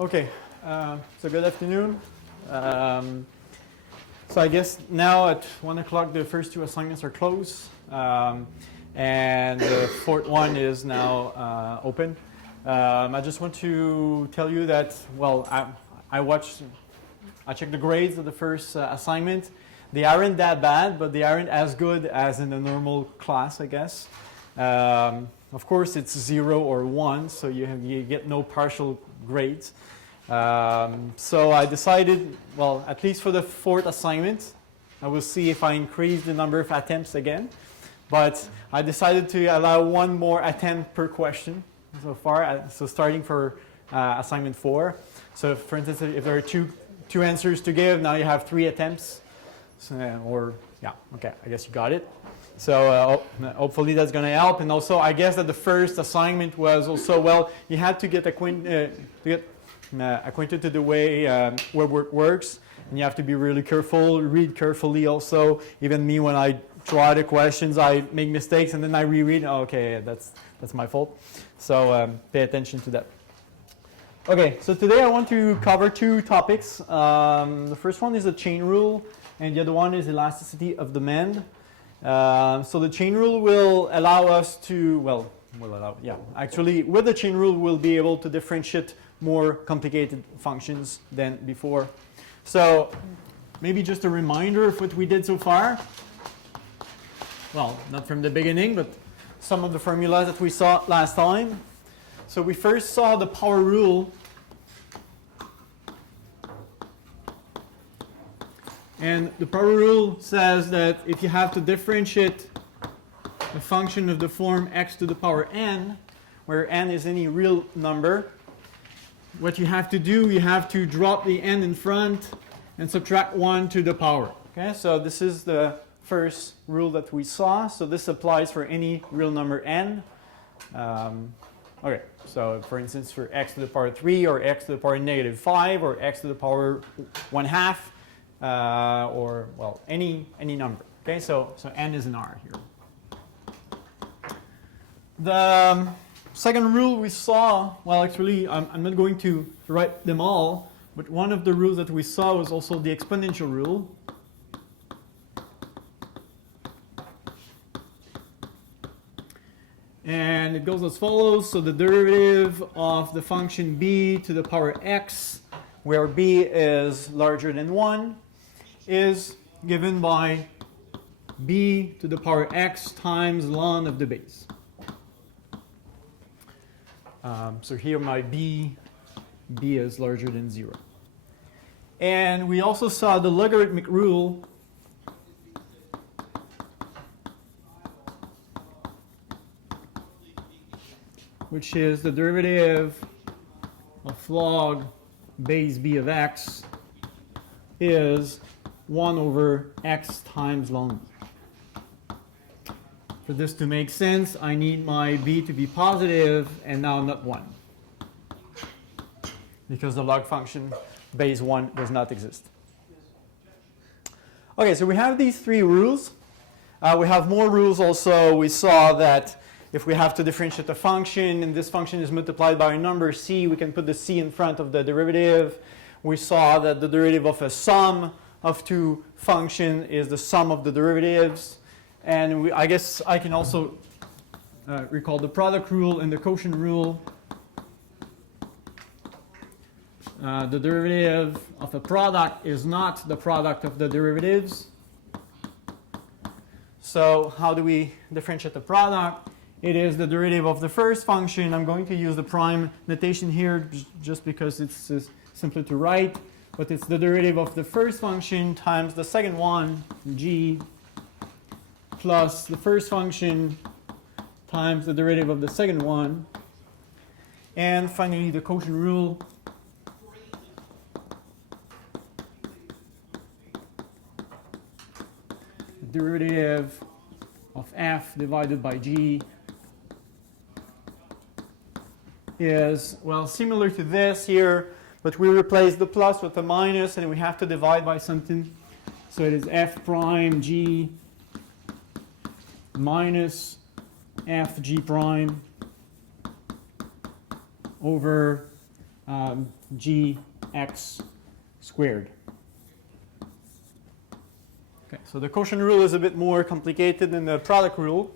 Okay, so good afternoon. So I guess now at 1 o'clock the first two assignments are closed, and the fourth one is now open. I just want to tell you that, well, I checked the grades of the first assignment. They aren't that bad, but they aren't as good as in a normal class, I guess. Of course, it's 0 or 1, so you get no partial grades. So I decided, well, at least for the fourth assignment, I will see if I increase the number of attempts again. But I decided to allow one more attempt per question so far. So starting for assignment 4. So for instance, if there are two answers to give, now you have 3 attempts. So, okay, I guess you got it. So hopefully that's going to help. And also, I guess that the first assignment was also, well, you had to get acquainted to the way web work works, and you have to be really careful, read carefully also. Even me, when I try the questions, I make mistakes, and then I reread. Oh, okay, that's my fault. So pay attention to that. Okay, so today I want to cover 2 topics. The first one is the chain rule, and the other one is elasticity of demand. So the chain rule will allow us to, actually with the chain rule we'll be able to differentiate more complicated functions than before. So maybe just a reminder of what we did so far. Well, not from the beginning, but some of the formulas that we saw last time. So we first saw the power rule. And the power rule says that if you have to differentiate a function of the form x to the power n, where n is any real number, what you have to do, you have to drop the n in front and subtract 1 to the power. Okay, so this is the first rule that we saw. So this applies for any real number n. Okay, so for instance, for x to the power 3 or x to the power negative 5 or x to the power 1/2, or, well, any number. Okay, so n is an R here. The second rule we saw, well, actually, I'm not going to write them all, but one of the rules that we saw was also the exponential rule. And it goes as follows. So the derivative of the function b to the power x, where b is larger than 1, is given by b to the power x times ln of the base. So here my b is larger than 0. And we also saw the logarithmic rule, which is the derivative of log base b of x is 1 over x times ln b. For this to make sense, I need my b to be positive and now not 1, because the log function base 1 does not exist. Okay, so we have these 3 rules. We have more rules also. We saw that if we have to differentiate a function and this function is multiplied by a number c, we can put the c in front of the derivative. We saw that the derivative of a sum of 2 functions is the sum of the derivatives. And I guess I can also recall the product rule and the quotient rule. The derivative of a product is not the product of the derivatives. So how do we differentiate the product? It is the derivative of the first function. I'm going to use the prime notation here just because it's simpler to write. But it's the derivative of the first function times the second one, g, plus the first function times the derivative of the second one. And finally, the quotient rule. The derivative of f divided by g is, well, similar to this here, but we replace the plus with a minus and we have to divide by something. So it is f prime g minus f g prime over gx squared. Okay, so the quotient rule is a bit more complicated than the product rule.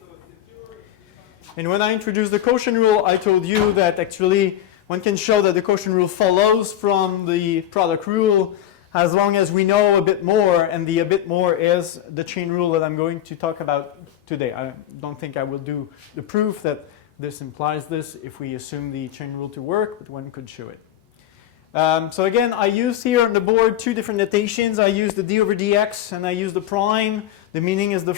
And when I introduced the quotient rule, I told you that actually one can show that the quotient rule follows from the product rule as long as we know a bit more, and the a bit more is the chain rule that I'm going to talk about today. I don't think I will do the proof that this implies this if we assume the chain rule to work, but one could show it. So again, I use here on the board two different notations. I use the d over dx and I use the prime. The meaning is the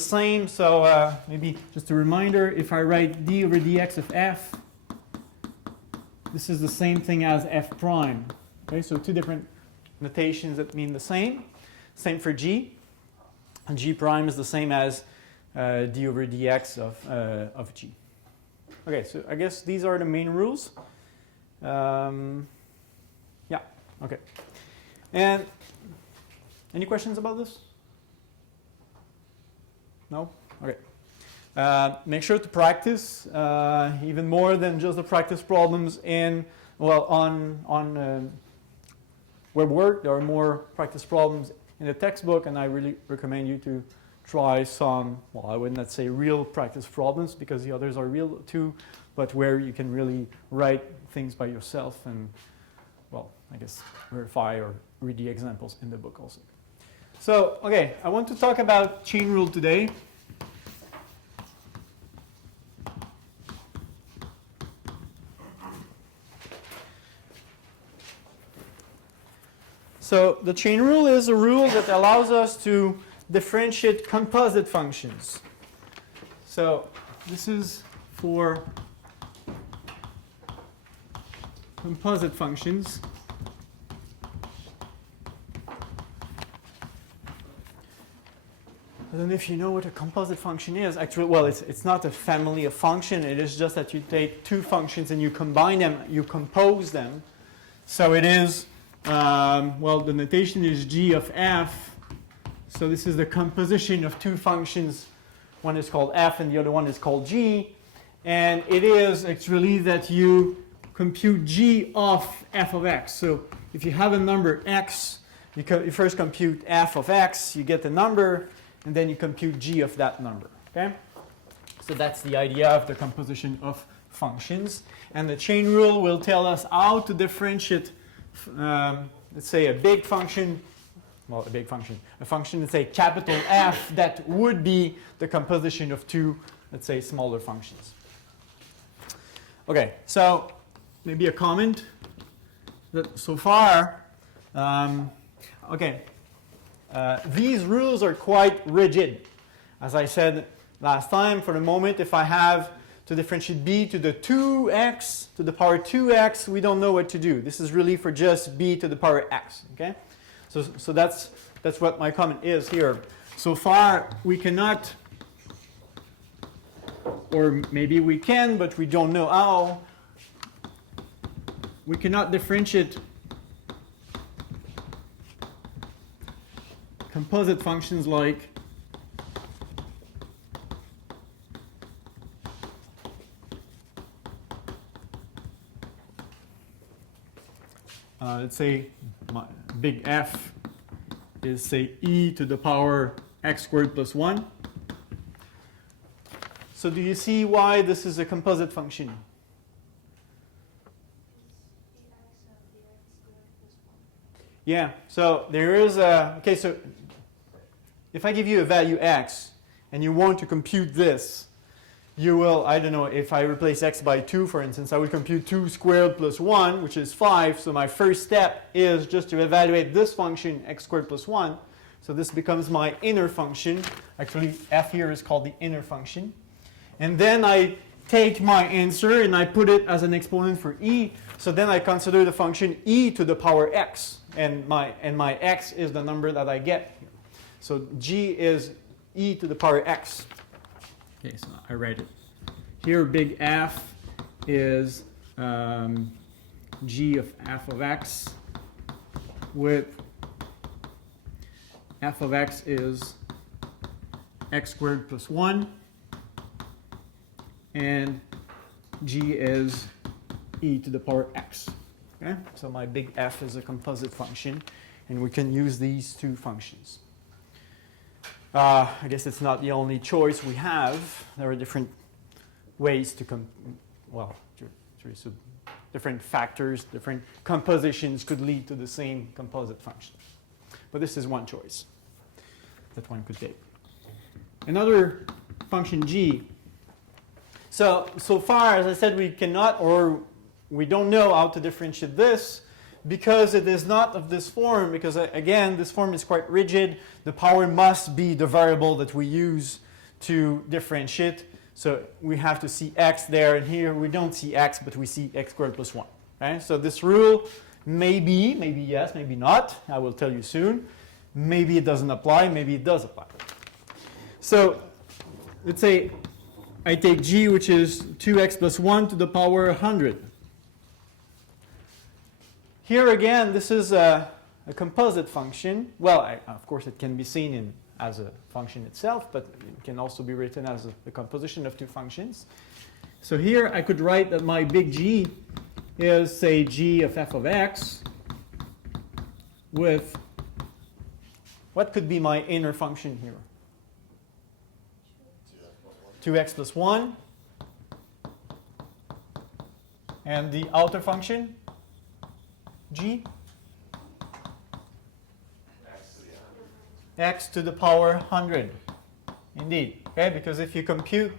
same. So maybe just a reminder, if I write d over dx of f, this is the same thing as f prime. Okay, so two different notations that mean the same. Same for g. And g prime is the same as d over dx of g. Okay, so I guess these are the main rules. Yeah, okay. And any questions about this? No? Okay. Make sure to practice even more than just the practice problems in, well, on web work. There are more practice problems in the textbook, and I really recommend you to try some, well, I would not say real practice problems because the others are real too, but where you can really write things by yourself and, well, I guess verify or read the examples in the book also. So, okay, I want to talk about chain rule today. So the chain rule is a rule that allows us to differentiate composite functions. So this is for composite functions. I don't know if you know what a composite function is. Actually, well, it's not a family of functions. It is just that you take two functions and you combine them, you compose them. So it is, well, the notation is g of f. So this is the composition of two functions. One is called f and the other one is called g. And it is actually that you compute g of f of x. So if you have a number x, you first compute f of x, you get the number, and then you compute g of that number. Okay? So that's the idea of the composition of functions. And the chain rule will tell us how to differentiate, let's say, a big function. Well, a function, let's say, capital F, that would be the composition of two, let's say, smaller functions. Okay, so maybe a comment that so far, these rules are quite rigid. As I said last time, for the moment, if I have to differentiate b to the 2x to the power 2x, we don't know what to do. This is really for just b to the power x, okay? So that's what my comment is here. So far, we cannot, or maybe we can, but we don't know how. We cannot differentiate composite functions like let's say my big F is, say, e to the power x squared plus 1. So do you see why this is a composite function? Yeah, so there is a, okay, so if I give you a value x and you want to compute this, you will, I don't know, if I replace x by 2, for instance, I would compute 2 squared plus 1, which is 5. So my first step is just to evaluate this function, x squared plus 1. So this becomes my inner function. Actually, f here is called the inner function. And then I take my answer and I put it as an exponent for e. So then I consider the function e to the power x. And my x is the number that I get here. So g is e to the power x. Okay, so I write it. Here, big F is g of f of x, with f of x is x squared plus 1, and g is e to the power x. Okay? So my big F is a composite function, and we can use these two functions. I guess it's not the only choice we have. There are different ways to different factors, different compositions could lead to the same composite function. But this is one choice that one could take. Another function g. So far, as I said, we cannot, or we don't know how to differentiate this because it is not of this form, because again, this form is quite rigid. The power must be the variable that we use to differentiate. So we have to see x there, and here we don't see x, but we see x squared plus 1. Okay? So this rule maybe yes, maybe not. I will tell you soon. Maybe it doesn't apply, maybe it does apply. So let's say I take g, which is 2x plus 1 to the power 100. Here again, this is a composite function. Well, of course, it can be seen as a function itself, but it can also be written as a composition of two functions. So here I could write that my big G is, say, g of f of x with, what could be my inner function here? 2x plus 1. And the outer function, g? X to the power 100. Indeed. Okay, because if you compute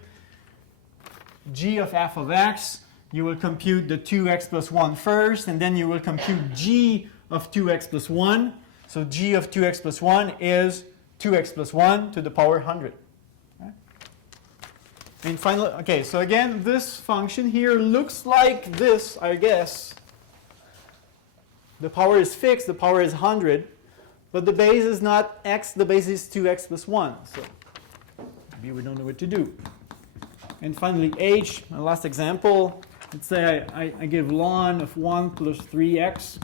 g of f of x, you will compute the 2x plus 1 first, and then you will compute g of 2x plus 1. So g of 2x plus 1 is 2x plus 1 to the power 100. Okay? And finally, okay, so again, this function here looks like this, I guess. The power is fixed, the power is 100, but the base is not x, the base is 2x plus 1. So maybe we don't know what to do. And finally, h, my last example. Let's say I give ln of 1 plus 3x.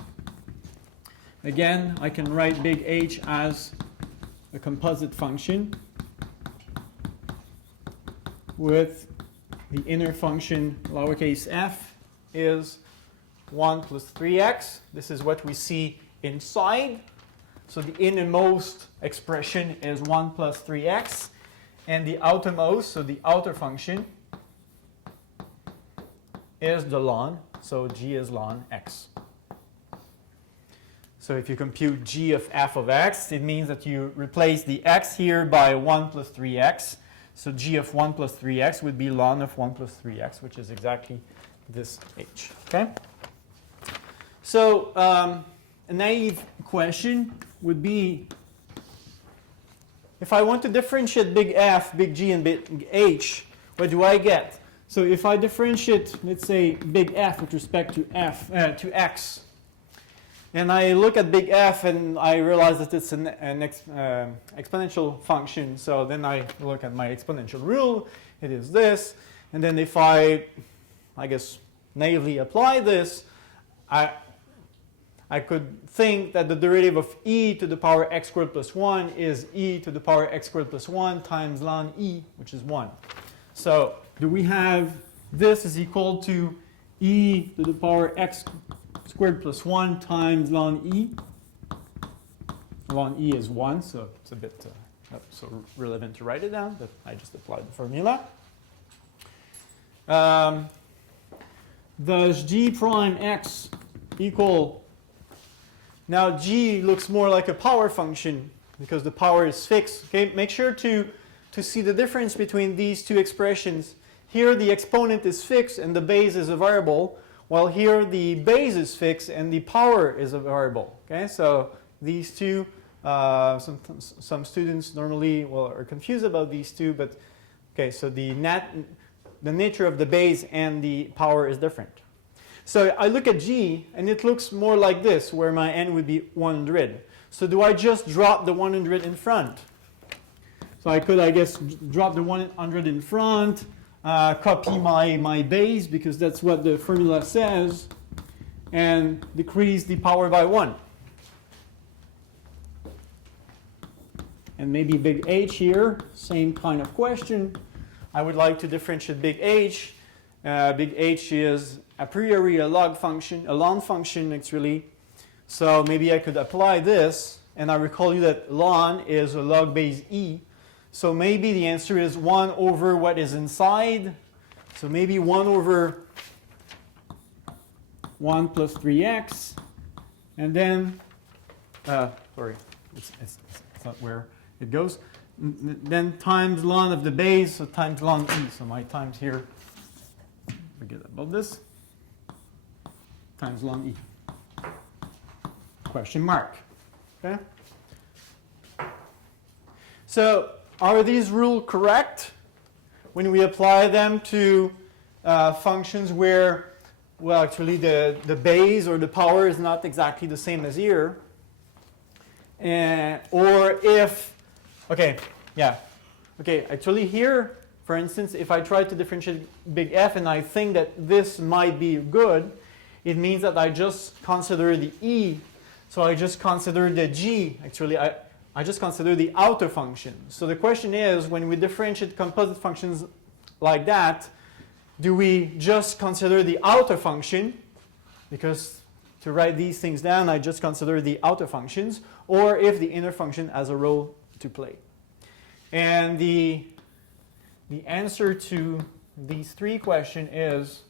Again, I can write big H as a composite function with the inner function lowercase f is 1 plus 3x. This is what we see inside. So the innermost expression is 1 plus 3x. And the outermost, so the outer function, is the ln. So g is ln x. So if you compute g of f of x, it means that you replace the x here by 1 plus 3x. So g of 1 plus 3x would be ln of 1 plus 3x, which is exactly this h. Okay? So a naive question would be, if I want to differentiate big F, big G, and big H, what do I get? So if I differentiate, let's say, big F with respect to x, and I look at big F and I realize that it's an exponential function, so then I look at my exponential rule, it is this, and then if I guess, naively apply this, I could think that the derivative of e to the power x squared plus 1 is e to the power x squared plus 1 times ln e, which is 1. So do we have this is equal to e to the power x squared plus 1 times ln e? Ln e is 1, so it's a bit not so relevant to write it down, but I just applied the formula. Does g prime x equal... Now g looks more like a power function because the power is fixed. Okay, make sure to see the difference between these two expressions. Here the exponent is fixed and the base is a variable, while here the base is fixed and the power is a variable. Okay, so these two, some students normally are confused about these two, but okay, so the nature of the base and the power is different. So I look at G, and it looks more like this, where my n would be 100. So do I just drop the 100 in front? So I could, I guess, drop the 100 in front, copy my base, because that's what the formula says, and decrease the power by 1. And maybe big H here, same kind of question. I would like to differentiate big H. Big H is a priori a log function, a ln function actually. So maybe I could apply this, and I recall you that ln is a log base e. So maybe the answer is 1 over what is inside. So maybe 1 over 1 plus 3x, and then, sorry, it's not where it goes. Then times ln of the base, so times ln e. So my times here, forget about this, times ln e. Question mark. Okay? So are these rules correct when we apply them to functions where, well, actually the base or the power is not exactly the same as here? Or if, okay, yeah. Okay, actually here, for instance, if I try to differentiate big F and I think that this might be good, it means that I just consider the E. So I just consider the G. Actually, I just consider the outer function. So the question is, when we differentiate composite functions like that, do we just consider the outer function? Because to write these things down, I just consider the outer functions, or if the inner function has a role to play. And the answer to these three questions is,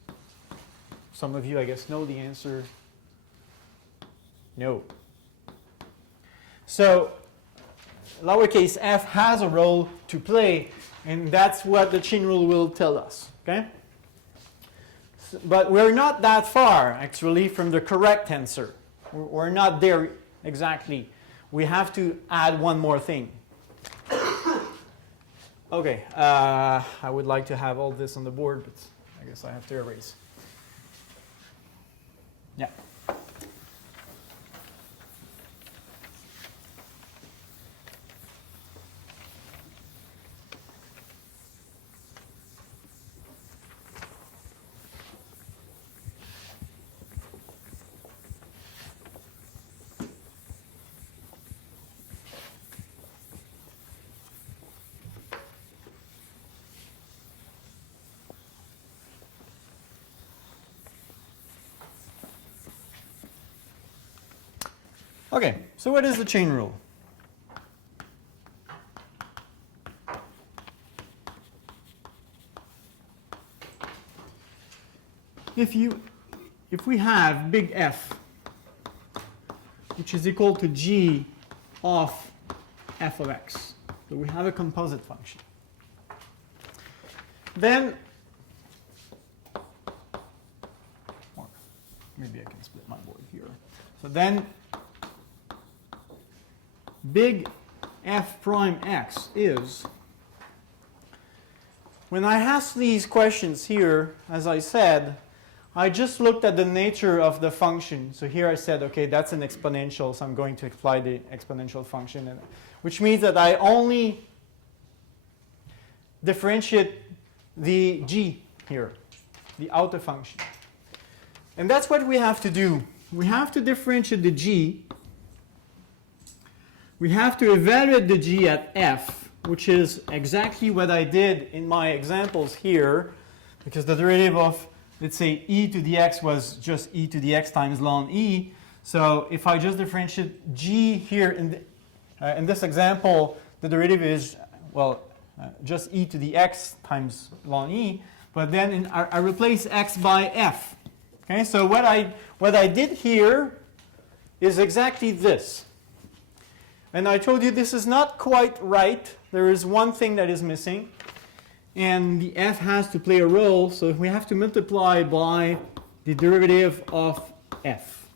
some of you, I guess, know the answer. No. So lowercase f has a role to play, and that's what the chain rule will tell us. Okay? So, but we're not that far, actually, from the correct answer. We're not there exactly. We have to add one more thing. Okay, I would like to have all this on the board, but I guess I have to erase. Yeah. Okay, so what is the chain rule? If we have big F, which is equal to G of f of x, so we have a composite function, then, or maybe I can split my board here. So then big f prime x is, when I ask these questions here, as I said, I just looked at the nature of the function. So here I said, okay, that's an exponential, so I'm going to apply the exponential function, which means that I only differentiate the g here, the outer function. And that's what we have to do. We have to differentiate the g. We have to evaluate the g at f, which is exactly what I did in my examples here, because the derivative of, let's say, e to the x was just e to the x times ln e. So if I just differentiate g here in this example, the derivative is, well, just e to the x times ln e. But then I replace x by f. Okay, so what I did here is exactly this. And I told you this is not quite right. There is one thing that is missing. And the f has to play a role, so we have to multiply by the derivative of f.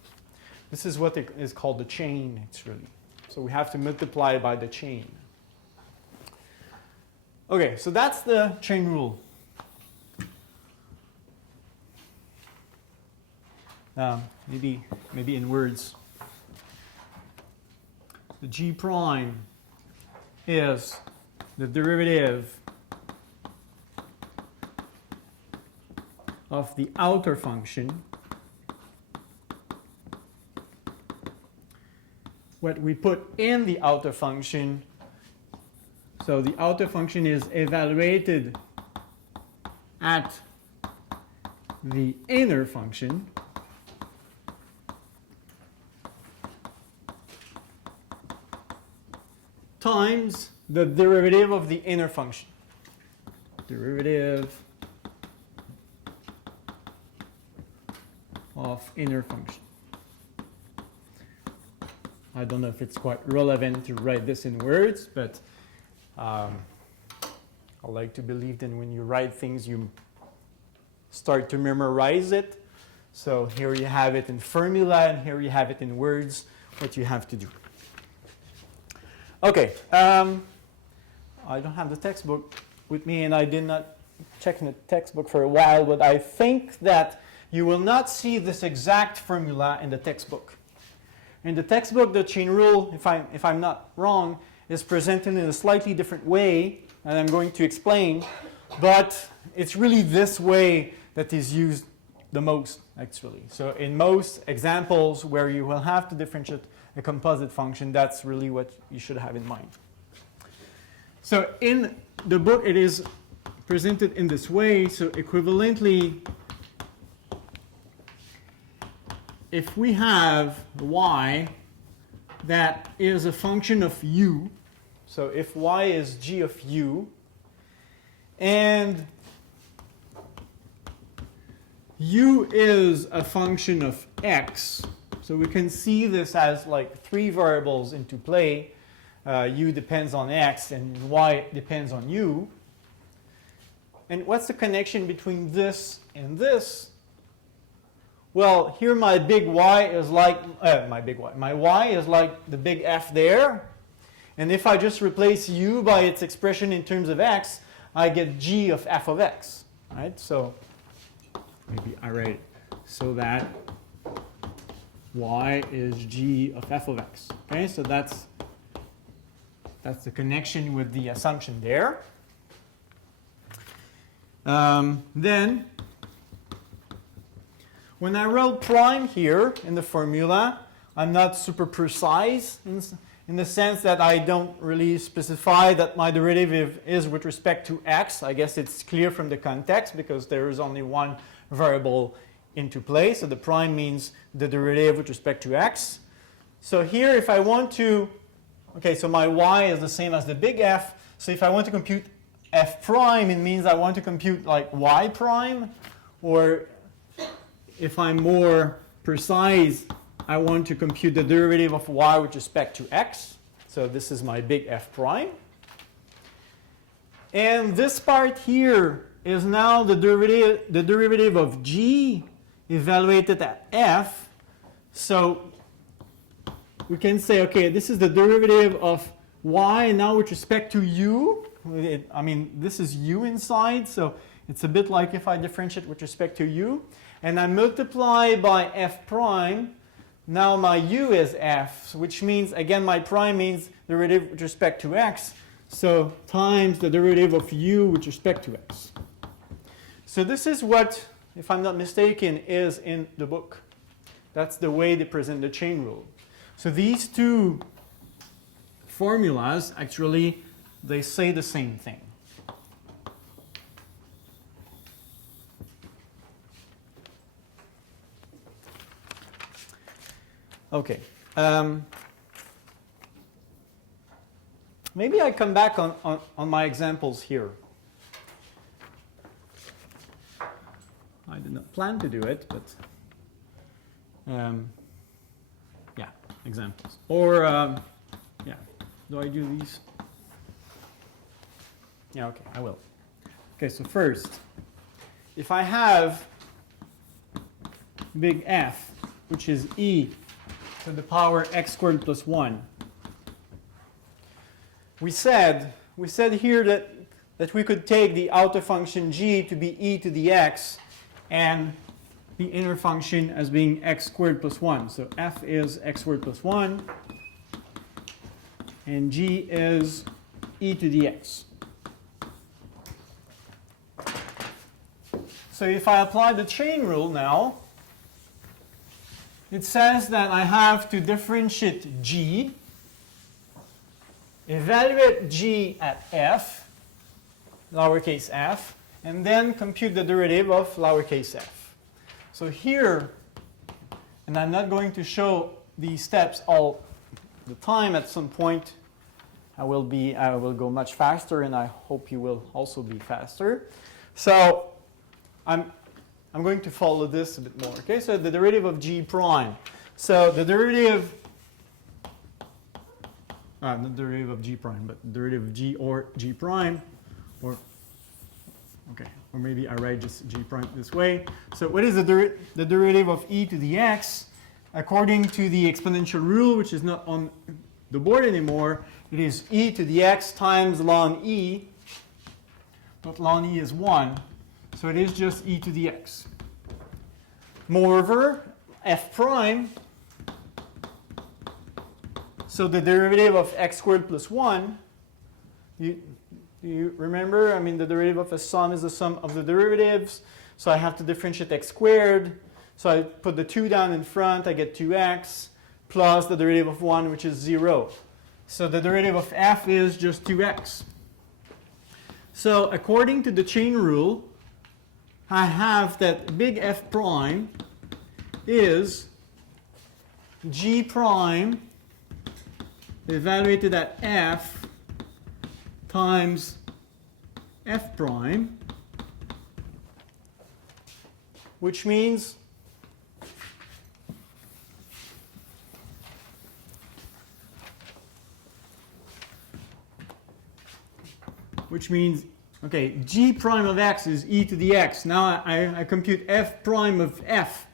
This is what is called the chain, actually. So we have to multiply by the chain. Okay, so that's the chain rule. Maybe in words. The g prime is the derivative of the outer function, what we put in the outer function. So the outer function is evaluated at the inner function times the derivative of the inner function. Derivative of inner function. I don't know if it's quite relevant to write this in words, but I like to believe that when you write things, you start to memorize it. So here you have it in formula, and here you have it in words, what you have to do. Okay, I don't have the textbook with me, and I did not check in the textbook for a while, but I think that you will not see this exact formula in the textbook. In the textbook, the chain rule, if I'm not wrong, is presented in a slightly different way, and I'm going to explain, but it's really this way that is used the most, actually. So in most examples where you will have to differentiate a composite function, that's really what you should have in mind. So in the book, it is presented in this way. So equivalently, if we have y that is a function of u, so if y is g of u, and u is a function of x, so we can see this as like three variables into play. U depends on x and y depends on u. And what's the connection between this and this? Well, here my big Y is like, my Y is like the big F there. And if I just replace U by its expression in terms of X, I get G of F of X, right? So maybe I write it so that Y is G of F of X. Okay, so that's the connection with the assumption there. Then, when I wrote prime here in the formula, I'm not super precise in the sense that I don't really specify that my derivative is with respect to x. I guess it's clear from the context because there is only one variable into play. So the prime means the derivative with respect to x. So here, if I want to, okay, so my y is the same as the big F. So if I want to compute f prime, it means I want to compute like y prime, or if I'm more precise, I want to compute the derivative of y with respect to x. So this is my big F prime. And this part here is now the derivative of g evaluated at f. So we can say, okay, this is the derivative of y now with respect to u. I mean, this is u inside, so it's a bit like if I differentiate with respect to u. And I multiply by f prime. Now my u is f, which means, again, my prime means derivative with respect to x. So times the derivative of u with respect to x. So this is what, if I'm not mistaken, is in the book. That's the way they present the chain rule. So these two formulas, actually, they say the same thing. Okay. Maybe I come back on my examples here. I did not plan to do it, but yeah, examples. Or, yeah, do I do these? Yeah, okay, I will. Okay, so first, if I have big F, which is e to the power x squared plus 1, we said here that we could take the outer function g to be e to the x and the inner function as being x squared plus 1. So f is x squared plus 1 and g is e to the x. So if I apply the chain rule now, it says that I have to differentiate g, evaluate g at f, lowercase f, and then compute the derivative of lowercase f. So here, and I'm not going to show these steps all the time. At some point, I will go much faster, and I hope you will also be faster. So I'm going to follow this a bit more. Okay, so the derivative of g prime. So the derivative, not the derivative of g prime, but the derivative of g or g prime, or okay, or maybe I write just g prime this way. So what is the derivative of e to the x? According to the exponential rule, which is not on the board anymore, it is e to the x times ln e, but ln e is 1, so it is just e to the x. Moreover, f prime, so the derivative of x squared plus 1, you remember? I mean, the derivative of a sum is the sum of the derivatives, so I have to differentiate x squared. So I put the 2 down in front, I get 2x, plus the derivative of 1, which is 0. So the derivative of f is just 2x. So according to the chain rule, I have that big F prime is g prime evaluated at f times f prime, which means okay, g prime of x is e to the x. Now I compute f prime of f,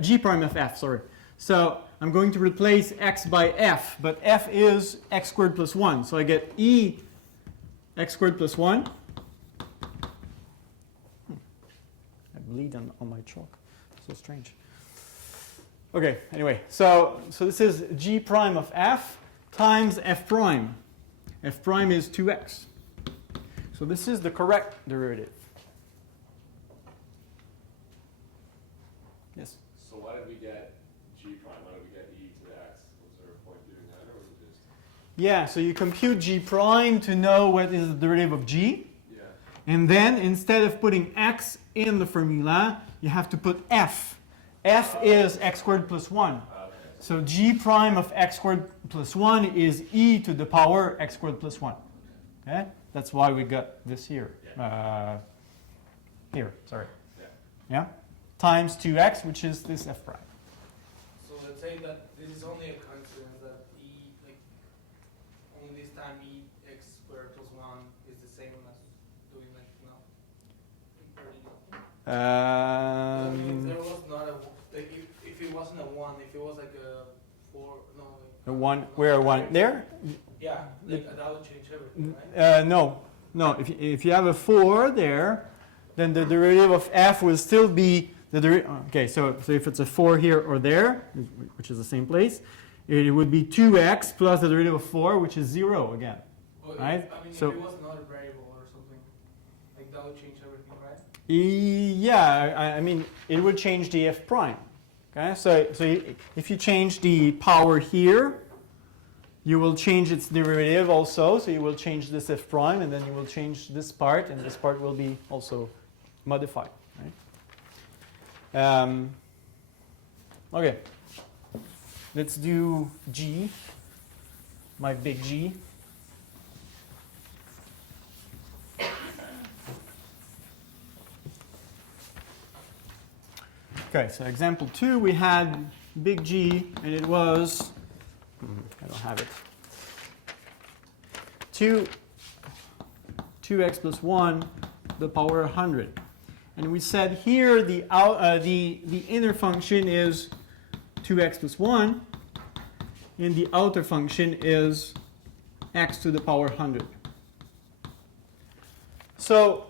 g prime of f, sorry. So I'm going to replace x by f, but f is x squared plus 1. So I get e x squared plus 1. I bleed on my chalk. So strange. Okay, anyway, so this is g prime of f times f prime. F prime is 2x. So this is the correct derivative. Yes? So why did we get g prime? Why did we get e to the x? Was there a point doing that, or was it just? Yeah, so you compute g prime to know what is the derivative of g. Yeah. And then instead of putting x in the formula, you have to put f. F is x squared plus 1. Okay. So g prime of x squared plus 1 is e to the power x squared plus 1. Okay? That's why we got this here. Yeah. Here, sorry. Yeah. Yeah? Times 2x, which is this f prime. So let's say that this is only a coincidence that only this time x squared plus 1 is the same as doing like now. If there was not a, like if it wasn't a 1, if it was like a 4, no. A 1, where a 1? There? Yeah, like that would change everything, right? No. If you have a 4 there, then the derivative of f will still be the derivative. Okay, so if it's a 4 here or there, which is the same place, it would be 2x plus the derivative of 4, which is 0 again. Well, right? I mean, So, if it was not a variable or something, like that would change everything, right? yeah, I mean, it would change the f prime. Okay, so if you change the power here, you will change its derivative also. So you will change this f prime, and then you will change this part, and this part will be also modified. Right? Okay, let's do g, my big G. Okay, so example 2, we had big G, and it was, I don't have it, 2x plus 1 to the power 100. And we said here the inner function is 2x plus 1, and the outer function is x to the power 100. So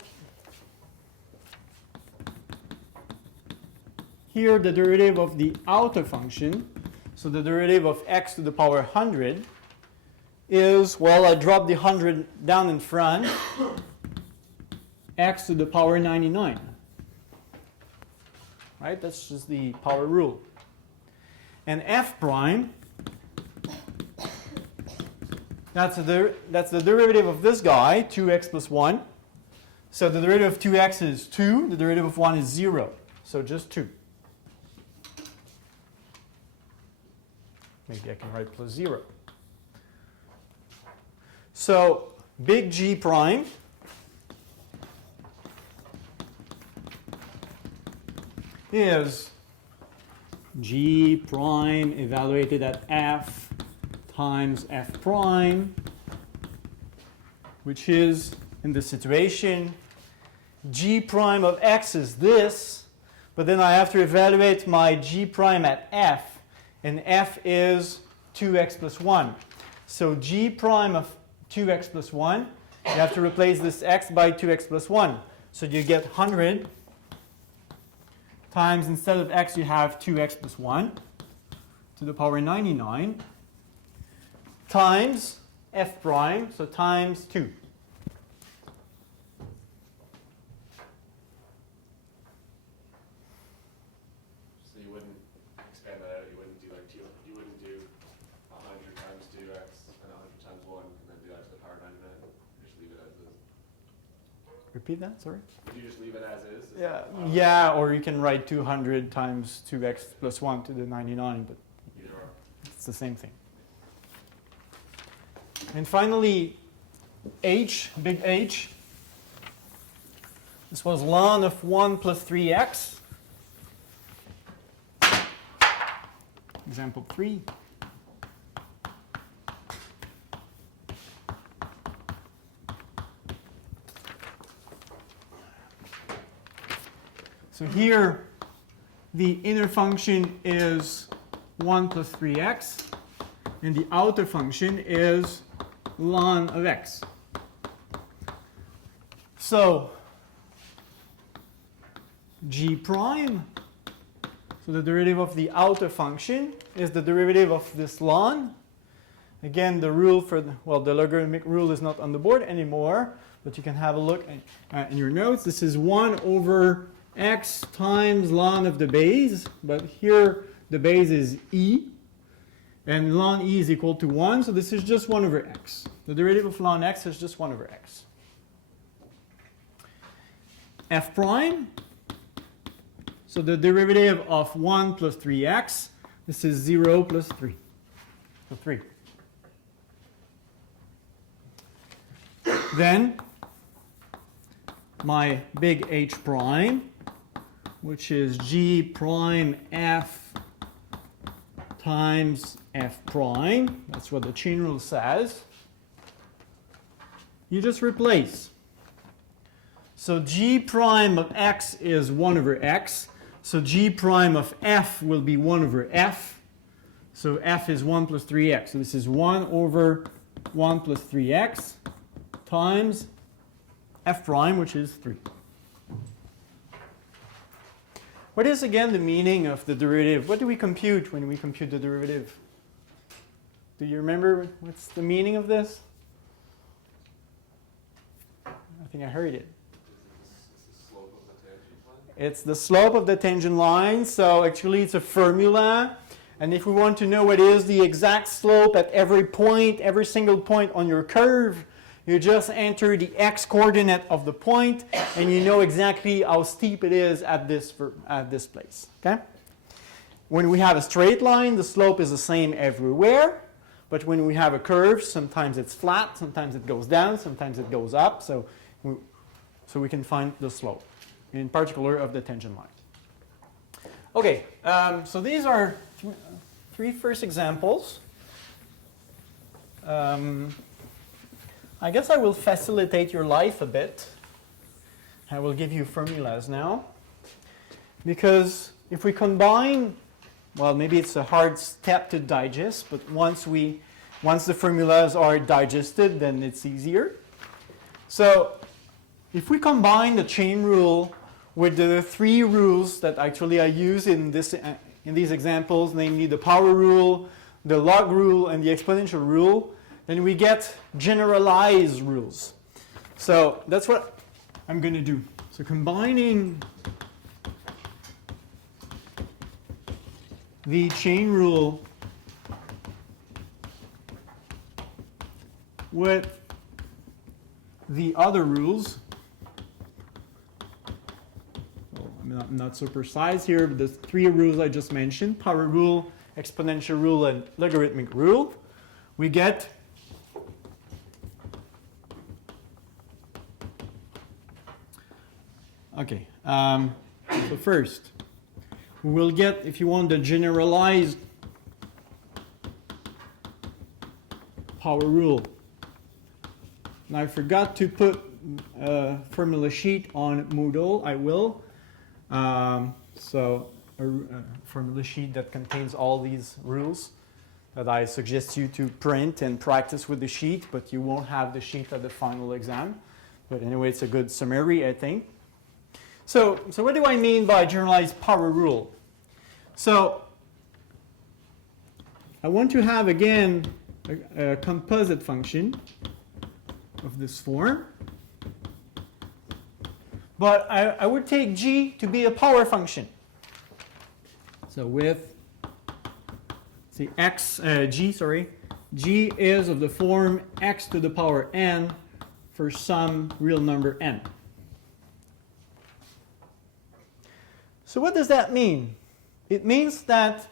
here the derivative of the outer function, so the derivative of x to the power 100 is, well, I drop the 100 down in front, x to the power 99. Right? That's just the power rule. And f prime, that's the derivative of this guy, 2x plus 1. So the derivative of 2x is 2, the derivative of 1 is 0. So just 2. Maybe I can write plus 0. So big G prime is G prime evaluated at f times f prime, which is, in this situation, G prime of x is this, but then I have to evaluate my G prime at f, and f is 2x plus 1. So G prime of 2x plus 1, you have to replace this x by 2x plus 1. So you get 100 times, instead of x, you have 2x plus 1 to the power 99 times f prime, so times 2. So you wouldn't expand that out, you wouldn't do like you wouldn't do 100 times 2x and 100 times 1 and then do that to the power 99. You just leave it as is. Repeat that, sorry? Would you just leave it as is? Yeah, or you can write 200 times 2x plus 1 to the 99, but Either or. it's the same thing. And finally, h, big H. This was ln of 1 plus 3x. Example 3. So here, the inner function is 1 plus 3x, and the outer function is ln of x. So g prime, so the derivative of the outer function is the derivative of this ln. Again, the rule for the logarithmic rule is not on the board anymore, but you can have a look in your notes. This is 1 over x times ln of the base, but here the base is e, and ln e is equal to 1, so this is just 1 over x. The derivative of ln x is just 1 over x. F prime, so the derivative of 1 plus 3x, this is 0 plus 3, so 3. Then my big H prime, which is g prime f times f prime. That's what the chain rule says. You just replace. So g prime of x is 1 over x. So g prime of f will be 1 over f. So f is 1 plus 3x. So this is 1 over 1 plus 3x times f prime, which is 3. What is, again, the meaning of the derivative? What do we compute when we compute the derivative? Do you remember what's the meaning of this? I think I heard it. It's the slope of the tangent line? It's the slope of the tangent line. So actually it's a formula. And if we want to know what is the exact slope at every point, every single point on your curve, you just enter the x coordinate of the point, and you know exactly how steep it is at this place. Okay? When we have a straight line, the slope is the same everywhere. But when we have a curve, sometimes it's flat, sometimes it goes down, sometimes it goes up. So we can find the slope, in particular of the tangent line. Okay, so these are three first examples. I guess I will facilitate your life a bit. I will give you formulas now. Because if we combine, well, maybe it's a hard step to digest, but once the formulas are digested, then it's easier. So if we combine the chain rule with the 3 rules that actually I use in these examples, namely the power rule, the log rule, and the exponential rule, then we get generalized rules. So that's what I'm going to do. So combining the chain rule with the other rules, I'm not so precise here, but the 3 rules I just mentioned, power rule, exponential rule and logarithmic rule, we get okay. So first, we will get, if you want, the generalized power rule. Now I forgot to put a formula sheet on Moodle. I will. So a formula sheet that contains all these rules that I suggest you to print and practice with the sheet, but you won't have the sheet at the final exam. But anyway, it's a good summary, I think. So what do I mean by generalized power rule? So I want to have, again, a composite function of this form. But I would take g to be a power function. So with, say, g is of the form x to the power n for some real number n. So what does that mean? It means that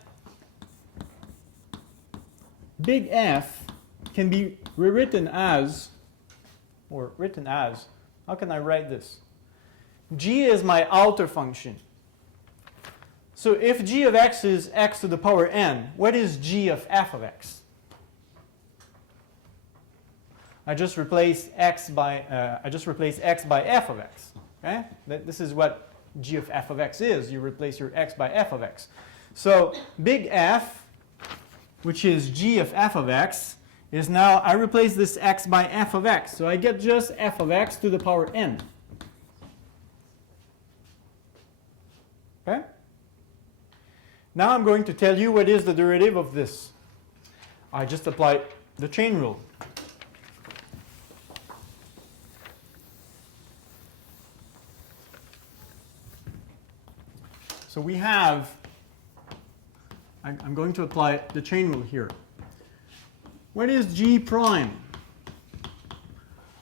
big F can be rewritten as, or written as, how can I write this? G is my outer function. So if g of x is x to the power n, what is g of f of x? I just replace x by f of x. Okay? This is what g of f of x is. You replace your x by f of x. So big F, which is g of f of x, is now, I replace this x by f of x. So I get just f of x to the power n. Okay? Now I'm going to tell you what is the derivative of this. I just apply the chain rule. So we have, I'm going to apply the chain rule here. What is g prime?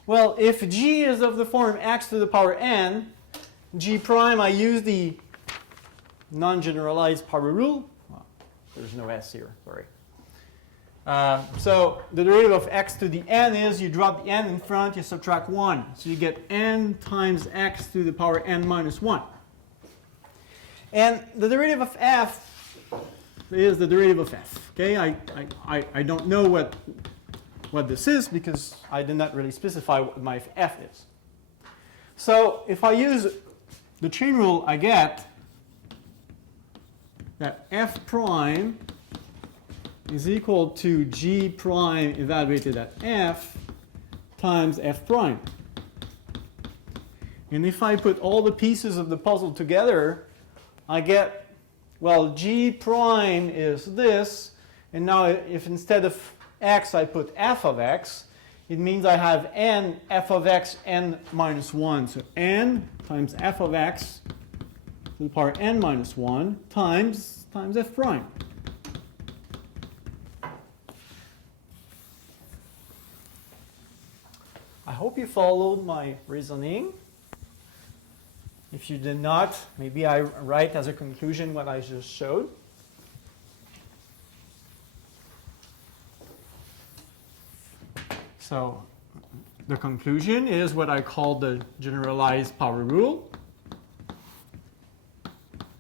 Well, if g is of the form x to the power n, g prime, I use the non-generalized power rule. Well, there's no s here, sorry. So the derivative of x to the n is you drop the n in front, you subtract 1. So you get n times x to the power n minus 1. And the derivative of f is the derivative of f. Okay, I don't know what this is because I did not really specify what my f is. So if I use the chain rule, I get that f prime is equal to g prime evaluated at f times f prime. And if I put all the pieces of the puzzle together, I get, well, g prime is this, and now if instead of x I put f of x, it means I have n f of x n minus 1. So n times f of x to the power n minus 1 times f prime. I hope you followed my reasoning. If you did not, maybe I write as a conclusion what I just showed. So the conclusion is what I call the generalized power rule.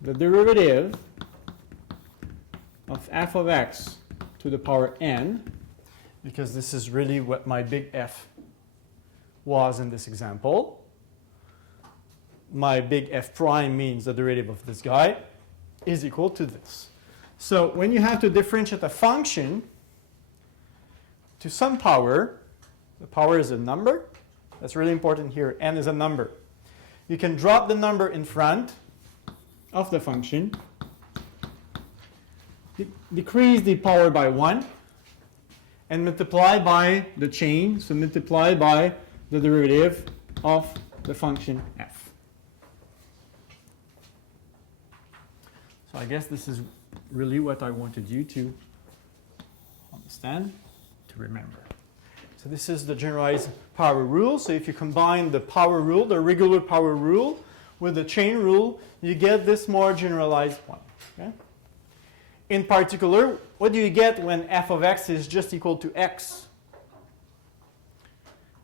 The derivative of f of x to the power n, because this is really what my big F was in this example. My big F prime means the derivative of this guy is equal to this. So when you have to differentiate a function to some power, the power is a number. That's really important here. N is a number. You can drop the number in front of the function, decrease the power by 1, and multiply by the chain. So multiply by the derivative of the function f. So I guess this is really what I wanted you to understand, to remember. So this is the generalized power rule. So if you combine the power rule, the regular power rule, with the chain rule, you get this more generalized one. Okay? in particular, what do you get when f of x is just equal to x?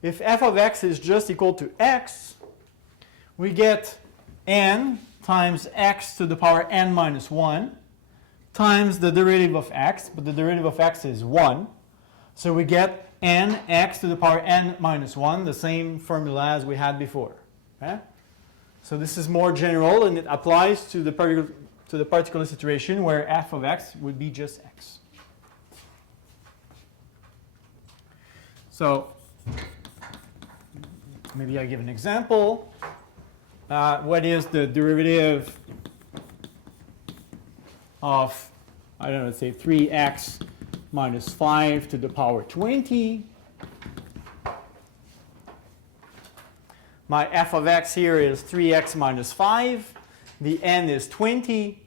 If f of x is just equal to x, we get n times x to the power n minus 1 times the derivative of x, but the derivative of x is 1. So we get n x to the power n minus 1, the same formula as we had before. Okay? So this is more general, and it applies to the particular situation where f of x would be just x. So maybe I give an example. What is the derivative of, I don't know, let's say 3x minus 5 to the power 20? My f of x here is 3x minus 5. The n is 20.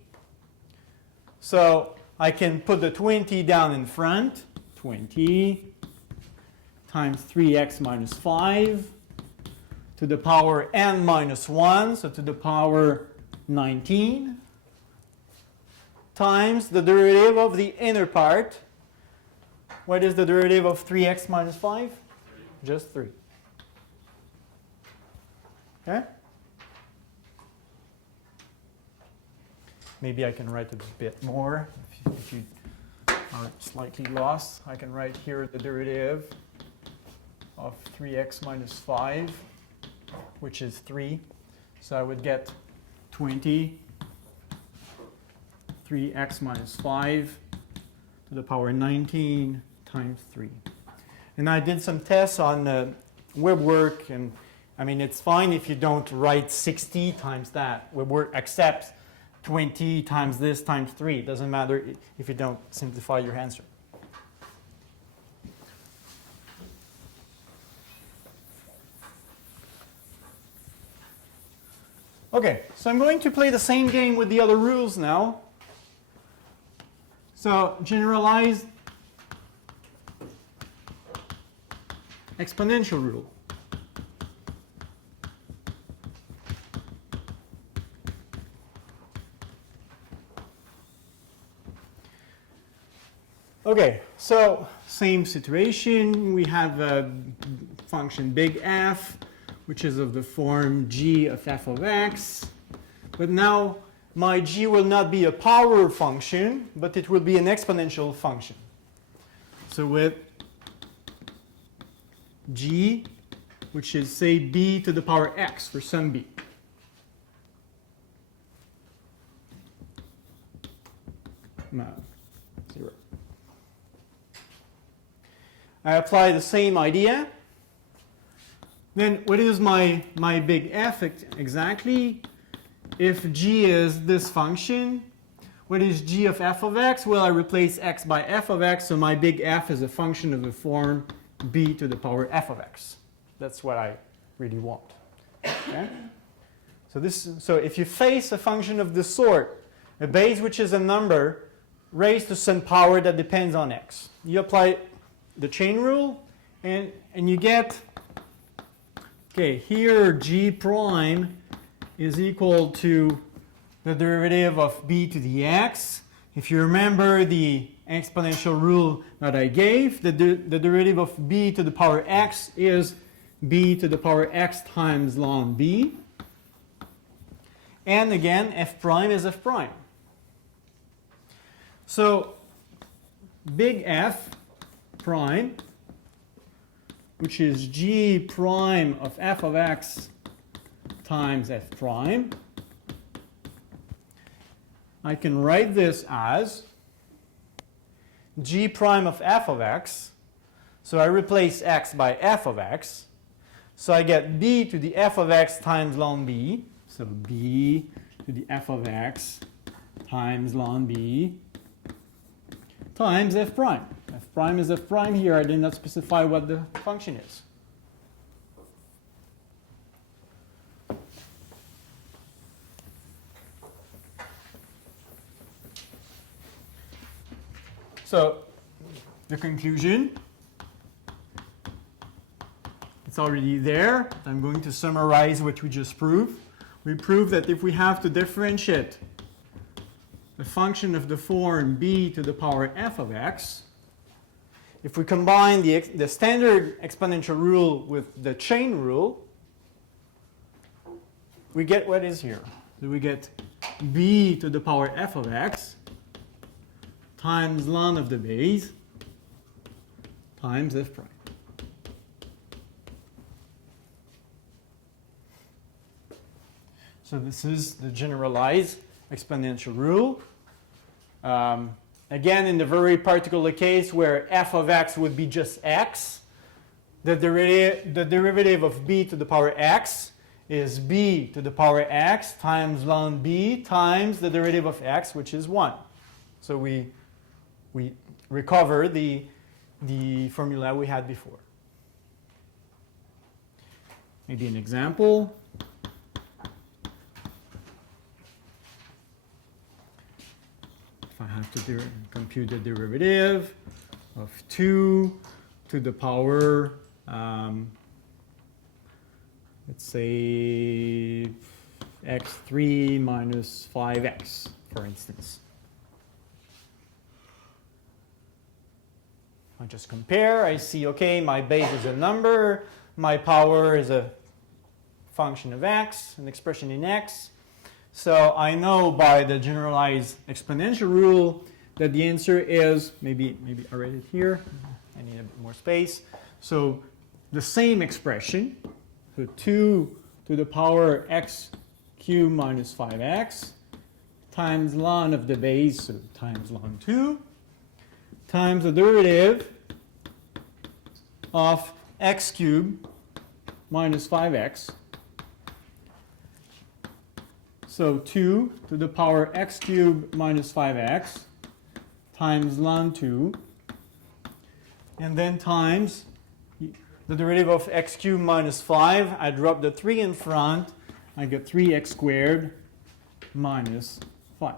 So I can put the 20 down in front. 20 times 3x minus 5 to the power n minus 1, so to the power 19, times the derivative of the inner part. What is the derivative of 3x minus 5? Just 3. Okay? Maybe I can write a bit more. If you are slightly lost, I can write here the derivative of 3x minus 5, which is 3. So I would get 20, 3x minus 5 to the power 19 times 3. And I did some tests on web work, and I mean, it's fine if you don't write 60 times that. Web work accepts 20 times this times 3. It doesn't matter if you don't simplify your answer. Okay, so I'm going to play the same game with the other rules now. So generalized exponential rule. Okay, so same situation. We have a function big F, which is of the form g of f of x. But now my g will not be a power function, but it will be an exponential function. So with g, which is, say, b to the power x for some b. No, 0. I apply the same idea. Then what is my big F exactly? If g is this function, what is g of f of x? Well, I replace x by f of x, so my big F is a function of the form b to the power f of x. That's what I really want. Okay? So if you face a function of this sort, a base which is a number raised to some power that depends on x, you apply the chain rule, and you get, okay, here g prime is equal to the derivative of b to the x. If you remember the exponential rule that I gave, the derivative of b to the power x is b to the power x times ln b. And again, f prime is f prime. So big F prime, which is g prime of f of x times f prime, I can write this as g prime of f of x. So I replace x by f of x. So I get b to the f of x times ln b. So b to the f of x times ln b times f prime. F prime is f prime here. I did not specify what the function is. So the conclusion, it's already there. I'm going to summarize what we just proved. We proved that if we have to differentiate a function of the form b to the power f of x, if we combine the standard exponential rule with the chain rule, we get what is here. So we get b to the power f of x times ln of the base times f prime. So this is the generalized exponential rule. Again, in the very particular case where f of x would be just x, the derivative of b to the power x is b to the power x times ln b times the derivative of x, which is 1. So we recover the formula we had before. Maybe an example. If I have to compute the derivative of 2 to the power, let's say x3 minus 5x, for instance. I just compare, I see, okay, my base is a number, my power is a function of x, an expression in x. So I know by the generalized exponential rule that the answer is, maybe I write it here, I need a bit more space. So the same expression, so 2 to the power x cubed minus 5x times ln of the base, so times ln 2, times the derivative of x cubed minus 5x. So 2 to the power x cubed minus 5x times ln 2, and then times the derivative of x cubed minus 5. I drop the 3 in front. I get 3x squared minus 5.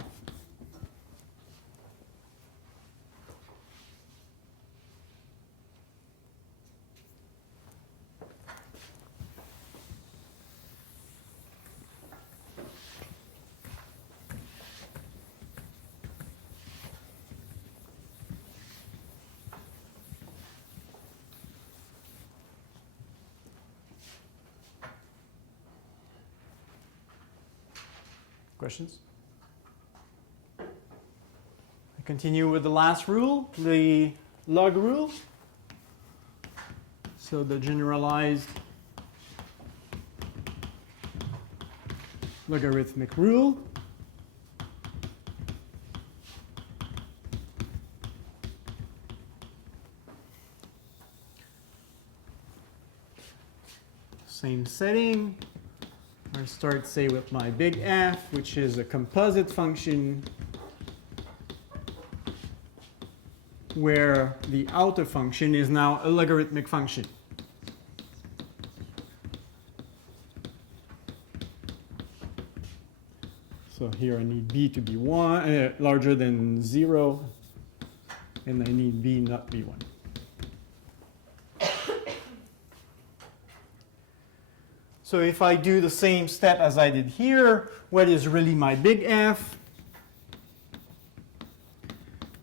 Questions? I continue with the last rule, the log rule. So the generalized logarithmic rule. Same setting. I start, say, with my big F, which is a composite function where the outer function is now a logarithmic function. So here I need b to be 1, larger than 0, and I need b not be 1. So if I do the same step as I did here, what is really my big F?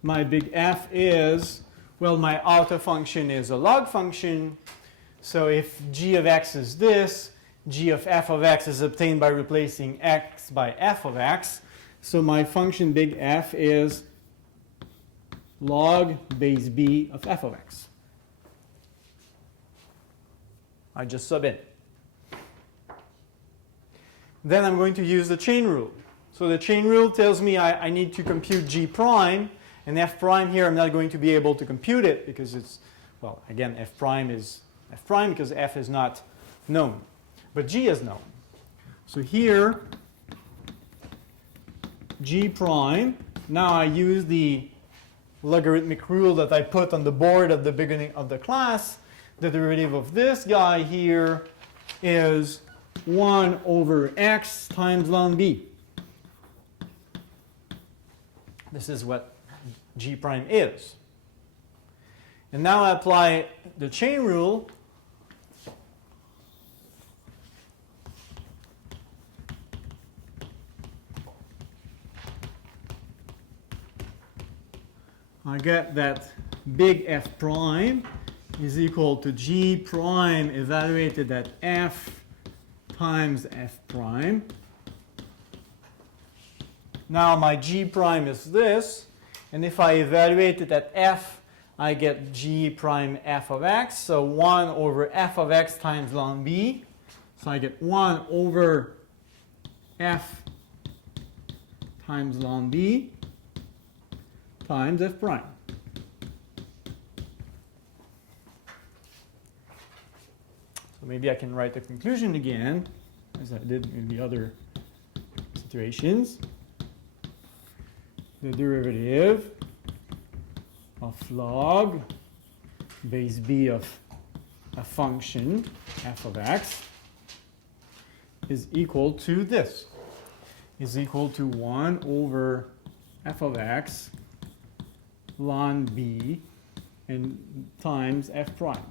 My big F is, well, my outer function is a log function. So if g of x is this, g of f of x is obtained by replacing x by f of x. So my function big F is log base b of f of x. I just sub in. Then I'm going to use the chain rule. So the chain rule tells me I need to compute g prime, and f prime here I'm not going to be able to compute it because it's, well, again, f prime is f prime because f is not known, but g is known. So here, g prime, now I use the logarithmic rule that I put on the board at the beginning of the class. The derivative of this guy here is 1 over x times ln b. This is what g prime is. And now I apply the chain rule. I get that big F prime is equal to G prime evaluated at F times F prime. Now my G prime is this, and if I evaluate it at F, I get G prime F of X, so 1 over F of X times ln B. So I get 1 over F times ln B times F prime. So maybe I can write the conclusion again, as I did in the other situations. The derivative of log base b of a function f of x is equal to this, is equal to 1 over f of x ln b and times f prime.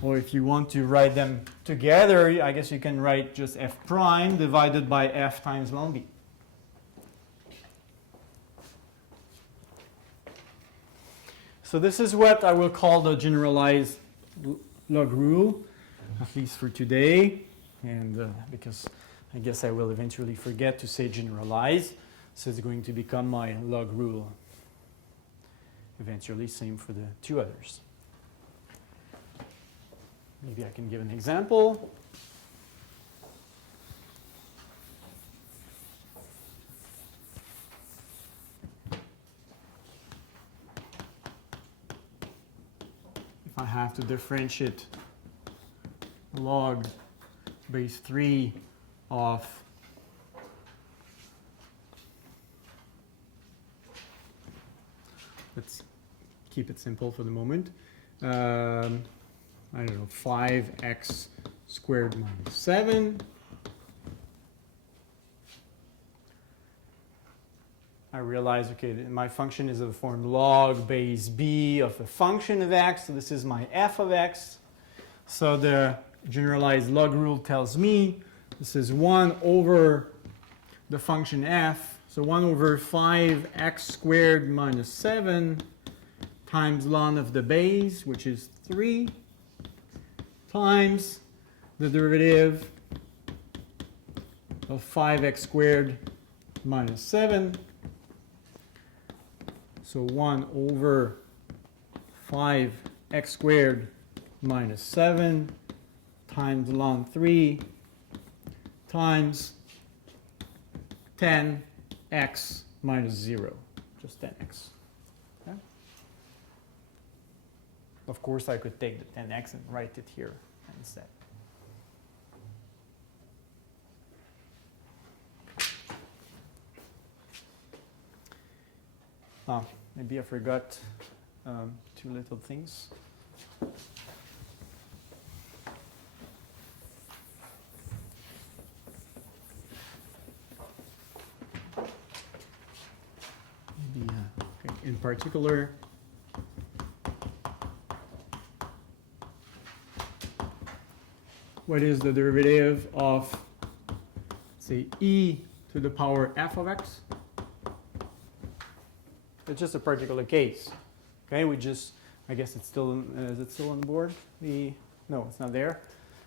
Or if you want to write them together, I guess you can write just f prime divided by f times ln b. So this is what I will call the generalized log rule, at least for today, and because I guess I will eventually forget to say generalized, so it's going to become my log rule eventually, same for the two others. Maybe I can give an example. If I have to differentiate log base 3 of let's keep it simple for the moment. I don't know, 5x squared minus 7. I realize, okay, my function is of the form log base b of a function of x. So this is my f of x. So the generalized log rule tells me this is 1 over the function f. So 1 over 5x squared minus 7 times ln of the base, which is 3, times the derivative of 5x squared minus 7. So 1 over 5x squared minus 7 times ln 3 times 10x minus 0, just 10x. Okay? Of course, I could take the 10x and write it here instead. Maybe I forgot two little things. Maybe, okay. In particular, what is the derivative of, say, e to the power f of x? It's just a particular case. Okay, we just, I guess it's still, is it still on the board? No, it's not there.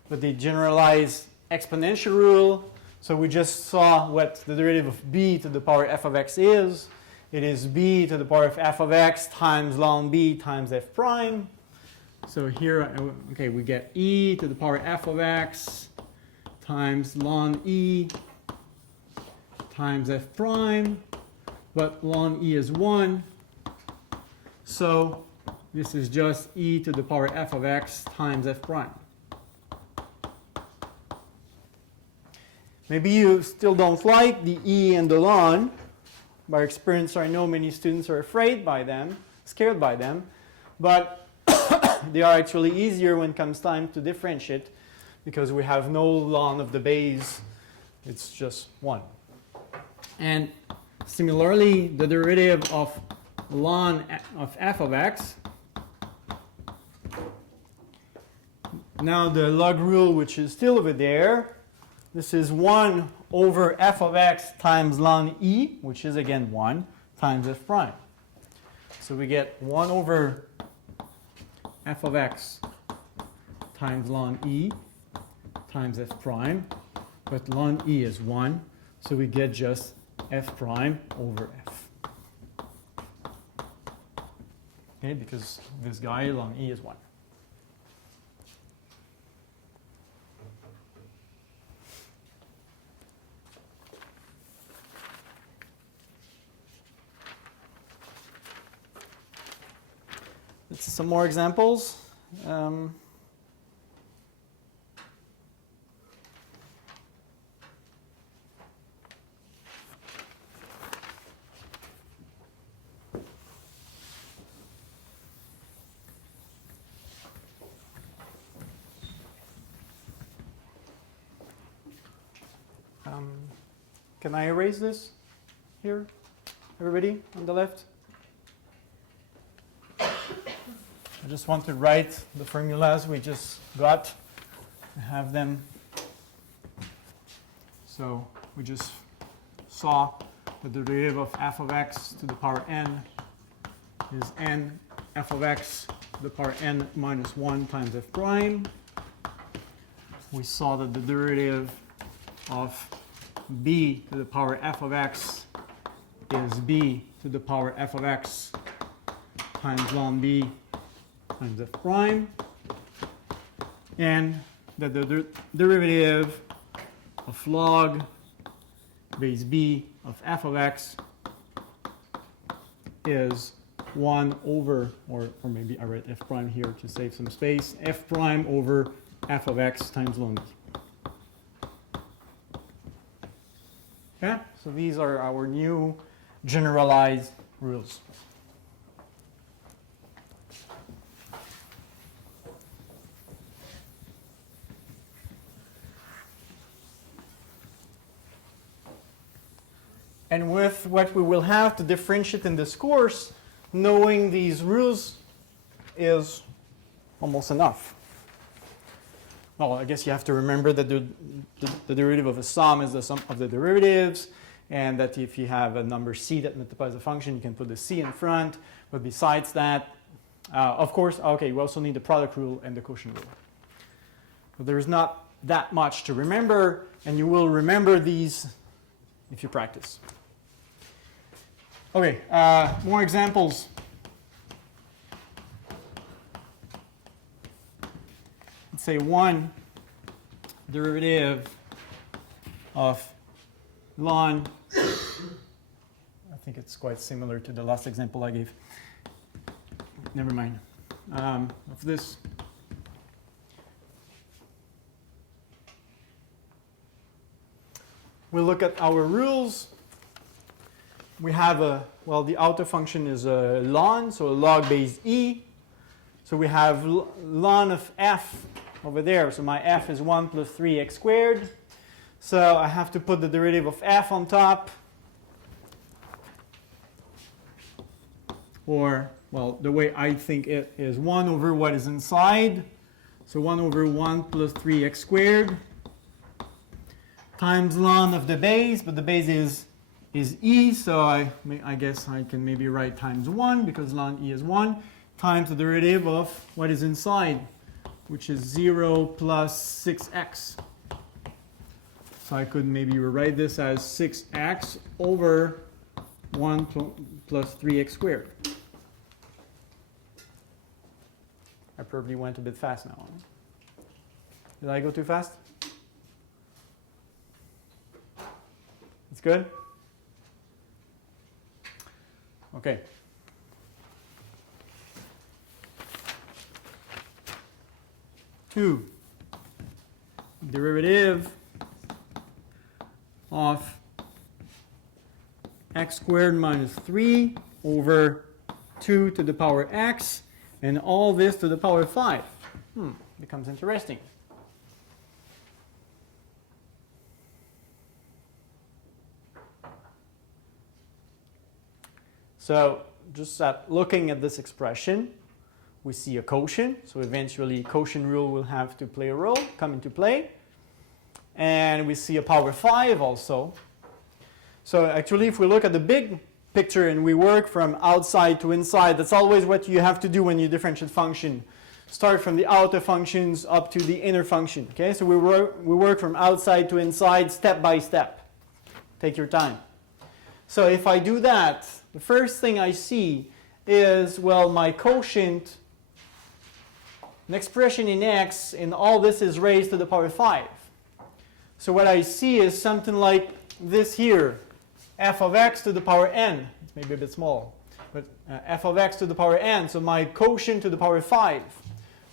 But the generalized exponential rule, so we just saw what the derivative of b to the power f of x is. It is b to the power of f of x times ln b times f prime. So here, okay, we get e to the power f of x times ln e times f prime. But ln e is 1, so this is just e to the power f of x times f prime. Maybe you still don't like the e and the ln. By experience, I know many students are afraid by them, scared by them, but they are actually easier when it comes time to differentiate because we have no ln of the base, it's just 1. And similarly, the derivative of ln of f of x. Now the log rule, which is still over there, this is 1 over f of x times ln e, which is again 1, times f prime. So we get 1 over f of x times ln e times f prime, but ln e is 1, so we get just f prime over f. Okay, because this guy ln e is 1. Let's see some more examples. Can I erase this here? Everybody on the left? I just want to write the formulas we just got and have them. So we just saw the derivative of f of x to the power n is n f of x to the power n minus 1 times f prime. We saw that the derivative of b to the power f of x is b to the power f of x times ln b times f prime, and that the derivative of log base b of f of x is 1 over, or maybe I write f prime here to save some space, f prime over f of x times ln b. Okay, so these are our new generalized rules. And with what we will have to differentiate in this course, knowing these rules is almost enough. Well, I guess you have to remember that the derivative of a sum is the sum of the derivatives, and that if you have a number c that multiplies a function, you can put the c in front. But besides that, of course, okay, we also need the product rule and the quotient rule. But there's not that much to remember, and you will remember these if you practice. Okay, more examples. Let's say 1 derivative of ln, I think it's quite similar to the last example I gave. Never mind. Of this. We'll look at our rules. We have the outer function is a ln, so a log base e. So we have ln of f over there. So my f is 1 plus 3x squared. So I have to put the derivative of f on top. Or, well, the way I think it is 1 over what is inside. So 1 over 1 plus 3x squared times ln of the base, but the base is e, so I guess I can maybe write times 1 because ln e is 1, times the derivative of what is inside, which is 0 plus 6x. So I could maybe rewrite this as 6x over 1 plus 3x squared. I probably went a bit fast now. Did I go too fast? It's good? Okay. Two, derivative of x squared minus 3 over 2 to the power x, and all this to the power 5. Becomes interesting. So just looking at this expression, we see a quotient. So eventually quotient rule will have to play a role, come into play. And we see a power 5 also. So actually if we look at the big picture and we work from outside to inside. That's always what you have to do when you differentiate function. Start from the outer functions up to the inner function. Okay, so we work from outside to inside step by step. Take your time. So if I do that, the first thing I see is, well, my quotient, an expression in x, and all this is raised to the power 5. So what I see is something like this here, f of x to the power n. It's maybe a bit small, but f of x to the power n, so my quotient to the power 5.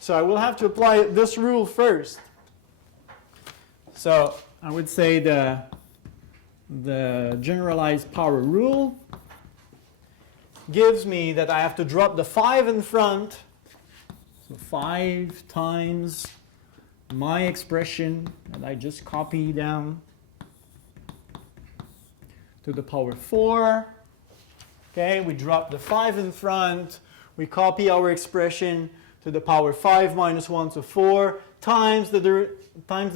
So I will have to apply this rule first. So I would say the generalized power rule gives me that I have to drop the 5 in front. So 5 times my expression that I just copy down to the power 4. Okay, we drop the 5 in front. We copy our expression to the power 5 minus 1, so 4 times the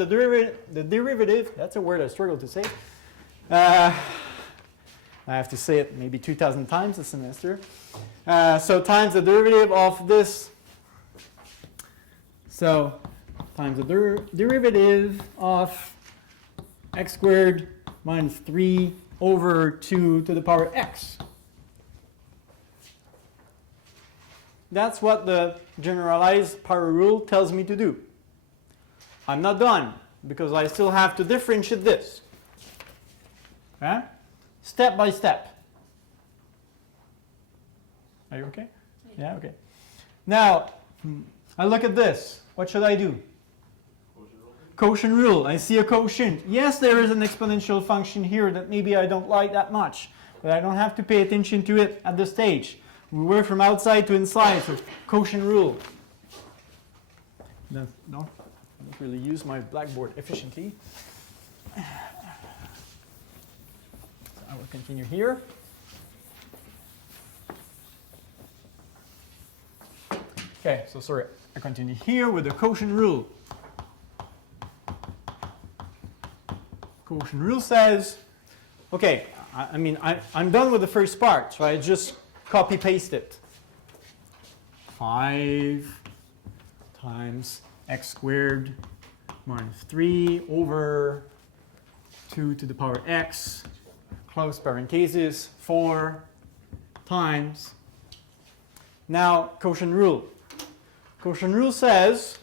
derivative. That's a word I struggle to say. I have to say it maybe 2,000 times a semester. So times the derivative of this. So times the derivative of x squared minus 3 over 2 to the power x. That's what the generalized power rule tells me to do. I'm not done because I still have to differentiate this. Okay? Step by step. Are you okay? Yeah, okay. Now, I look at this. What should I do? Quotient rule. I see a quotient. Yes, there is an exponential function here that maybe I don't like that much, but I don't have to pay attention to it at this stage. We work from outside to inside, so quotient rule. No, I don't really use my blackboard efficiently. So I will continue here. Okay, so sorry, I continue here with the quotient rule. Quotient rule says, okay, I'm done with the first part, so I just copy paste it. 5 times x squared minus 3 over 2 to the power x, close parentheses, 4 times. Now, quotient rule. Quotient rule says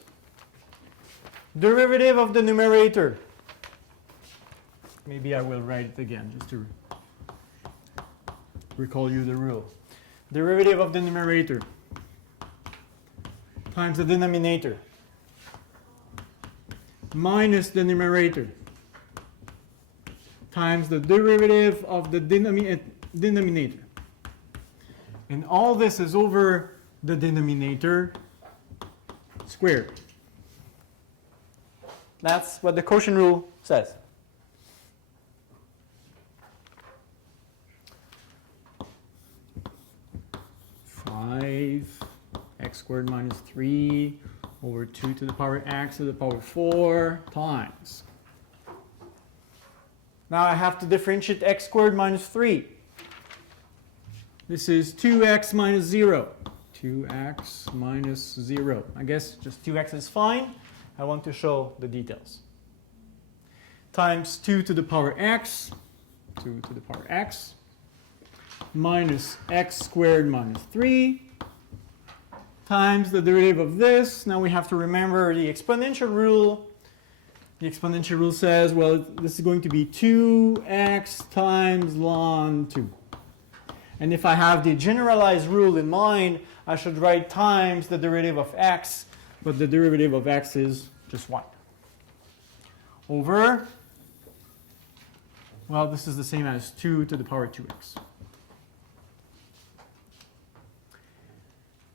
derivative of the numerator. Maybe I will write it again just to recall you the rule. Derivative of the numerator times the denominator minus the numerator times the derivative of the denominator. And all this is over the denominator squared. That's what the quotient rule says. X squared minus 3 over 2 to the power x to the power 4 times. Now I have to differentiate x squared minus 3. This is 2x minus 0. 2x minus 0. I guess just 2x is fine. I want to show the details. Times 2 to the power x, 2 to the power x, minus x squared minus 3 times the derivative of this. Now we have to remember the exponential rule. The exponential rule says, well, this is going to be 2x times ln 2. And if I have the generalized rule in mind, I should write times the derivative of x, but the derivative of x is just 1. Over, well, this is the same as 2 to the power 2x.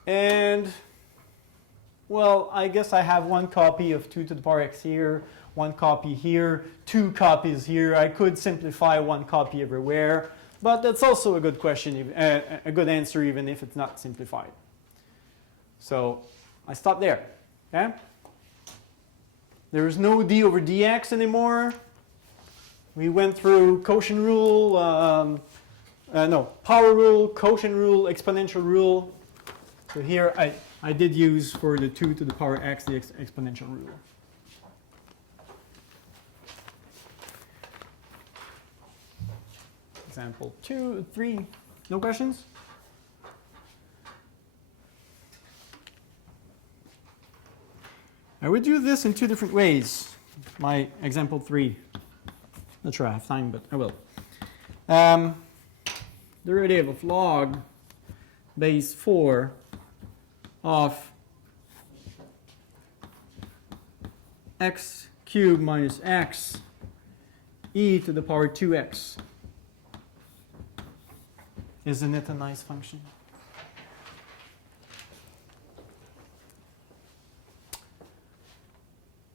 And, well, I guess I have one copy of 2 to the power x here, one copy here, 2 copies here. I could simplify one copy everywhere, but that's also a good question, a good answer even if it's not simplified. So I stop there. Okay? There is no d over dx anymore. We went through quotient rule, no, power rule, quotient rule, exponential rule. So here I did use for the 2 to the power x the exponential rule. Example 2, 3. No questions? I would do this in 2 different ways. My example 3. Not sure I have time, but I will. Derivative of log base 4 of x cubed minus x e to the power 2x. Isn't it a nice function?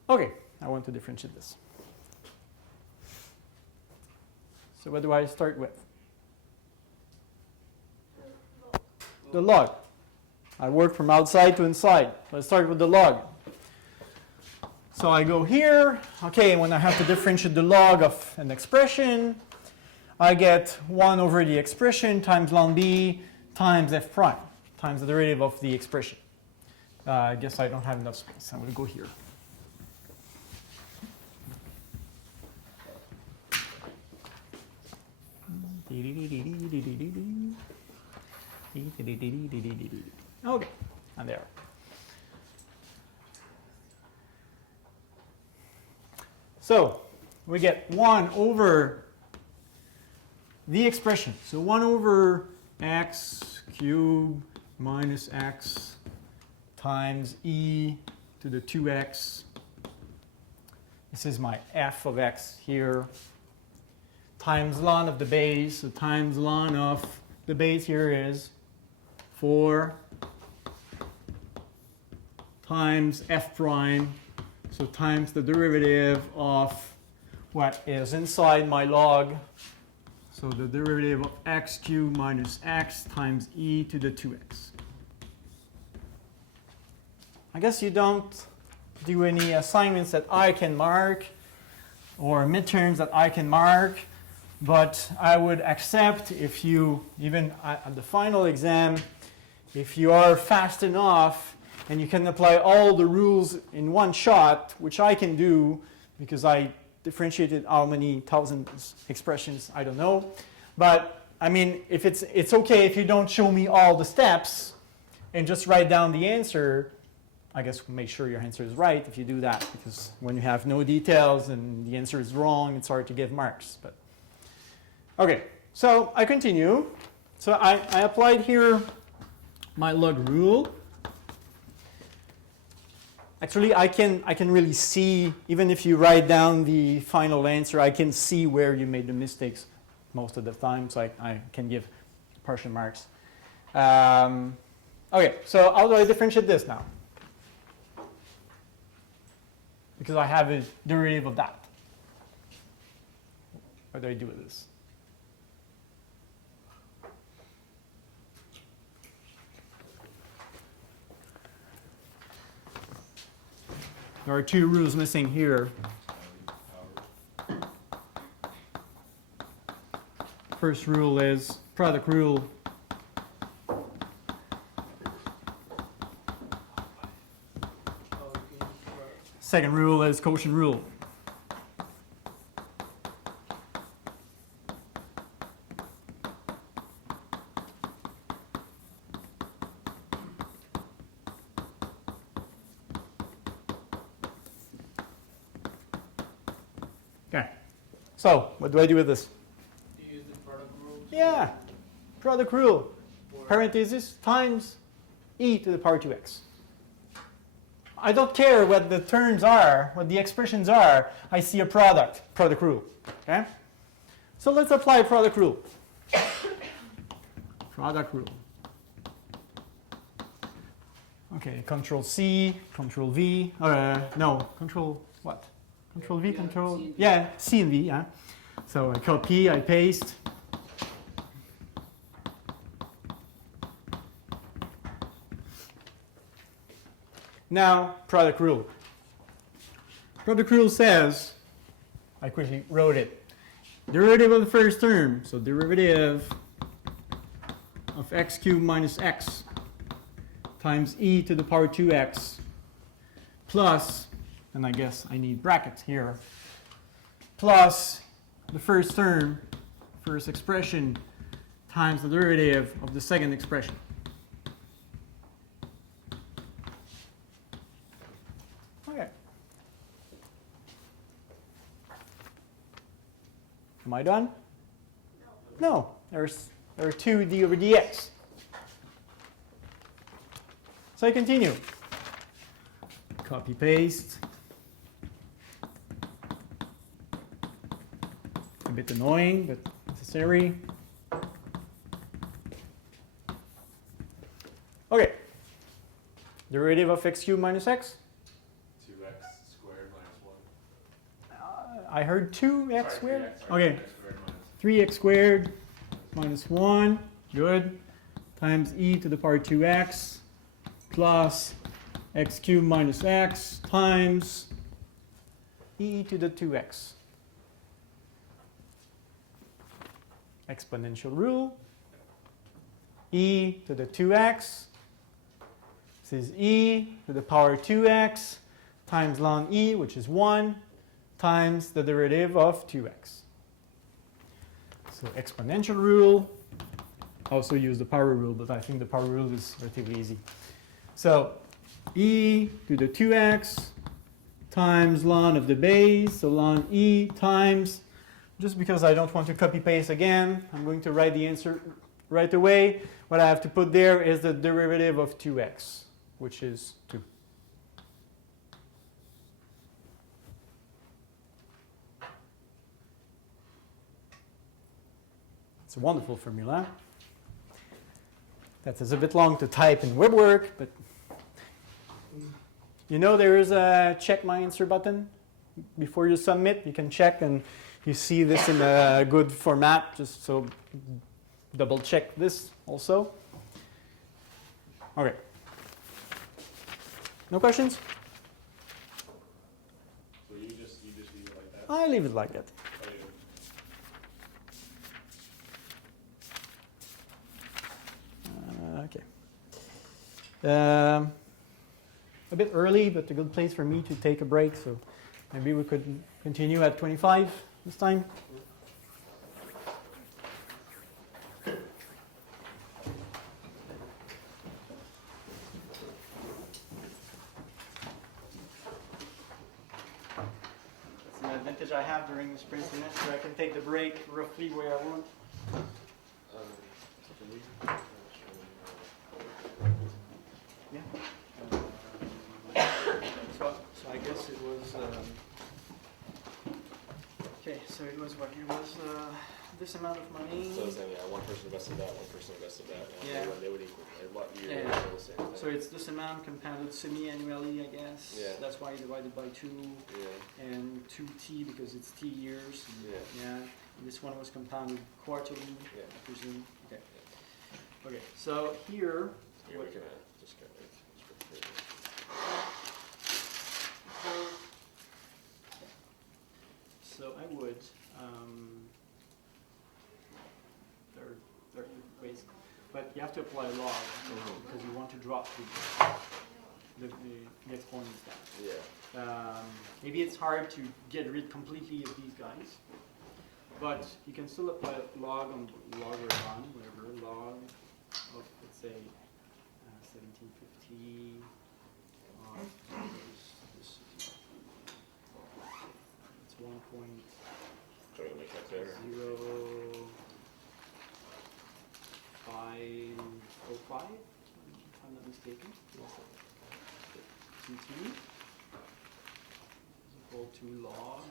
Okay, I want to differentiate this. So what do I start with? The log. I work from outside to inside. Let's start with the log. So I go here. Okay, when I have to differentiate the log of an expression, I get 1 over the expression times ln b times f prime times the derivative of the expression. I guess I don't have enough space. I'm going to go here. Okay, and there. So we get 1 over the expression. So 1 over x cubed minus x times e to the 2x. This is my f of x here. Times ln of the base. So times ln of the base here is 4 times f prime. So times the derivative of what is inside my log. So the derivative of x cubed minus x times e to the 2x. I guess you don't do any assignments that I can mark or midterms that I can mark, but I would accept if you, even at the final exam, if you are fast enough and you can apply all the rules in one shot, which I can do because I differentiated how many thousand expressions, I don't know. But I mean, if it's okay if you don't show me all the steps and just write down the answer. I guess make sure your answer is right if you do that, because when you have no details and the answer is wrong, it's hard to give marks. But okay, so I continue. So I applied here my log rule. Actually, I can really see, even if you write down the final answer, I can see where you made the mistakes most of the time, so I can give partial marks. Okay, so how do I differentiate this now? Because I have a derivative of that. What do I do with this? There are 2 rules missing here. First rule is product rule. Second rule is quotient rule. Okay, so what do I do with this? You use the product rule. Yeah, product rule. Parentheses times e to the power 2x. I don't care what the terms are, what the expressions are. I see a product rule. Okay? So let's apply product rule. Product rule. Okay, Control C, Control V. No, Control what? Control V, Control. Yeah, C and V. Yeah. So I copy, I paste. Now, product rule. Product rule says, I quickly wrote it, derivative of the first term, so derivative of x cubed minus x times e to the power 2x plus, and I guess I need brackets here, plus the first term, first expression, times the derivative of the second expression. Okay. Am I done? No. There are 2 d over dx. So I continue. Copy paste. A bit annoying, but necessary. Okay. Derivative of x cubed minus x. 2x squared minus 1. I heard 2x squared. 3x, Okay. 3x squared minus 1. Good. Times e to the power 2x plus x cubed minus x times e to the 2x. Exponential rule. E to the 2x. This is e to the power 2x times ln e, which is 1, times the derivative of 2x. So exponential rule. Also use the power rule, but I think the power rule is relatively easy. So e to the 2x times ln of the base, so ln e times, just because I don't want to copy paste again, I'm going to write the answer right away. What I have to put there is the derivative of 2x, which is 2. It's a wonderful formula. That is a bit long to type in WebWork, but you know there is a check my answer button. Before you submit, you can check and you see this in a good format, just so double check this also. Okay. No questions? So you just leave it like that? I leave it like that. Okay. A bit early, but a good place for me to take a break, so maybe we could continue at 25 this time. That's an advantage I have during the spring semester. I can take the break roughly where I want. Yeah. So I guess it was. Okay, so it was what? It was this amount of money. So it's saying, yeah, one person invested that, one person invested that. And Yeah. They would equal. What year Yeah. they were the same thing. So it's this amount compounded semi-annually, I guess. Yeah. That's why you divide it by 2, Yeah. and 2t because it's t years. And Yeah. And this one was compounded quarterly, Yeah. I presume. Okay. Okay. So here. Yeah, what- we can just get it. So I would. There are ways, but you have to apply log because you want to drop the exponents down. Yeah. Maybe it's hard to get rid completely of these guys, but you can still apply log on log or ln, whatever, log of, let's say, 1750 of this is, it's 1.0. So we can make that clearer. 505, if I'm not mistaken. Tt is equal to log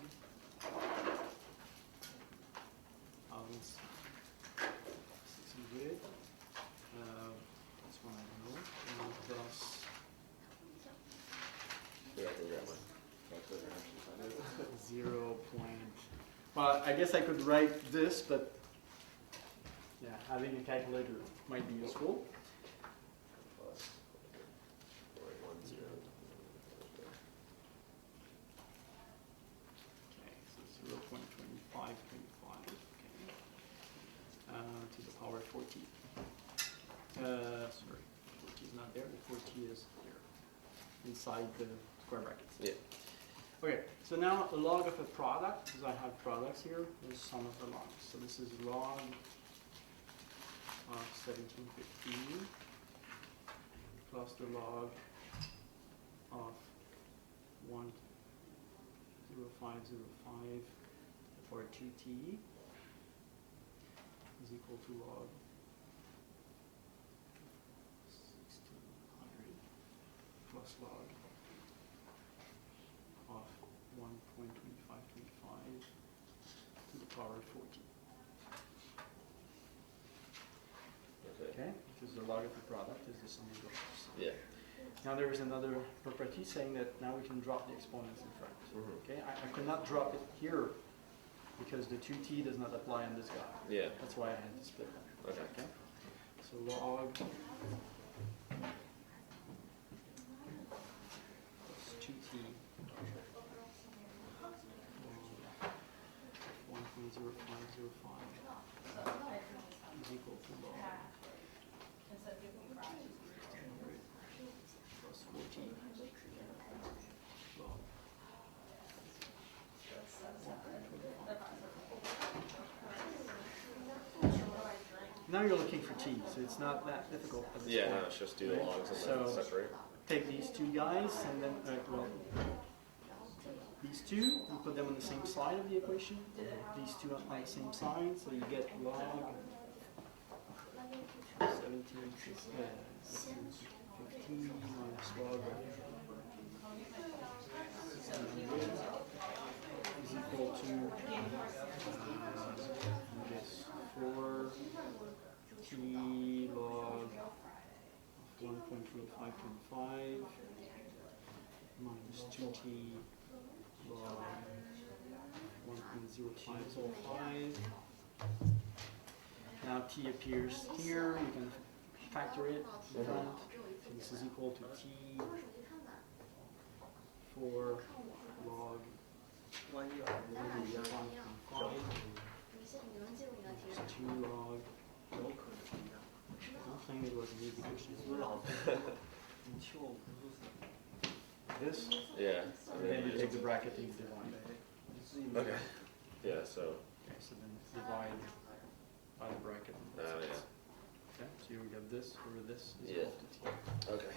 of 600. That's one I know. Plus Yeah, I can grab my calculator and actually find it. 0. Well, I guess I could write this, but yeah, having a calculator might be useful. Plus 4.10. Okay, so 0.2525, okay, to the power 14. inside the square brackets. Yeah. Okay, so now the log of a product, because I have products here, is sum of the logs. So this is log of 1715 plus the log of 10505 for 2t is equal to log 1600 plus log of 1.2525 to the power of 14. Okay. Okay, because the log of the product is the sum of the logs. Yeah. Now there is another property saying that now we can drop the exponents in front. Mhm. Okay, I could not drop it here because the 2t does not apply on this guy. Yeah. That's why I had to split them. Okay. Okay, so log plus 2t 1.0505 is equal to log 1600 plus 14 log 1.25. Now you're looking for t, so it's not that difficult at this Yeah, point. no, it's just do the logs and then So- separate. Take these two guys and then, well, these two and put them on the same side of the equation. These two on the same side, so you get log 17, 15 minus log 1600 is equal to this 4t log 1.3525 minus 2t log 1.0505. Now t appears here, you can factor it in front. So this is equal to t 4 log 1.5 is 2 log. I'm saying it was an easy question. This, Yeah. and then you take the bracket and you divide. Okay. Yeah, so. Okay, so then divide by the bracket. Oh, yeah. Okay, so you get this over this is Yeah. equal to t. Okay.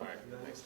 Alright, thanks.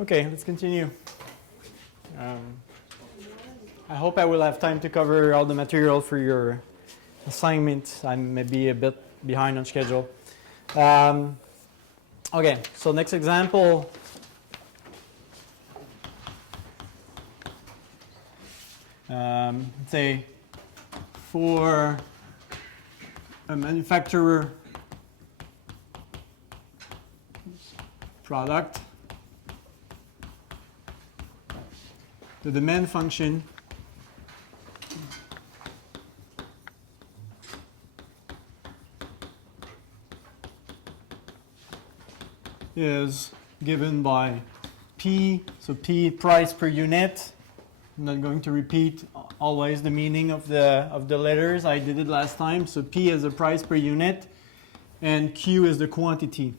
Okay, let's continue. I hope I will have time to cover all the material for your assignment. I'm maybe a bit behind on schedule. Okay, so next example. Say for a manufacturer product, the demand function is given by P, so P price per unit. I'm not going to repeat always the meaning of the letters. I did it last time. So P is the price per unit, and Q is the quantity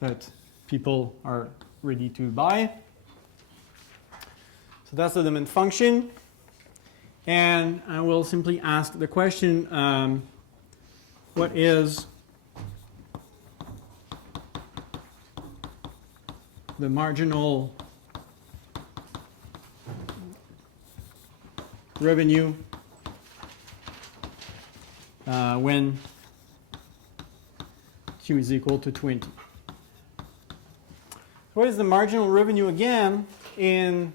that people are ready to buy. So that's the demand function. And I will simply ask the question, what is the marginal revenue when Q is equal to 20. What is the marginal revenue again? In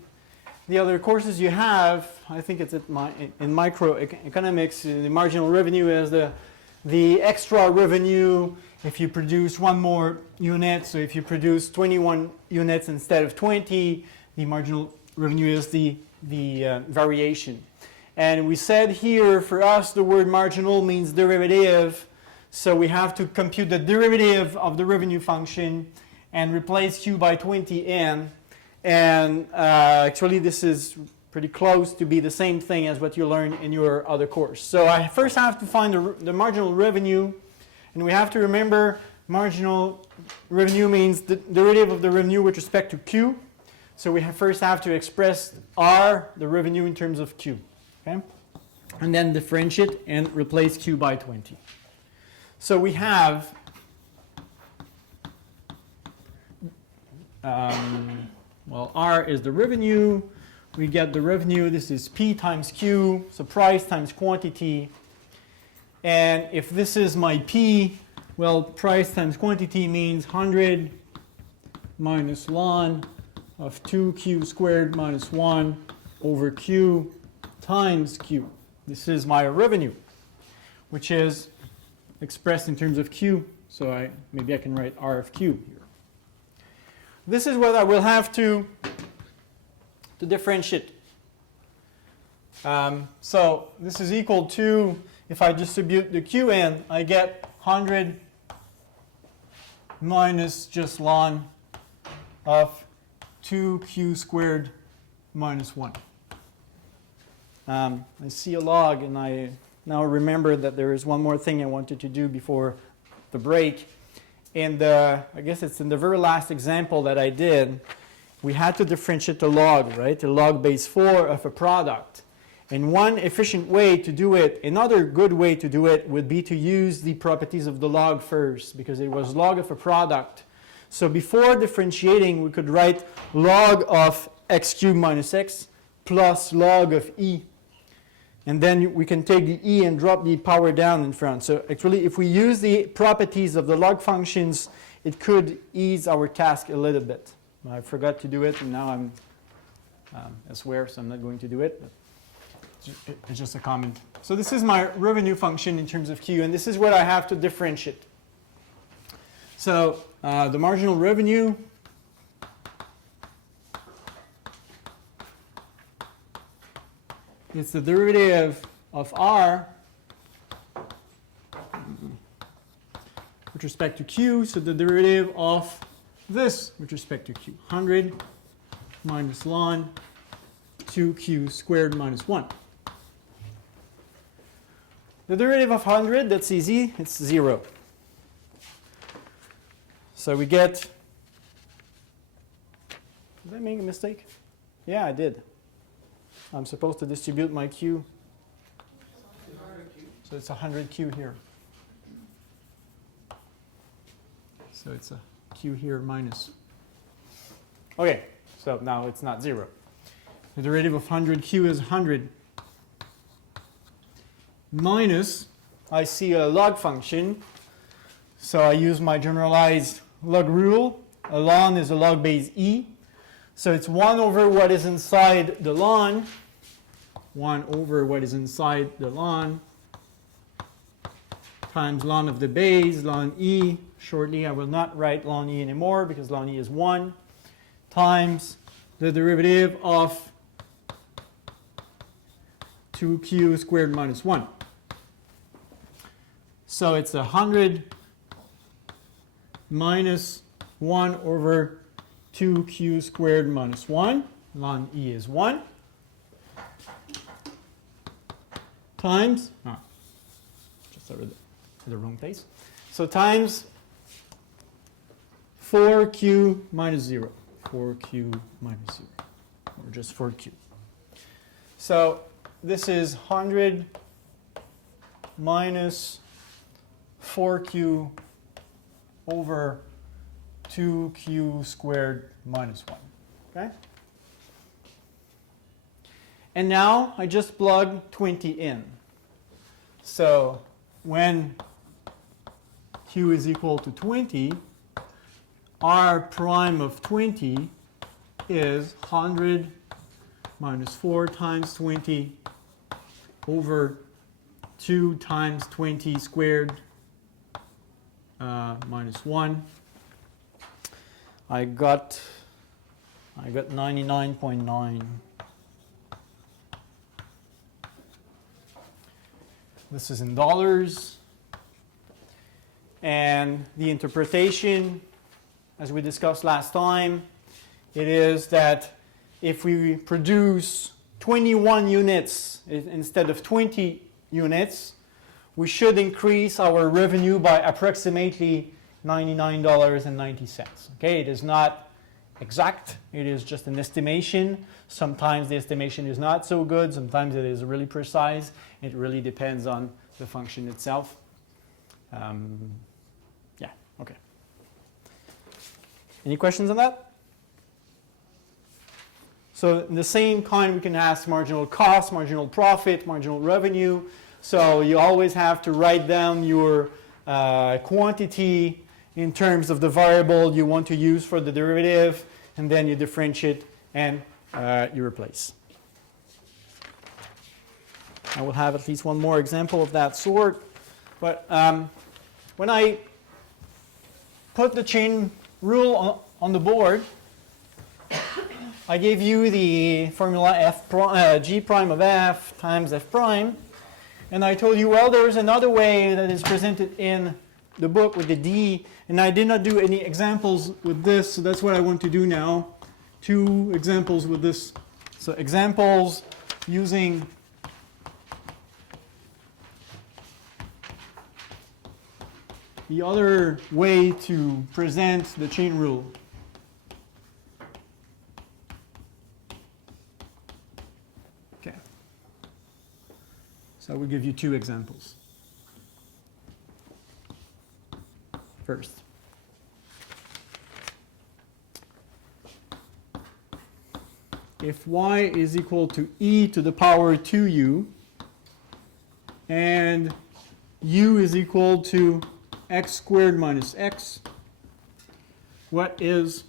the other courses you have, I think it's in microeconomics, the marginal revenue is the extra revenue if you produce one more unit. So if you produce 21 units instead of 20, the marginal revenue is the variation. And we said here for us the word marginal means derivative, so we have to compute the derivative of the revenue function and replace Q by 20n. And actually this is pretty close to be the same thing as what you learned in your other course. So I first have to find the marginal revenue, and we have to remember marginal revenue means the derivative of the revenue with respect to Q. So we first have to express R, the revenue, in terms of Q. Okay? And then differentiate and replace Q by 20. So we have well, R is the revenue. We get the revenue. This is P times Q, so price times quantity. And if this is my P, well, price times quantity means 100 minus ln of 2Q squared minus 1 over Q times Q. This is my revenue, which is expressed in terms of Q. So maybe I can write R of Q here. This is what I will have to differentiate. So this is equal to, if I distribute the Qn, I get 100 minus just ln of 2Q squared minus 1. I see a log, and I now remember that there is one more thing I wanted to do before the break. And I guess it's in the very last example that I did, we had to differentiate the log, right? The log base 4 of a product. And one efficient way to do it, another good way to do it, would be to use the properties of the log first, because it was log of a product. So before differentiating, we could write log of x cubed minus x plus log of e. And then we can take the e and drop the power down in front. So actually, if we use the properties of the log functions, it could ease our task a little bit. I forgot to do it, and now I'm elsewhere, so I'm not going to do it. It's just a comment. So this is my revenue function in terms of Q, and this is what I have to differentiate. So the marginal revenue is the derivative of R with respect to Q, so the derivative of this with respect to Q. 100 minus ln 2Q squared minus 1. The derivative of 100, that's easy, it's 0. So we get, did I make a mistake? Yeah, I did. I'm supposed to distribute my Q. So it's 100Q here. So it's a Q here minus Okay, so now it's not 0. The derivative of 100q is 100 minus, I see a log function, so I use my generalized log rule. A ln is a log base e. So it's 1 over what is inside the ln, 1 over what is inside the ln, times ln of the base, ln e. Shortly, I will not write ln e anymore because ln e is 1, times the derivative of 2q squared minus 1. So it's 100 minus 1 over 2q squared minus 1. Ln e is 1. Times, just over the wrong place. So times 4q minus 0. 4q minus 0. Or just 4q. So this is 100 minus 4q over 2q squared minus 1. Okay? And now I just plug 20 in. So when q is equal to 20, r prime of 20 is 100 minus 4 times 20 over 2 times 20 squared minus 1. I got 99.9. This is in dollars. And the interpretation, as we discussed last time, it is that if we produce 21 units instead of 20 units, we should increase our revenue by approximately $99.90. Okay, it is not exact, it is just an estimation. Sometimes the estimation is not so good, sometimes it is really precise. It really depends on the function itself. Yeah, okay. Any questions on that? So in the same kind, we can ask marginal cost, marginal profit, marginal revenue. So you always have to write down your quantity in terms of the variable you want to use for the derivative, and then you differentiate and you replace. I will have at least one more example of that sort. But when I put the chain rule on the board, I gave you the formula g prime of f times f prime. And I told you, well, there is another way that is presented in the book with the d. And I did not do any examples with this, so that's what I want to do now. 2 examples with this. So examples using the other way to present the chain rule. Okay. So I will give you 2 examples. First, if y is equal to e to the power 2u and u is equal to x squared minus x, what is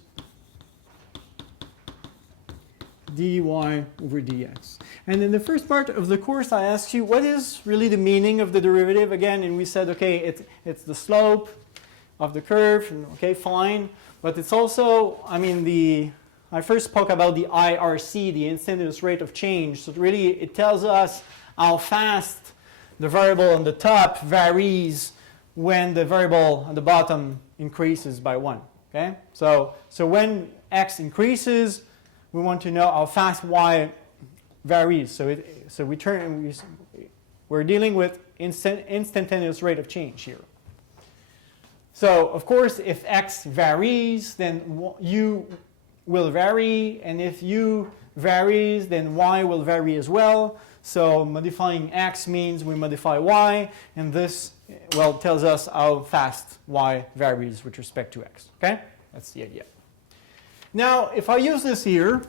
dy over dx? And in the first part of the course, I asked you, what is really the meaning of the derivative again? And we said, okay, it's the slope of the curve, okay, fine. But it's also, I mean, I first spoke about the IRC, the instantaneous rate of change. So really, it tells us how fast the variable on the top varies when the variable on the bottom increases by 1. Okay, so when x increases, we want to know how fast y varies. So we're dealing with instantaneous rate of change here. So of course, if x varies, then u will vary, and if u varies, then y will vary as well. So modifying x means we modify y, and this, well, tells us how fast y varies with respect to x. Okay? That's the idea. Now, if I use this here,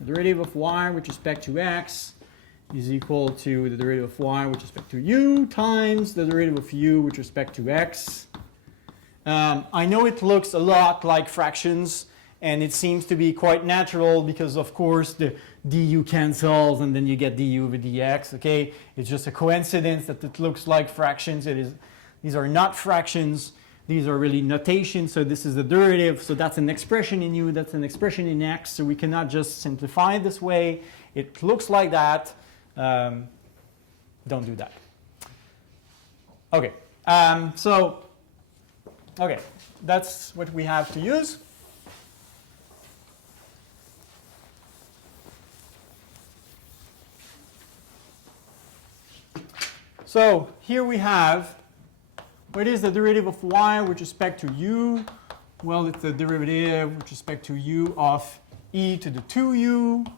the derivative of y with respect to x is equal to the derivative of y with respect to u times the derivative of u with respect to x. I know it looks a lot like fractions, and it seems to be quite natural because, of course, the du cancels and then you get du over dx. Okay, it's just a coincidence that it looks like fractions. These are not fractions. These are really notations. So this is the derivative. So that's an expression in u. That's an expression in x. So we cannot just simplify it this way. It looks like that. Don't do that. Okay. Okay, that's what we have to use. So here we have, what is the derivative of y with respect to u? Well, it's the derivative with respect to u of e to the 2u.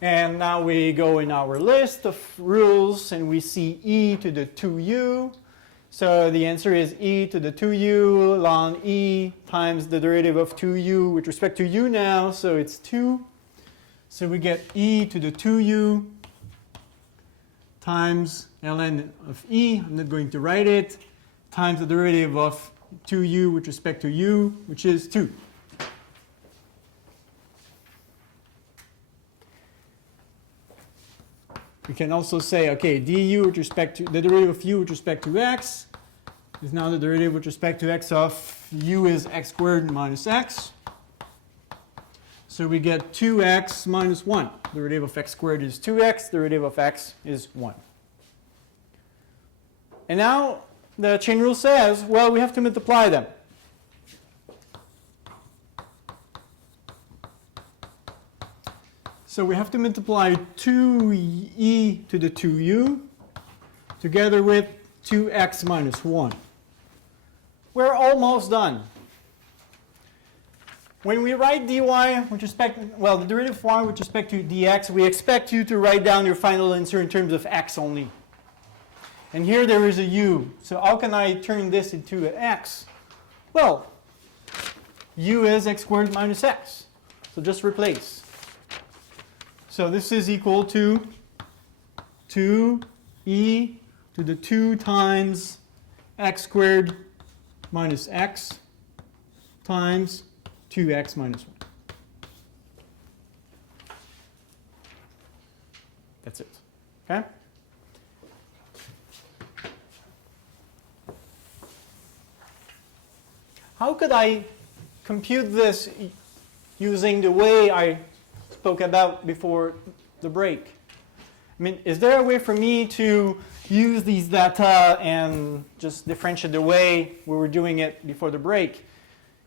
And now we go in our list of rules and we see e to the 2u. So the answer is e to the 2u ln e times the derivative of 2u with respect to u now. So it's 2. So we get e to the 2u times ln of e. I'm not going to write it. Times the derivative of 2u with respect to u, which is 2. We can also say, okay, du with respect to the derivative of u with respect to x is now the derivative with respect to x of u is x squared minus x. So we get 2x minus 1. The derivative of x squared is 2x. The derivative of x is 1. And now the chain rule says, well, we have to multiply them. So we have to multiply 2e to the 2u together with 2x minus 1. We're almost done. When we write dy with respect, well, the derivative of y with respect to dx, we expect you to write down your final answer in terms of x only. And here there is a u. So how can I turn this into an x? Well, u is x squared minus x. So just replace. So this is equal to 2e to the 2 times x squared minus x times 2x minus 1. That's it. Okay? How could I compute this using the way I spoke about before the break? I mean, is there a way for me to use these data and just differentiate the way we were doing it before the break?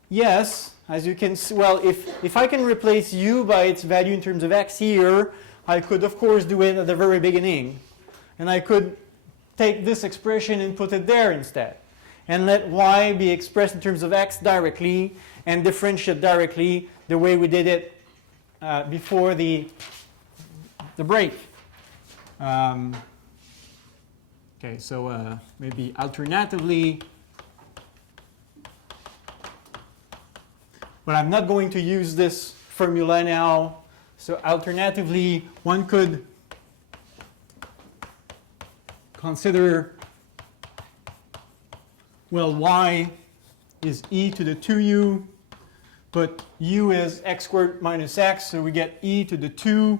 Yes, as you can see, well, if I can replace u by its value in terms of x here, I could of course do it at the very beginning. And I could take this expression and put it there instead. And let y be expressed in terms of x directly and differentiate directly the way we did it before the break. Okay, so maybe alternatively, but I'm not going to use this formula now. So alternatively, one could consider, well, y is e to the 2u, but u is x squared minus x, so we get e to the 2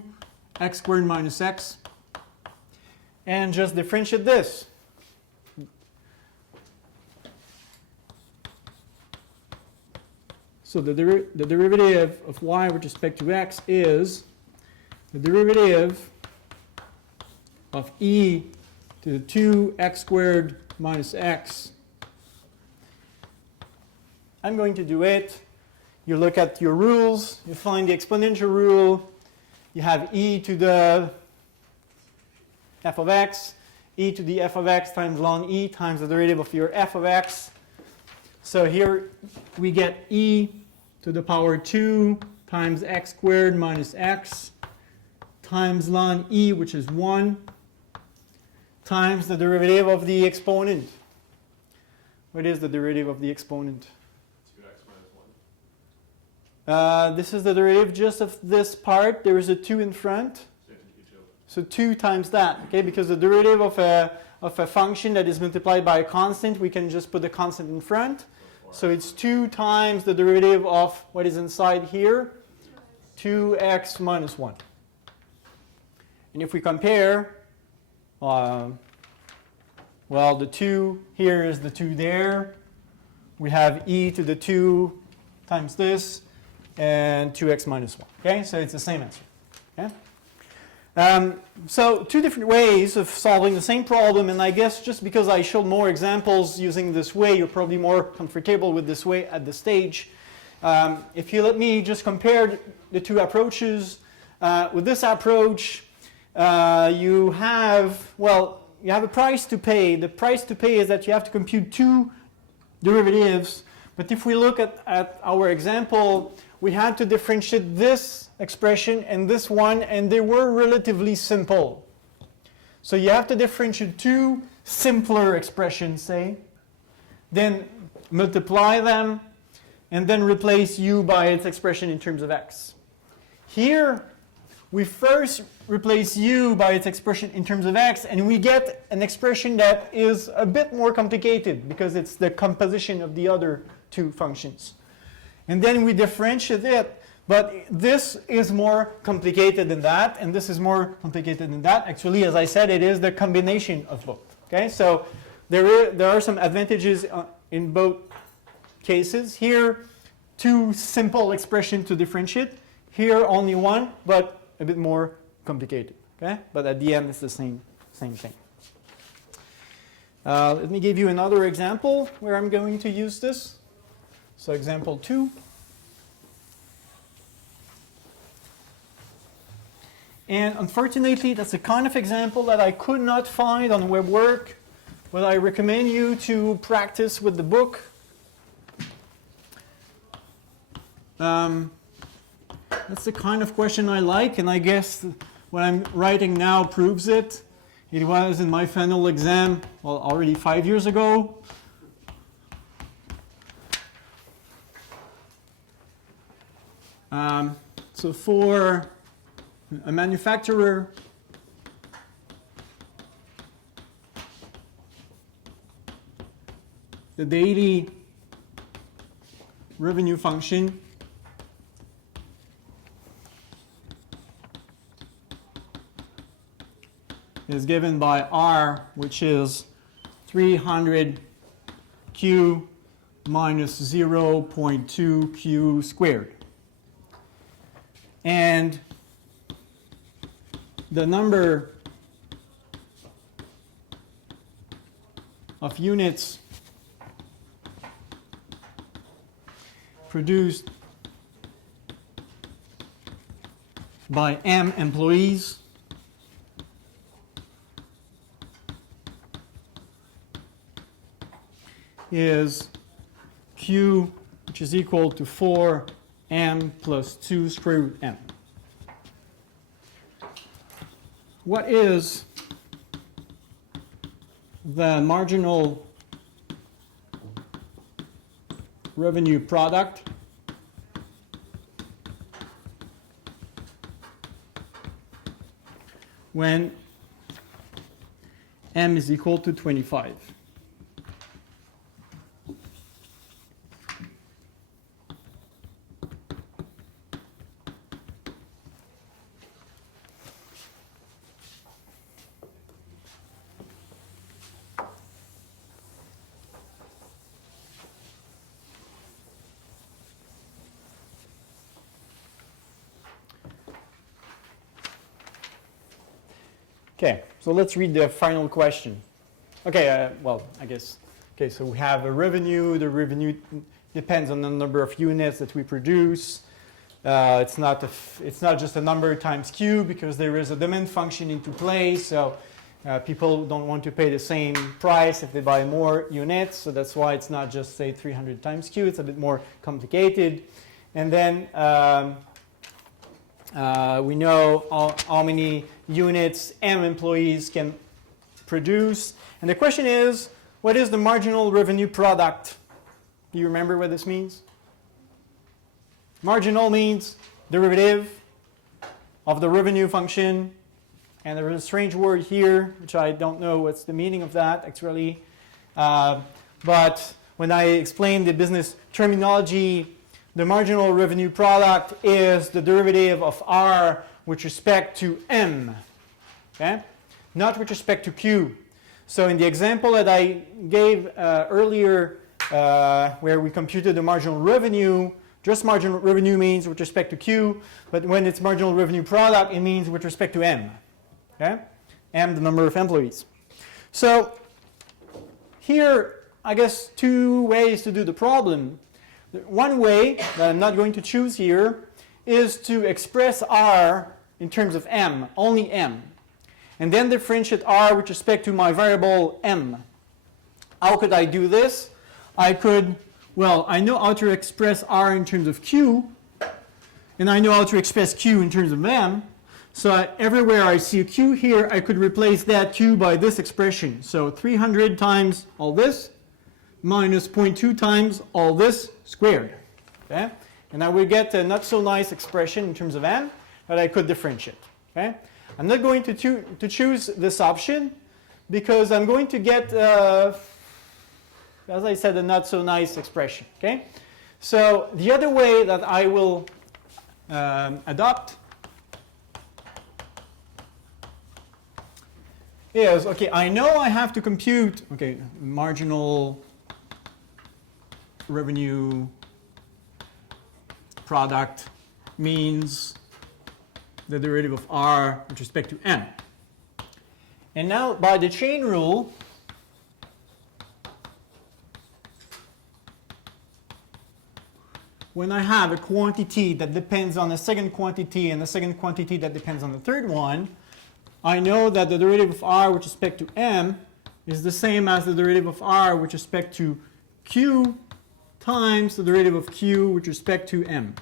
x squared minus x. And just differentiate this. So the derivative of y with respect to x is the derivative of e to the 2 x squared minus x. I'm going to do it. You look at your rules, you find the exponential rule, you have e to the f of x, e to the f of x times ln e times the derivative of your f of x. So here we get e to the power 2 times x squared minus x times ln e, which is 1, times the derivative of the exponent. What is the derivative of the exponent? 2x minus 1. This is the derivative just of this part. There is a 2 in front. So you have to do 2. So 2 times that, okay? Because the derivative of a function that is multiplied by a constant, we can just put the constant in front. So it's 2 times the derivative of what is inside here, 2x minus 1. And if we compare, well, the 2 here is the 2 there. We have e to the 2 times this, and 2x minus 1. Okay, so it's the same answer. Okay? So 2 different ways of solving the same problem, and I guess just because I showed more examples using this way, you're probably more comfortable with this way at this stage. If you let me just compare the 2 approaches, with this approach, you have a price to pay. The price to pay is that you have to compute 2 derivatives, but if we look at our example, we had to differentiate this expression and this one, and they were relatively simple. So you have to differentiate 2 simpler expressions, say, then multiply them, and then replace u by its expression in terms of x. Here, we first replace u by its expression in terms of x, and we get an expression that is a bit more complicated because it's the composition of the other 2 functions. And then we differentiate it, but this is more complicated than that, and this is more complicated than that. Actually, as I said, it is the combination of both. Okay, so there are some advantages in both cases. Here, 2 simple expressions to differentiate. Here, only 1, but a bit more complicated. Okay, but at the end, it's the same thing. Let me give you another example where I'm going to use this. So example 2. And unfortunately, that's a kind of example that I could not find on WebWork, but I recommend you to practice with the book. That's the kind of question I like, and I guess what I'm writing now proves it. It was in my final exam, well, already 5 years ago. So for a manufacturer, the daily revenue function is given by R, which is 300Q minus 0.2Q squared. And the number of units produced by M employees is Q, which is equal to 4M plus 2 square root M. What is the marginal revenue product when M is equal to 25? Okay, so let's read the final question. Okay, well, I guess, okay, so we have a revenue. The revenue depends on the number of units that we produce. It's not just a number times Q because there is a demand function into play, so people don't want to pay the same price if they buy more units, so that's why it's not just, say, 300 times Q. It's a bit more complicated. And then we know how many units M employees can produce. And the question is, what is the marginal revenue product? Do you remember what this means? Marginal means derivative of the revenue function. And there is a strange word here, which I don't know what's the meaning of that actually. But when I explain the business terminology, the marginal revenue product is the derivative of R with respect to M, okay? Not with respect to Q. So in the example that I gave earlier, where we computed the marginal revenue, just marginal revenue means with respect to Q, but when it's marginal revenue product, it means with respect to M. Okay? M, the number of employees. So here, I guess, two ways to do the problem. One way that I'm not going to choose here is to express R in terms of M, only M, and then differentiate R with respect to my variable M. How could I do this? I could, well, I know how to express R in terms of Q, and I know how to express Q in terms of M. So everywhere I see a Q here, I could replace that Q by this expression. So 300 times all this minus 0.2 times all this squared. Okay? And I will get a not so nice expression in terms of M that I could differentiate. Okay? I'm not going to choose this option because I'm going to get, as I said, a not so nice expression. Okay? So the other way that I will adopt is, okay, I know I have to compute, okay, marginal revenue product means the derivative of R with respect to M. And now by the chain rule, when I have a quantity that depends on a second quantity and a second quantity that depends on the third one, I know that the derivative of R with respect to M is the same as the derivative of R with respect to Q times the derivative of Q with respect to M.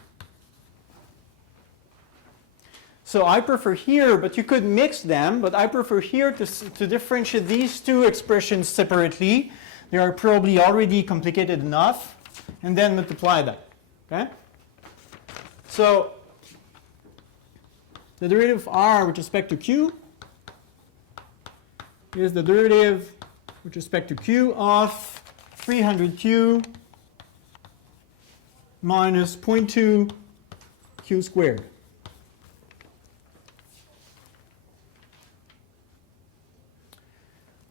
So I prefer here, but you could mix them, but I prefer here to differentiate these two expressions separately. They are probably already complicated enough, and then multiply that. Okay? So the derivative of R with respect to Q is the derivative with respect to Q of 300Q minus 0.2 Q squared.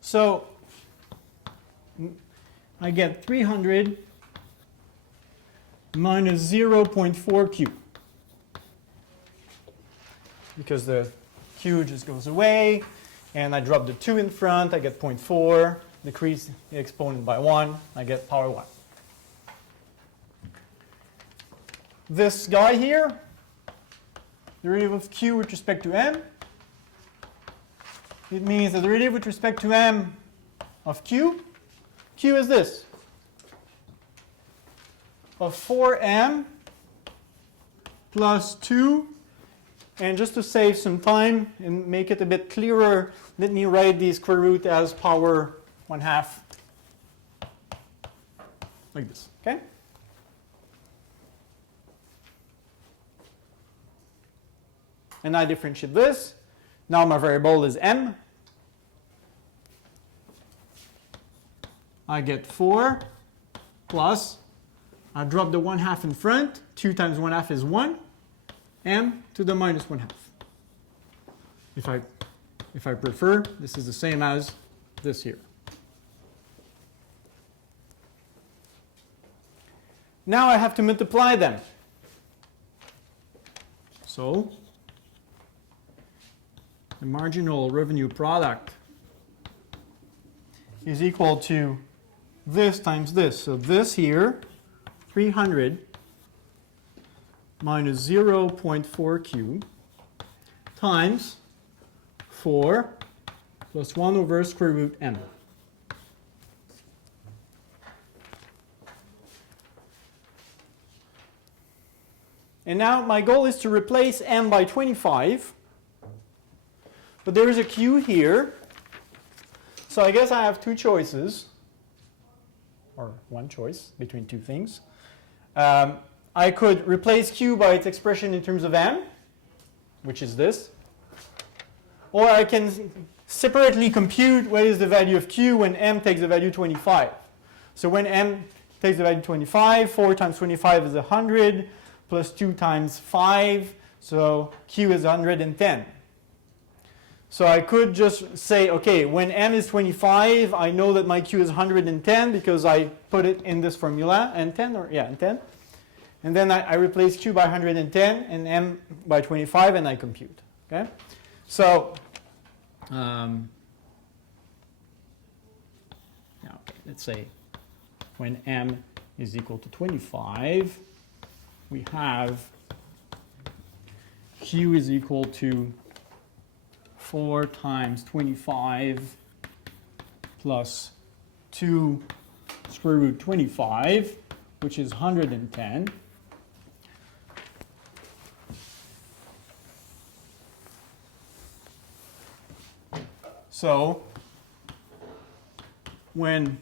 So I get 300 minus 0.4 Q. Because the Q just goes away, and I drop the 2 in front, I get 0.4, decrease the exponent by 1, I get power 1. This guy here, derivative of Q with respect to M, it means the derivative with respect to M of Q, Q is this, of 4M plus 2. And just to save some time and make it a bit clearer, let me write the square root as power 1/2, like this, okay? And I differentiate this. Now my variable is M. I get 4 plus, I drop the 1/2 in front, 2 times 1/2 is 1. M to the minus 1/2. If I prefer, this is the same as this here. Now I have to multiply them. So the marginal revenue product is equal to this times this. So this here, 300 minus 0.4 Q times 4 plus 1 over square root M. And now my goal is to replace M by 25. But there is a Q here. So I guess I have two choices, or one choice between two things. I could replace Q by its expression in terms of M, which is this. Or I can separately compute what is the value of Q when M takes the value 25. So when M takes the value 25, 4 times 25 is 100, plus 2 times 5, so Q is 110. So I could just say, okay, when M is 25, I know that my Q is 110 because I put it in this formula, N10, or yeah, N10. And then I replace Q by 110 and M by 25, and I compute. Okay? So, now, let's say when M is equal to 25, we have Q is equal to 4 times 25 plus 2 square root 25, which is 110. So when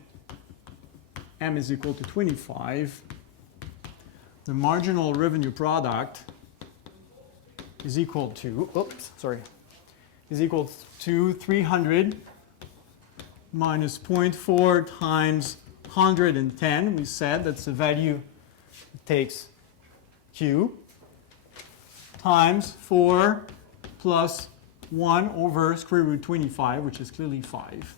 M is equal to 25, the marginal revenue product is equal to, is equal to 300 minus 0.4 times 110. We said that's the value it takes Q, times 4 plus 1 over square root 25, which is clearly 5.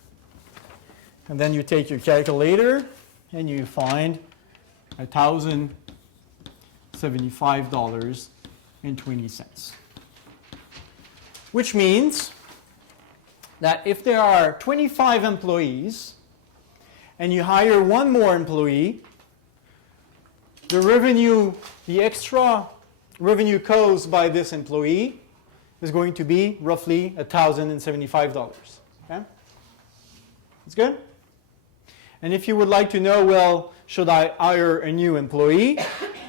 And then you take your calculator and you find $1,075.20. Which means that if there are 25 employees and you hire one more employee, the revenue, the extra revenue caused by this employee is going to be roughly $1,075. Okay? That's good? And if you would like to know, well, should I hire a new employee?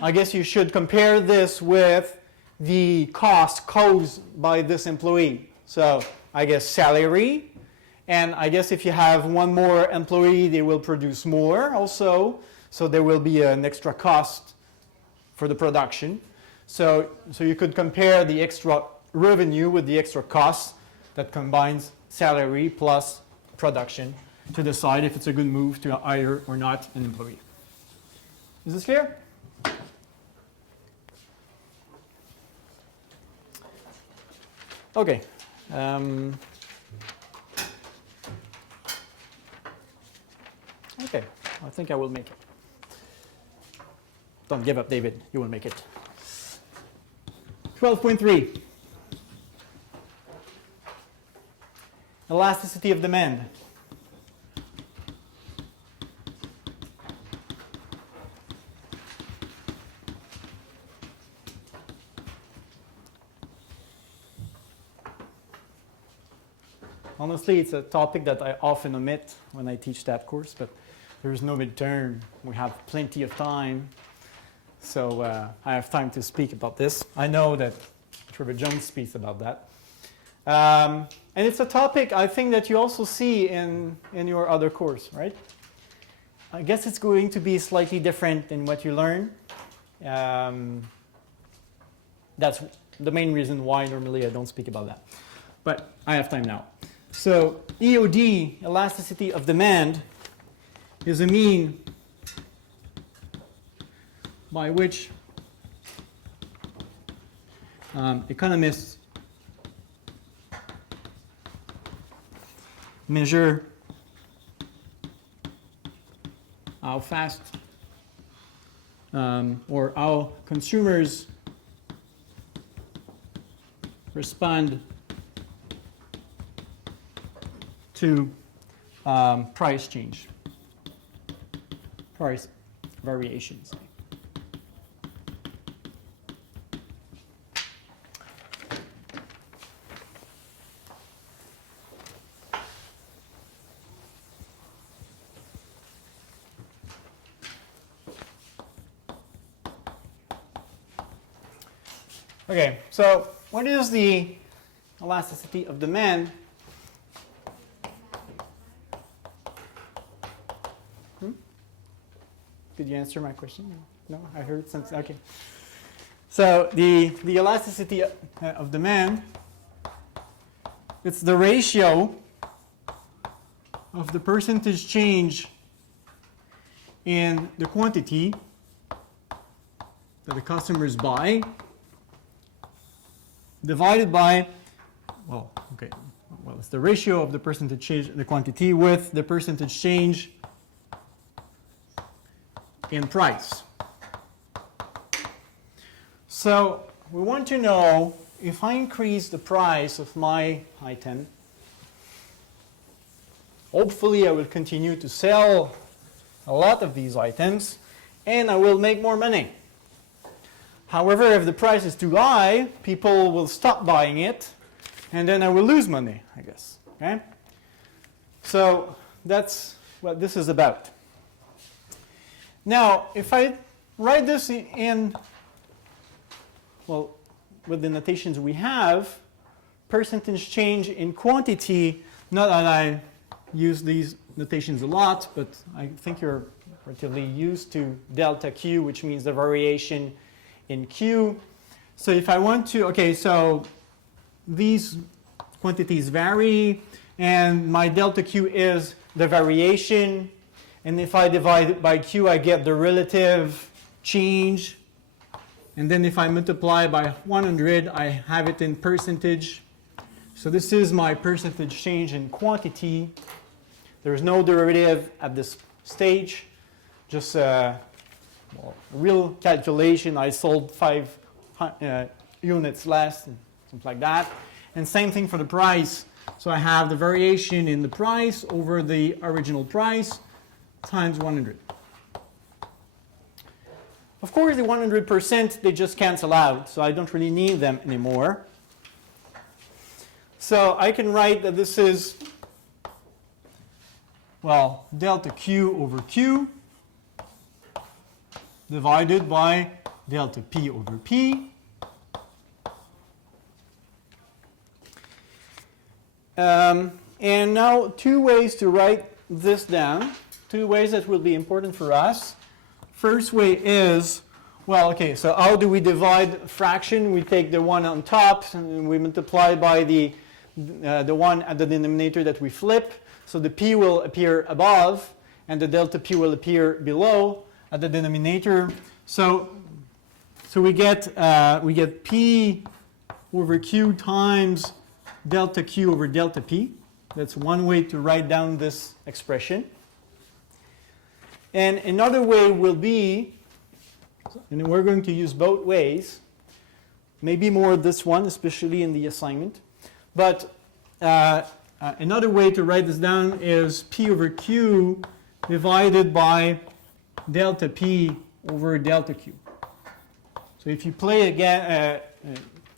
I guess you should compare this with the cost caused by this employee. So I guess salary, and I guess if you have one more employee, they will produce more also. So there will be an extra cost for the production. So you could compare the extra revenue with the extra cost that combines salary plus production to decide if it's a good move to hire or not an employee. Is this clear? Okay. Okay, I think I will make it. Don't give up, David. You will make it. 12.3. Elasticity of demand. Honestly, it's a topic that I often omit when I teach that course, but there is no midterm. We have plenty of time. So I have time to speak about this. I know that Trevor Jones speaks about that. And it's a topic I think that you also see in your other course, right? I guess it's going to be slightly different than what you learn. That's the main reason why normally I don't speak about that. But I have time now. So EOD, elasticity of demand, is a mean by which economists measure how fast or how consumers respond to price change, price variations. Okay, so what is the elasticity of demand? Did you answer my question? No, I heard something. Okay. So the elasticity of demand, it's the ratio of the percentage change in the quantity that the customers buy divided by, well, it's the ratio of the percentage change in the quantity with the percentage change in price. So we want to know if I increase the price of my item, hopefully I will continue to sell a lot of these items and I will make more money. However, if the price is too high, people will stop buying it and then I will lose money, I guess. Okay? So that's what this is about. Now, if I write this in, well, with the notations we have, percentage change in quantity, not that I use these notations a lot, but I think you're relatively used to delta Q, which means the variation in Q. So if I want to, okay, so these quantities vary, and my delta Q is the variation, and if I divide it by Q, I get the relative change, and then if I multiply by 100, I have it in percentage. So this is my percentage change in quantity. There is no derivative at this stage, just a real calculation. I sold 5 units less, and something like that. And same thing for the price. So I have the variation in the price over the original price times 100. Of course, the 100%, they just cancel out, so I don't really need them anymore. So I can write that this is, well, delta Q over Q divided by delta P over P. And now 2 ways to write this down, 2 ways that will be important for us. First way is, well, okay, so how do we divide fraction? We take the one on top and we multiply by the one at the denominator that we flip. So the P will appear above and the delta P will appear below at the denominator. So we get P over Q times delta Q over delta P. That's one way to write down this expression. And another way will be, and we're going to use both ways, maybe more this one, especially in the assignment. But another way to write this down is P over Q divided by delta P over delta Q. So if you play again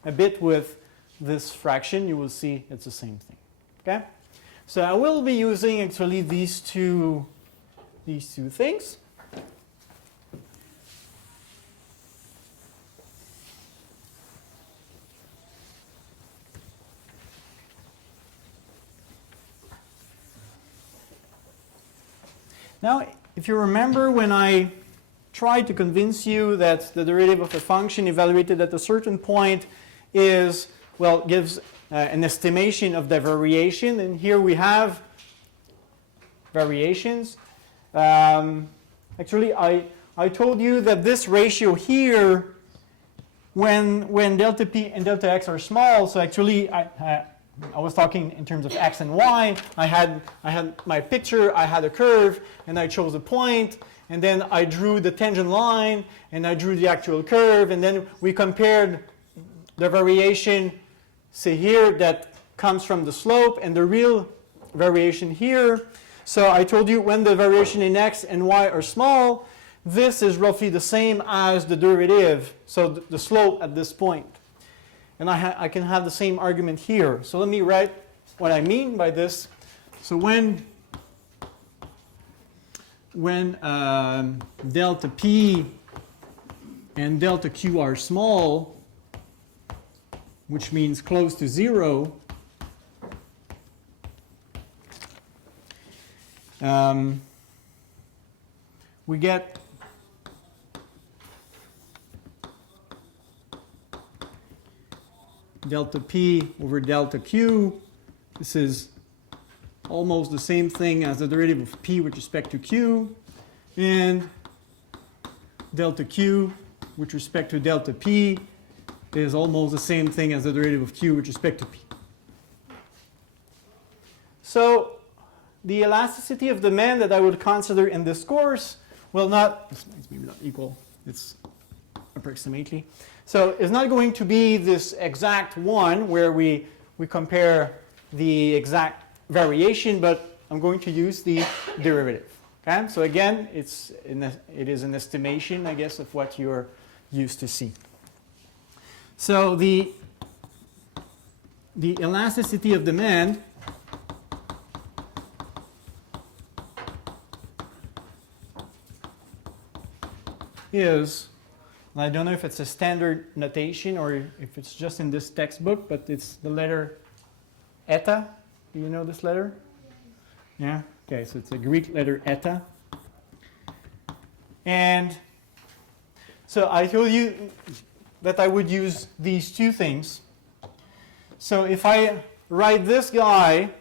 a bit with this fraction, you will see it's the same thing. Okay? So I will be using actually these two things. Now, if you remember when I tried to convince you that the derivative of a function evaluated at a certain point is, well, gives an estimation of the variation, and here we have variations. Actually, I told you that this ratio here, when delta P and delta X are small, so actually I was talking in terms of X and Y. I had my picture, I had a curve, and I chose a point, and then I drew the tangent line, and I drew the actual curve, and then we compared the variation, say here, that comes from the slope, and the real variation here. So I told you when the variation in X and Y are small, this is roughly the same as the derivative, so the slope at this point. And I can have the same argument here. So let me write what I mean by this. So when delta P and delta Q are small, which means close to 0, we get delta P over delta Q. This is almost the same thing as the derivative of P with respect to Q. And delta Q with respect to delta P is almost the same thing as the derivative of Q with respect to P. So the elasticity of demand that I would consider in this course will not, it's maybe not equal, it's approximately. So it's not going to be this exact one where we compare the exact variation, but I'm going to use the derivative. Okay? So again, it is an estimation, I guess, of what you're used to see. So the elasticity of demand is, and I don't know if it's a standard notation or if it's just in this textbook, but it's the letter eta. Do you know this letter? Yeah? Okay, so it's a Greek letter eta. And so I told you that I would use these two things. So if I write this guy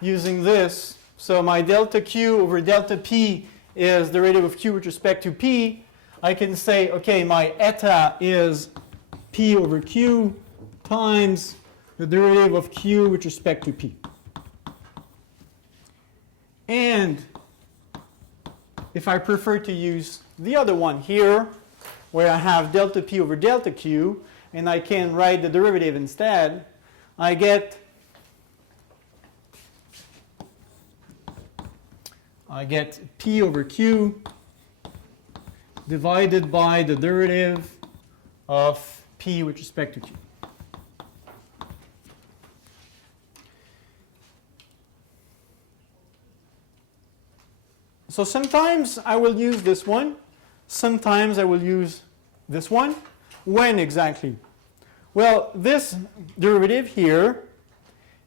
using this, so my delta Q over delta P is the derivative of Q with respect to P, I can say, okay, my eta is P over Q times the derivative of Q with respect to P. And if I prefer to use the other one here, where I have delta P over delta Q, and I can write the derivative instead, I get P over Q divided by the derivative of P with respect to Q. So sometimes I will use this one, sometimes I will use this one. When exactly? Well, this derivative here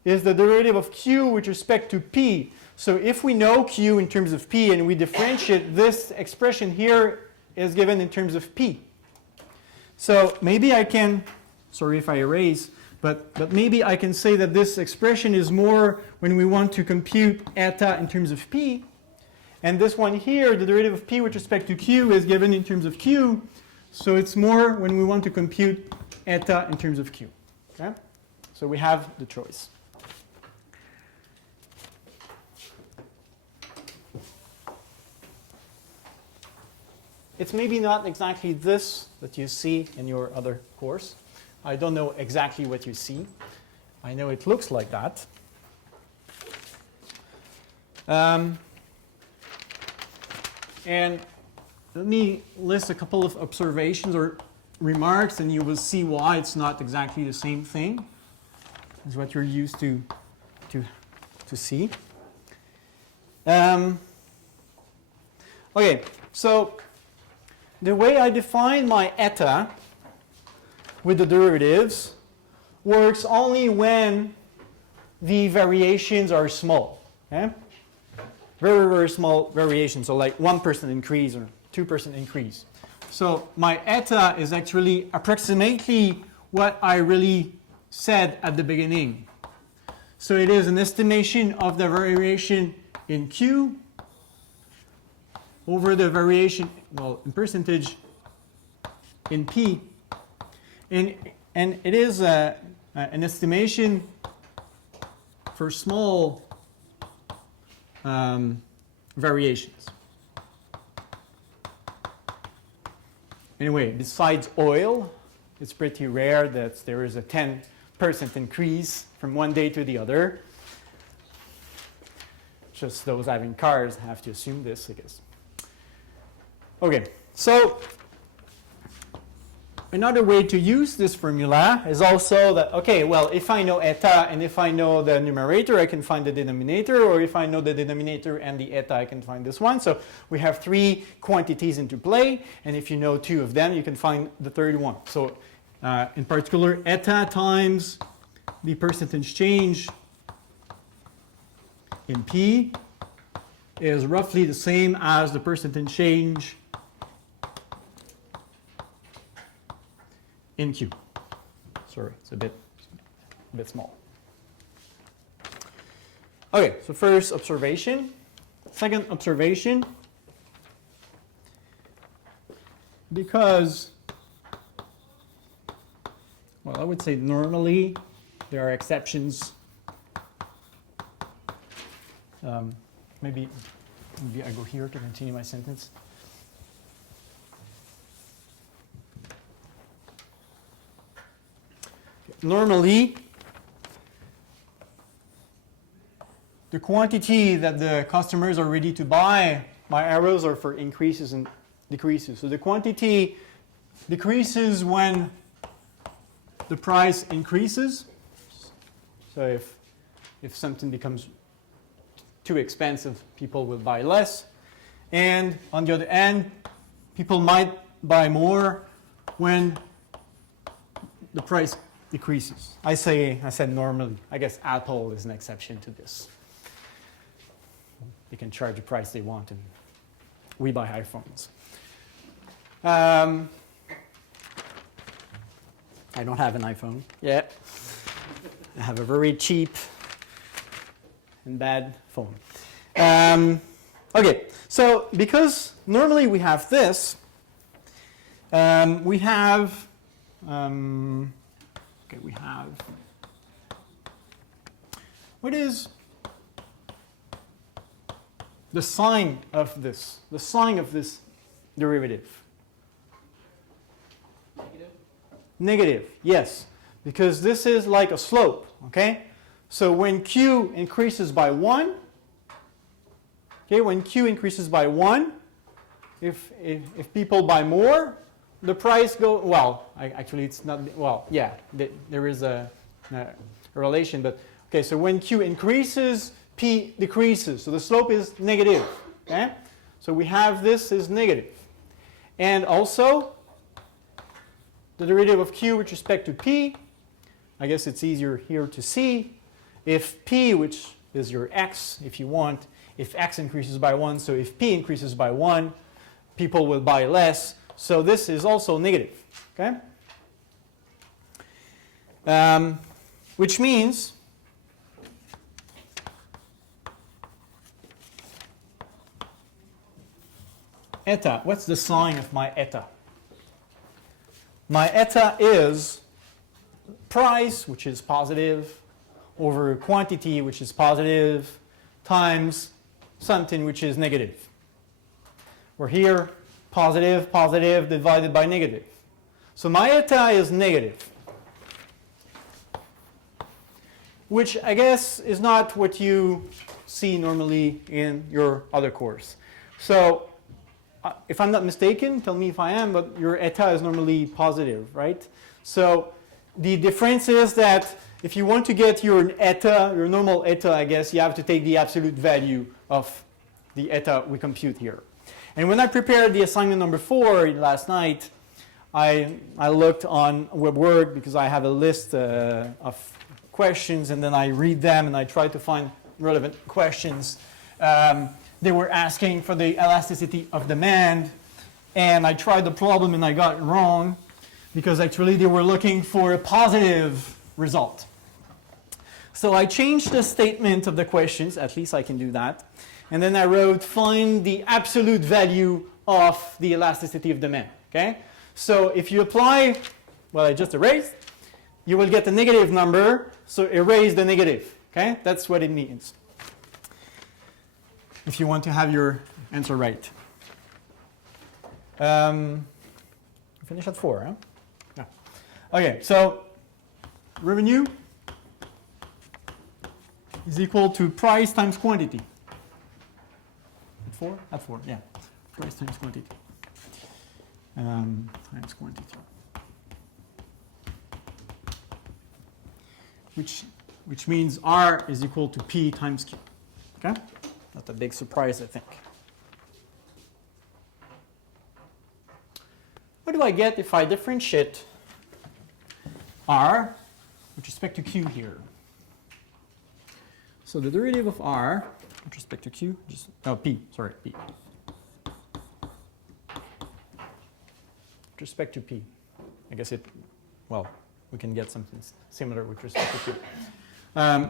is the derivative of Q with respect to P. So if we know Q in terms of P and we differentiate, this expression here is given in terms of P. So maybe I can, sorry if I erase, but maybe I can say that this expression is more when we want to compute eta in terms of P. And this one here, the derivative of P with respect to Q is given in terms of Q. So it's more when we want to compute eta in terms of Q. Okay? So we have the choice. It's maybe not exactly this that you see in your other course. I don't know exactly what you see. I know it looks like that. And let me list a couple of observations or remarks, and you will see why it's not exactly the same thing as what you're used to see. Okay, so the way I define my eta with the derivatives works only when the variations are small. Okay? Very, very small variations, so like 1% increase or 2% increase. So my eta is actually approximately what I really said at the beginning. So it is an estimation of the variation in Q over the variation, well, in percentage in P. And it is an estimation for small variations. Anyway, besides oil, it's pretty rare that there is a 10% increase from one day to the other. Just those having cars have to assume this, I guess. Okay, so another way to use this formula is also that, okay, well, if I know eta and if I know the numerator, I can find the denominator, or if I know the denominator and the eta, I can find this one. So we have three quantities into play, and if you know two of them, you can find the third one. So in particular, eta times the percentage change in P is roughly the same as the percentage change in Q. sorry, it's a bit small. Okay, so first observation. Second observation, because, well, I would say normally there are exceptions. Maybe I go here to continue my sentence. Normally, the quantity that the customers are ready to buy, my arrows are for increases and decreases. So the quantity decreases when the price increases. So if something becomes too expensive, people will buy less. And on the other end, people might buy more when the price decreases. I said normally. I guess Apple is an exception to this. They can charge the price they want, and we buy iPhones. I don't have an iPhone yet. I have a very cheap and bad phone. Okay, so because normally we have this, we have what is the sign of this? The sign of this derivative? Negative? Negative, yes, because this is like a slope, okay? So when Q increases by 1, okay, when Q increases by 1, if people buy more, the price goes, well, actually it's not, well, yeah, there is a relation, but, okay, so when Q increases, P decreases, so the slope is negative, okay? So we have this is negative. And also, the derivative of Q with respect to P, I guess it's easier here to see. If P, which is your X, if you want, if X increases by 1, so if P increases by 1, people will buy less. So this is also negative, okay? Which means eta, what's the sign of my eta? My eta is price, which is positive, over quantity, which is positive, times something which is negative. We're here, positive, positive, divided by negative. So my eta is negative, which I guess is not what you see normally in your other course. So if I'm not mistaken, tell me if I am, but your eta is normally positive, right? So the difference is that if you want to get your eta, your normal eta, I guess, you have to take the absolute value of the eta we compute here. And when I prepared the assignment number 4 last night, I looked on WebWork because I have a list of questions, and then I read them and I try to find relevant questions. They were asking for the elasticity of demand, and I tried the problem and I got it wrong because actually they were looking for a positive result. So I changed the statement of the questions, at least I can do that, and then I wrote find the absolute value of the elasticity of demand, okay? So if you apply what I just erased, you will get a negative number, so erase the negative, okay? That's what it means. If you want to have your answer right. Finish at 4, huh? Yeah. Okay, so revenue is equal to price times quantity. At 4? At 4, yeah. Price times quantity. Times quantity. Which means R is equal to P times Q. Okay? Not a big surprise, I think. What do I get if I differentiate R with respect to Q here? So the derivative of R with respect to Q, P. With respect to P. I guess we we can get something similar with respect to Q.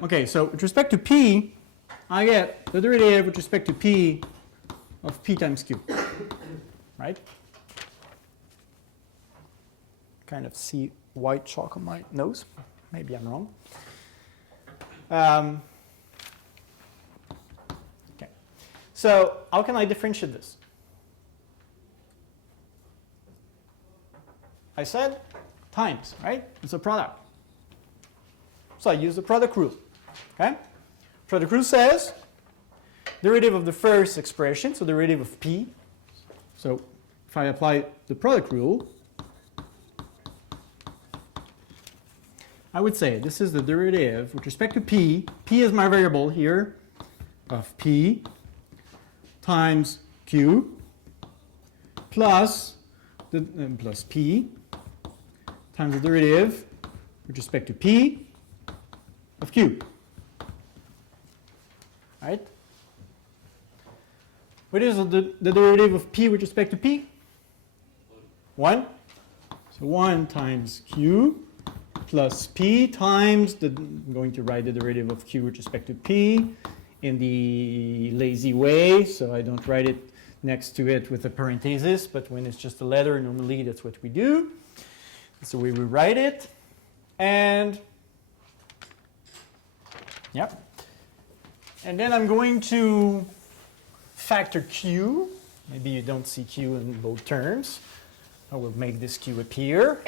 Okay, so with respect to P, I get the derivative with respect to P of P times Q, right? Kind of see white chalk on my nose. Maybe I'm wrong. Okay, so how can I differentiate this? I said times, right? It's a product. So I use the product rule. Okay? Product rule says derivative of the first expression, so derivative of P. So if I apply the product rule, I would say this is the derivative with respect to P. P is my variable here of P times Q plus P times the derivative with respect to P of Q. Right? What is the derivative of P with respect to P? 1. So 1 times Q plus P times I'm going to write the derivative of Q with respect to P in the lazy way, so I don't write it next to it with a parenthesis, but when it's just a letter, normally that's what we do. That's the way we write it. And yeah. And then I'm going to factor Q. Maybe you don't see Q in both terms. I will make this Q appear.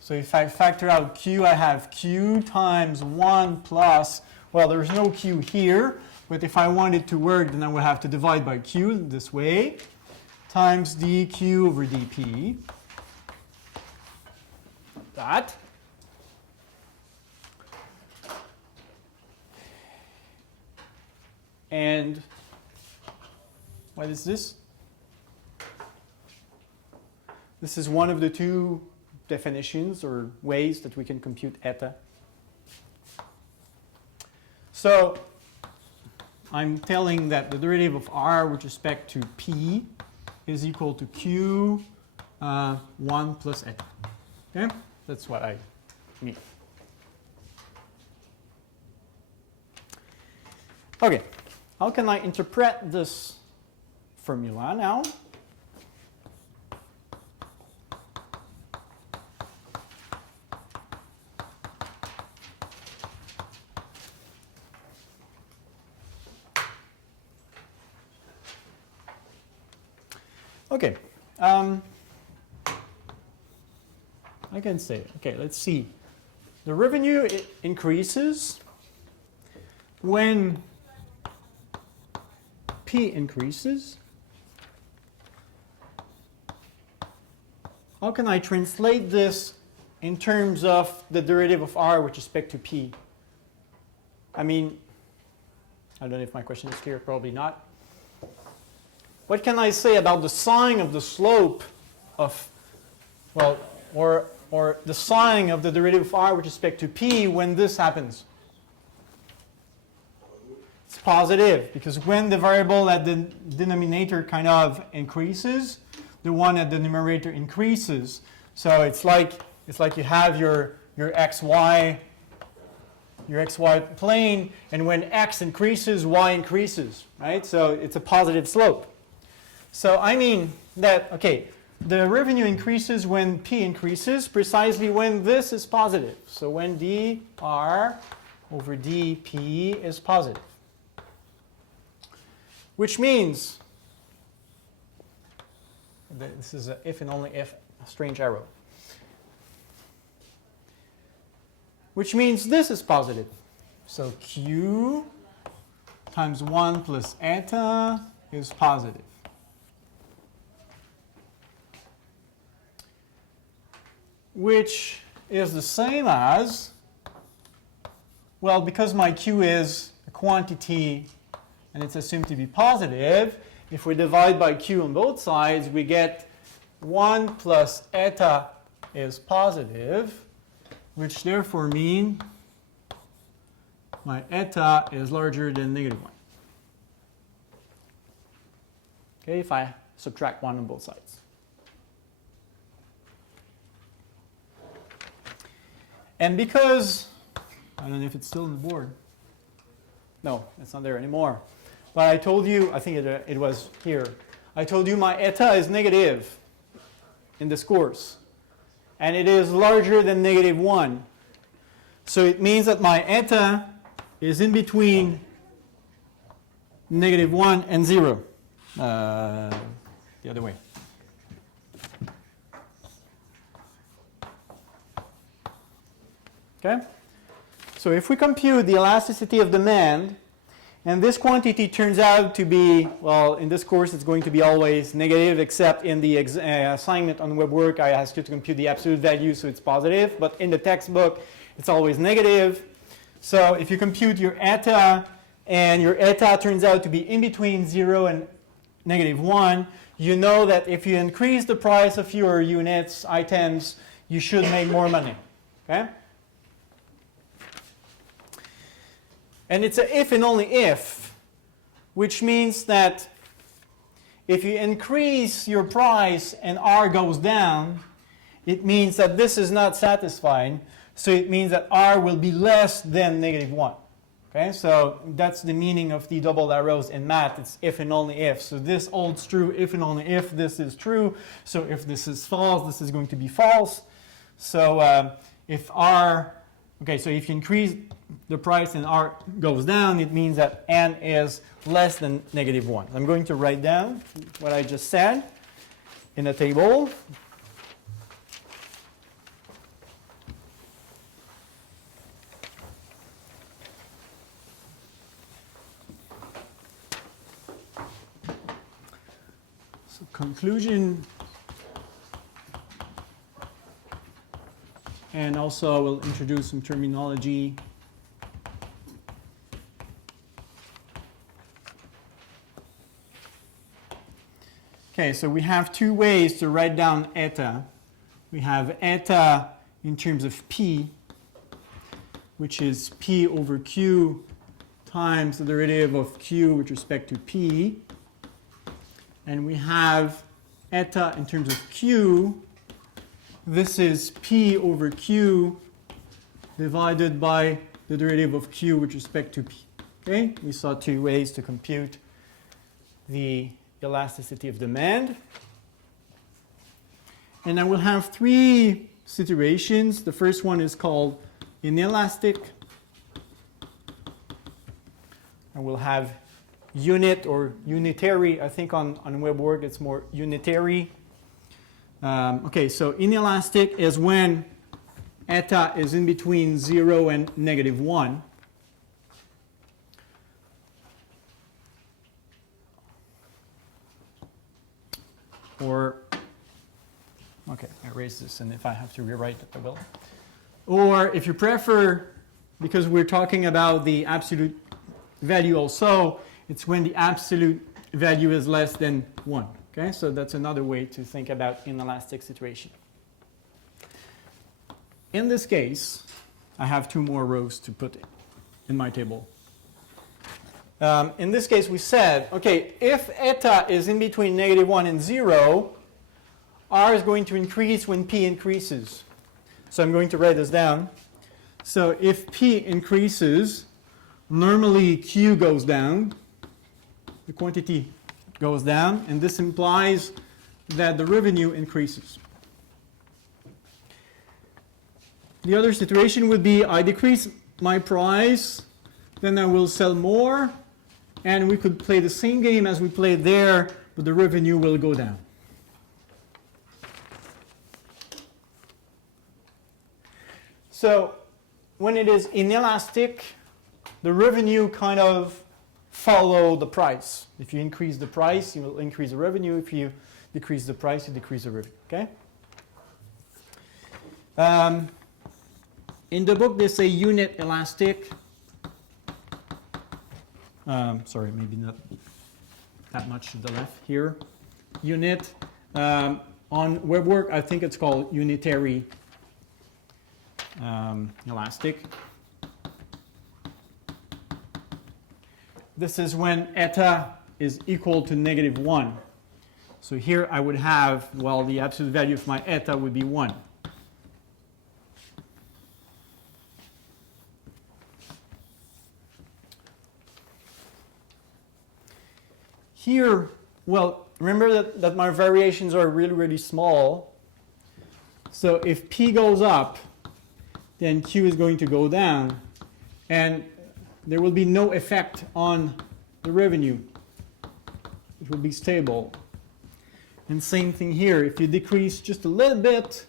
So if I factor out Q, I have Q times 1 plus, well, there's no Q here, but if I want it to work, then I will have to divide by Q this way, times dQ over dP. That. And what is this? This is one of the two definitions or ways that we can compute eta. So I'm telling that the derivative of r with respect to p is equal to q 1 plus eta. Okay? That's what I mean. Okay, how can I interpret this formula now? Okay, I can say, okay, let's see. The revenue increases when P increases. How can I translate this in terms of the derivative of r with respect to P? I mean, I don't know if my question is clear, probably not. What can I say about the sign of the slope of, well, or the sign of the derivative of r with respect to P when this happens? It's positive, because when the variable at the denominator kind of increases, the one at the numerator increases. So it's like you have your xy plane, and when x increases, y increases, right? So it's a positive slope. So I mean that, okay, the revenue increases when P increases, precisely when this is positive. So when dr over dP is positive. Which means, this is a if and only if, a strange arrow. Which means this is positive. So Q times 1 plus eta is positive. Which is the same as, well, because my Q is a quantity and it's assumed to be positive, if we divide by Q on both sides, we get 1 plus eta is positive, which therefore means my eta is larger than negative 1. Okay, if I subtract 1 on both sides. And because, I don't know if it's still on the board. No, it's not there anymore. But I told you, I think it was here. I told you my eta is negative in this course. And it is larger than -1. So it means that my eta is in between -1 and 0. The other way. Okay? So if we compute the elasticity of demand, and this quantity turns out to be, well, in this course it's going to be always negative, except in the assignment on web work I asked you to compute the absolute value, so it's positive. But in the textbook, it's always negative. So if you compute your eta, and your eta turns out to be in between 0 and -1, you know that if you increase the price of your units, items, you should make more money. Okay? And it's an if and only if, which means that if you increase your price and R goes down, it means that this is not satisfying. So it means that R will be less than -1. Okay, so that's the meaning of the double arrows in math. It's if and only if. So this holds true if and only if this is true. So if this is false, this is going to be false. So if R, okay, so if you increase the price and R goes down, it means that N is less than -1. I'm going to write down what I just said in a table. So conclusion, and also I will introduce some terminology. Okay, so we have two ways to write down eta. We have eta in terms of P, which is P over Q times the derivative of Q with respect to P. And we have eta in terms of Q. This is P over Q divided by the derivative of Q with respect to P. Okay, we saw two ways to compute the elasticity of demand. And I will have three situations. The first one is called inelastic. I will have unit or unitary. I think on web work it's more unitary. Okay, so inelastic is when eta is in between 0 and -1. Or, okay, I erase this, and if I have to rewrite it, I will. Or if you prefer, because we're talking about the absolute value also, it's when the absolute value is less than 1. Okay, so that's another way to think about inelastic situation. In this case, I have two more rows to put in my table. In this case, we said, okay, if eta is in between -1 and 0, R is going to increase when P increases. So I'm going to write this down. So if P increases, normally Q goes down, the quantity goes down, and this implies that the revenue increases. The other situation would be I decrease my price, then I will sell more, and we could play the same game as we played there, but the revenue will go down. So when it is inelastic, the revenue kind of follow the price. If you increase the price, you will increase the revenue. If you decrease the price, you decrease the revenue. Okay? In the book, they say unit elastic. Sorry, maybe not that much to the left here. Unit. On web work, I think it's called unitary elastic. This is when eta is equal to -1. So here I would have, well, the absolute value of my eta would be 1. here, well, remember that my variations are really, really small. So if P goes up, then Q is going to go down. And there will be no effect on the revenue. It will be stable. And same thing here. If you decrease just a little bit,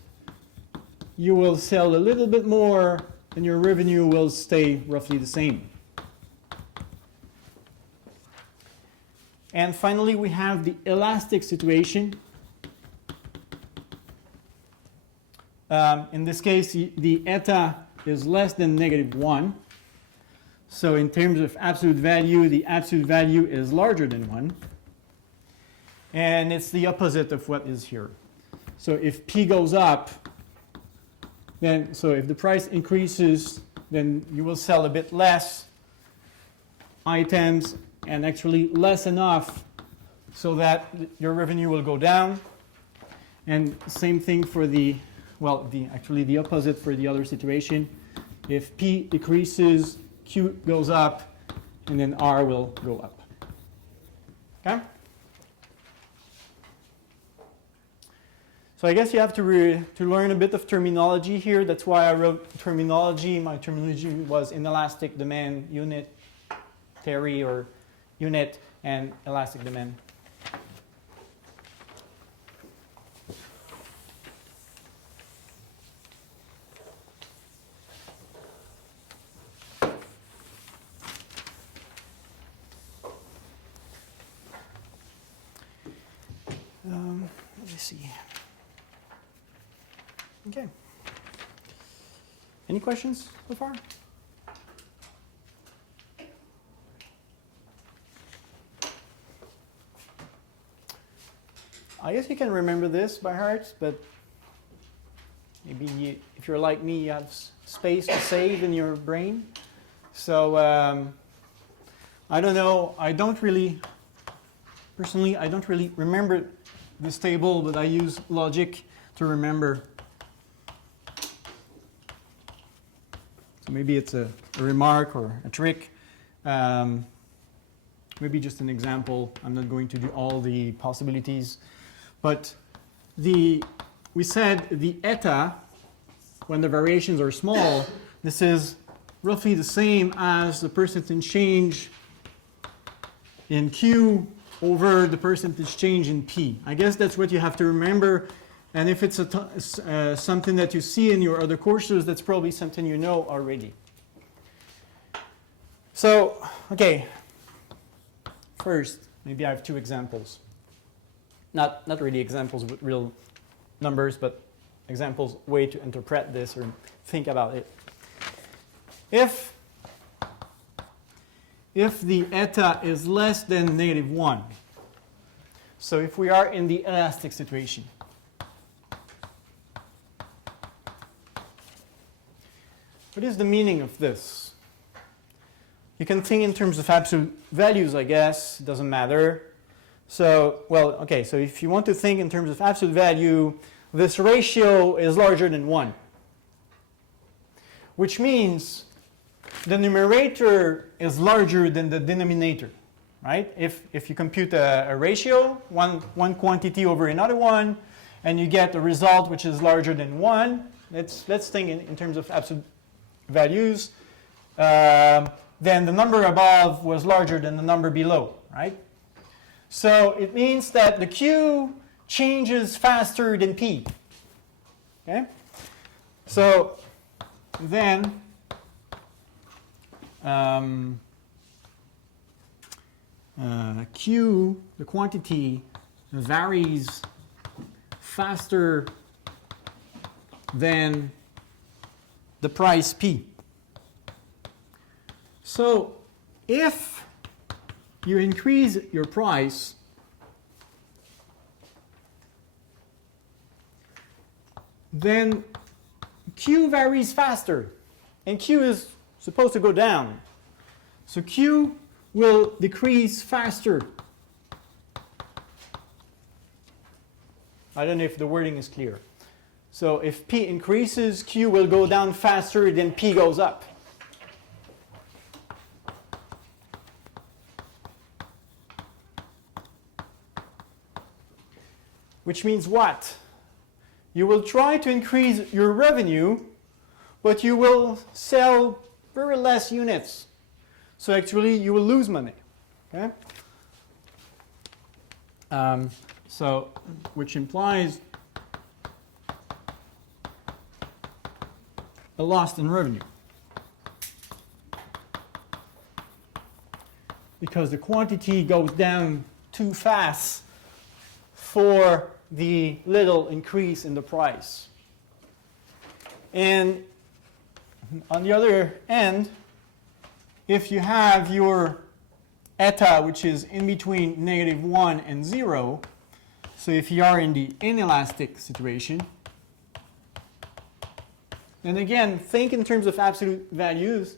you will sell a little bit more, and your revenue will stay roughly the same. And finally, we have the elastic situation. In this case, the eta is less than -1. So in terms of absolute value, the absolute value is larger than 1. And it's the opposite of what is here. So if P goes up, then, so if the price increases, then you will sell a bit less items, and actually less enough so that your revenue will go down. And same thing for the, well, actually the opposite for the other situation. If P decreases, Q goes up, and then R will go up. Okay? So I guess you have to learn a bit of terminology here. That's why I wrote terminology. My terminology was inelastic demand, unitary or unit, and elastic demand. Let me see. Okay. Any questions so far? I guess you can remember this by heart, but maybe if you're like me, you have space to save in your brain. So I don't know. Personally, I don't really remember this table, but I use logic to remember. So maybe it's a remark or a trick. Maybe just an example. I'm not going to do all the possibilities. But we said the eta, when the variations are small, this is roughly the same as the percentage change in Q over the percentage change in P. I guess that's what you have to remember. And if it's something that you see in your other courses, that's probably something you know already. So, okay. First, maybe I have two examples. Not really examples with real numbers, but examples, way to interpret this or think about it. If the eta is less than -1, so if we are in the elastic situation, what is the meaning of this? You can think in terms of absolute values, I guess. It doesn't matter. So, well, okay, so if you want to think in terms of absolute value, this ratio is larger than 1. Which means the numerator is larger than the denominator, right? If you compute a ratio, one quantity over another one, and you get a result which is larger than 1, let's think in terms of absolute values, then the number above was larger than the number below, right? So it means that the Q changes faster than P. Okay? So then Q, the quantity, varies faster than the price P. So if you increase your price, then Q varies faster, and Q is supposed to go down. So Q will decrease faster. I don't know if the wording is clear. So if P increases, Q will go down faster than P goes up. which means what? You will try to increase your revenue, but you will sell very less units. So actually, you will lose money. Okay? So, which implies a loss in revenue. Because the quantity goes down too fast for the little increase in the price. And on the other end, if you have your eta, which is in between -1 and 0, so if you are in the inelastic situation, and again, think in terms of absolute values,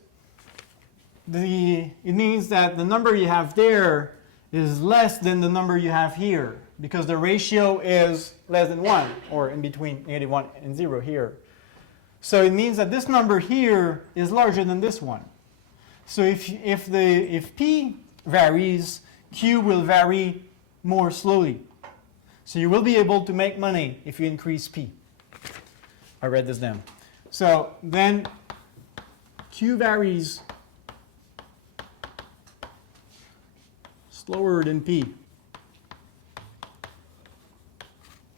it means that the number you have there is less than the number you have here, because the ratio is less than 1, or in between -1 and 0 here. So it means that this number here is larger than this one. So if P varies, Q will vary more slowly. So you will be able to make money if you increase P. I read this down. So then Q varies slower than P.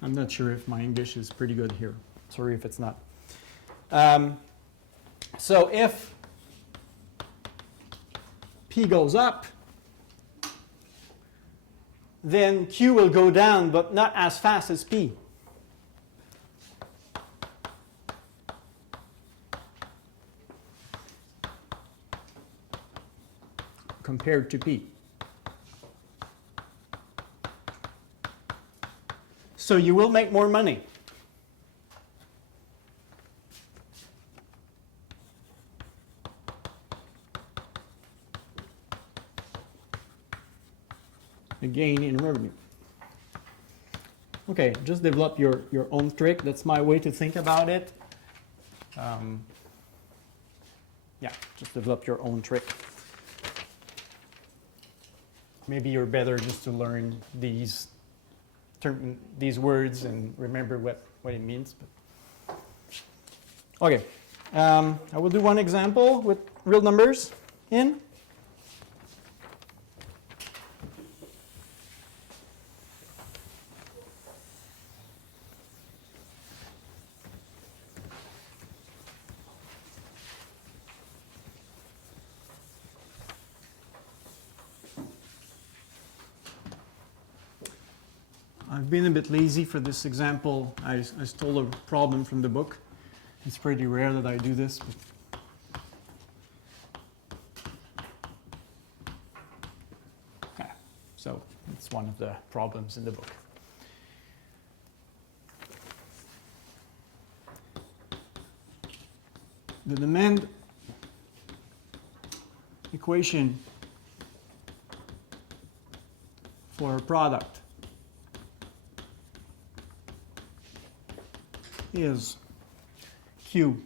I'm not sure if my English is pretty good here. Sorry if it's not. So if P goes up, then Q will go down, but not as fast as P. Compared to P. So you will make more money. A gain in revenue. Okay, just develop your own trick. That's my way to think about it. Yeah, just develop your own trick. Maybe you're better just to learn these words and remember what it means. But. Okay, I will do one example with real numbers in. I've been a bit lazy for this example. I stole a problem from the book. It's pretty rare that I do this. Okay, so it's one of the problems in the book. The demand equation for a product is Q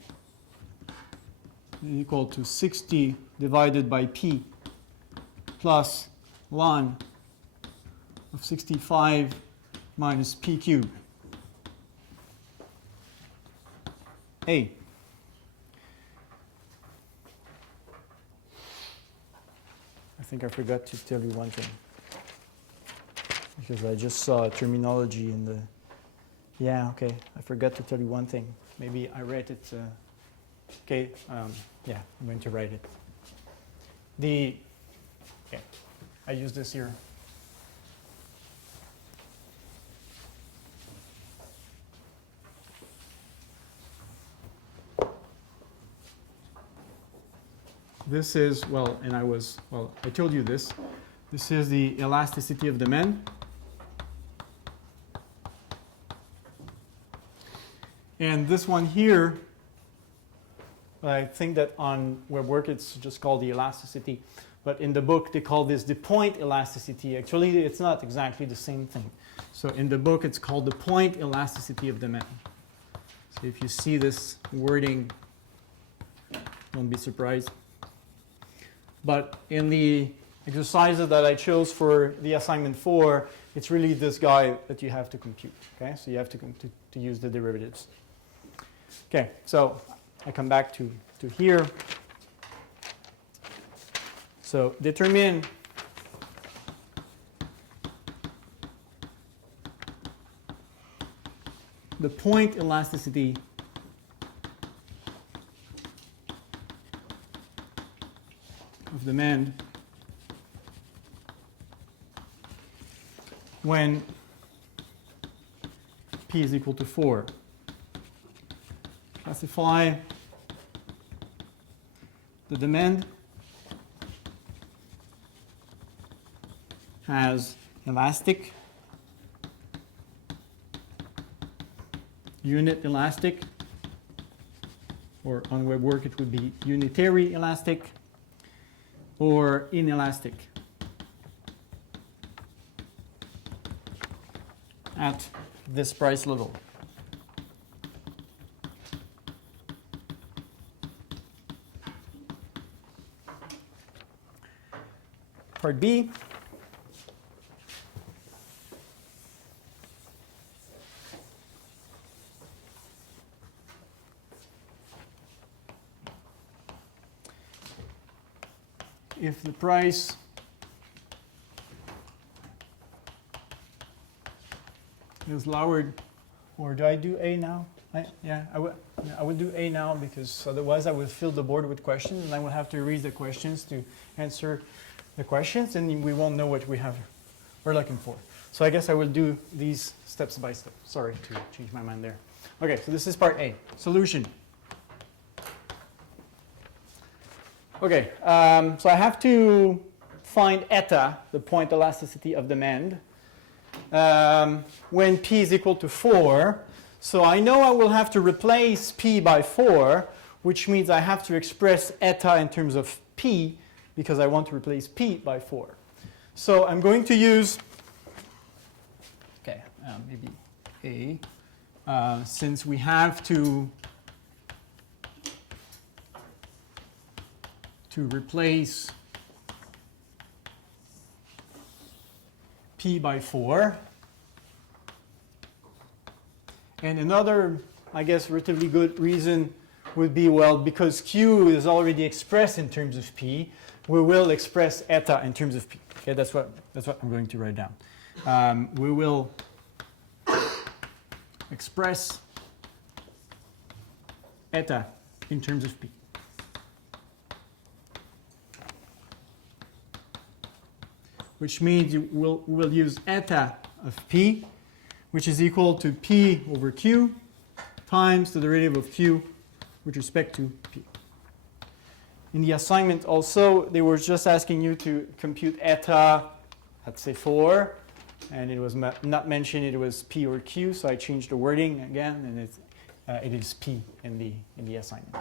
equal to 60 divided by P plus ln of 65 minus P cubed. A. I think I forgot to tell you one thing, because I just saw a terminology in the... Yeah, okay, I forgot to tell you one thing. Maybe I write it... okay, yeah, I'm going to write it. Okay, I use this here. This is, I told you this. This is the elasticity of demand. And this one here, I think that on web work it's just called the elasticity. But in the book they call this the point elasticity. Actually it's not exactly the same thing. So in the book it's called the point elasticity of demand. So if you see this wording, don't be surprised. But in the exercises that I chose for the assignment 4, It's really this guy that you have to compute. Okay, so you have to use the derivatives. Okay, so I come back to here. So determine the point elasticity of demand when P is equal to 4. Classify the demand as elastic, unit elastic, or on web work it would be unitary elastic, or inelastic at this price level. Part B. If the price is lowered, or do I do A now? I would do A now, because otherwise I would fill the board with questions and I would have to read the questions to answer the questions, and we won't know what we're looking for. So I guess I will do these steps by step. Sorry to change my mind there. Okay, so this is part A, solution. Okay, so I have to find eta, the point elasticity of demand, when P is equal to 4. So I know I will have to replace P by 4, which means I have to express eta in terms of P, because I want to replace P by 4. So I'm going to use, okay, maybe A, since we have to replace P by 4. And another, I guess, relatively good reason would be, well, because Q is already expressed in terms of P, we will express eta in terms of P. Okay, that's what I'm going to write down. We will express eta in terms of P. Which means we'll use eta of P, which is equal to P over Q times the derivative of Q with respect to P. In the assignment also, they were just asking you to compute eta at, say, 4, and it was not mentioned it was P or Q, so I changed the wording again, and it is P in the assignment.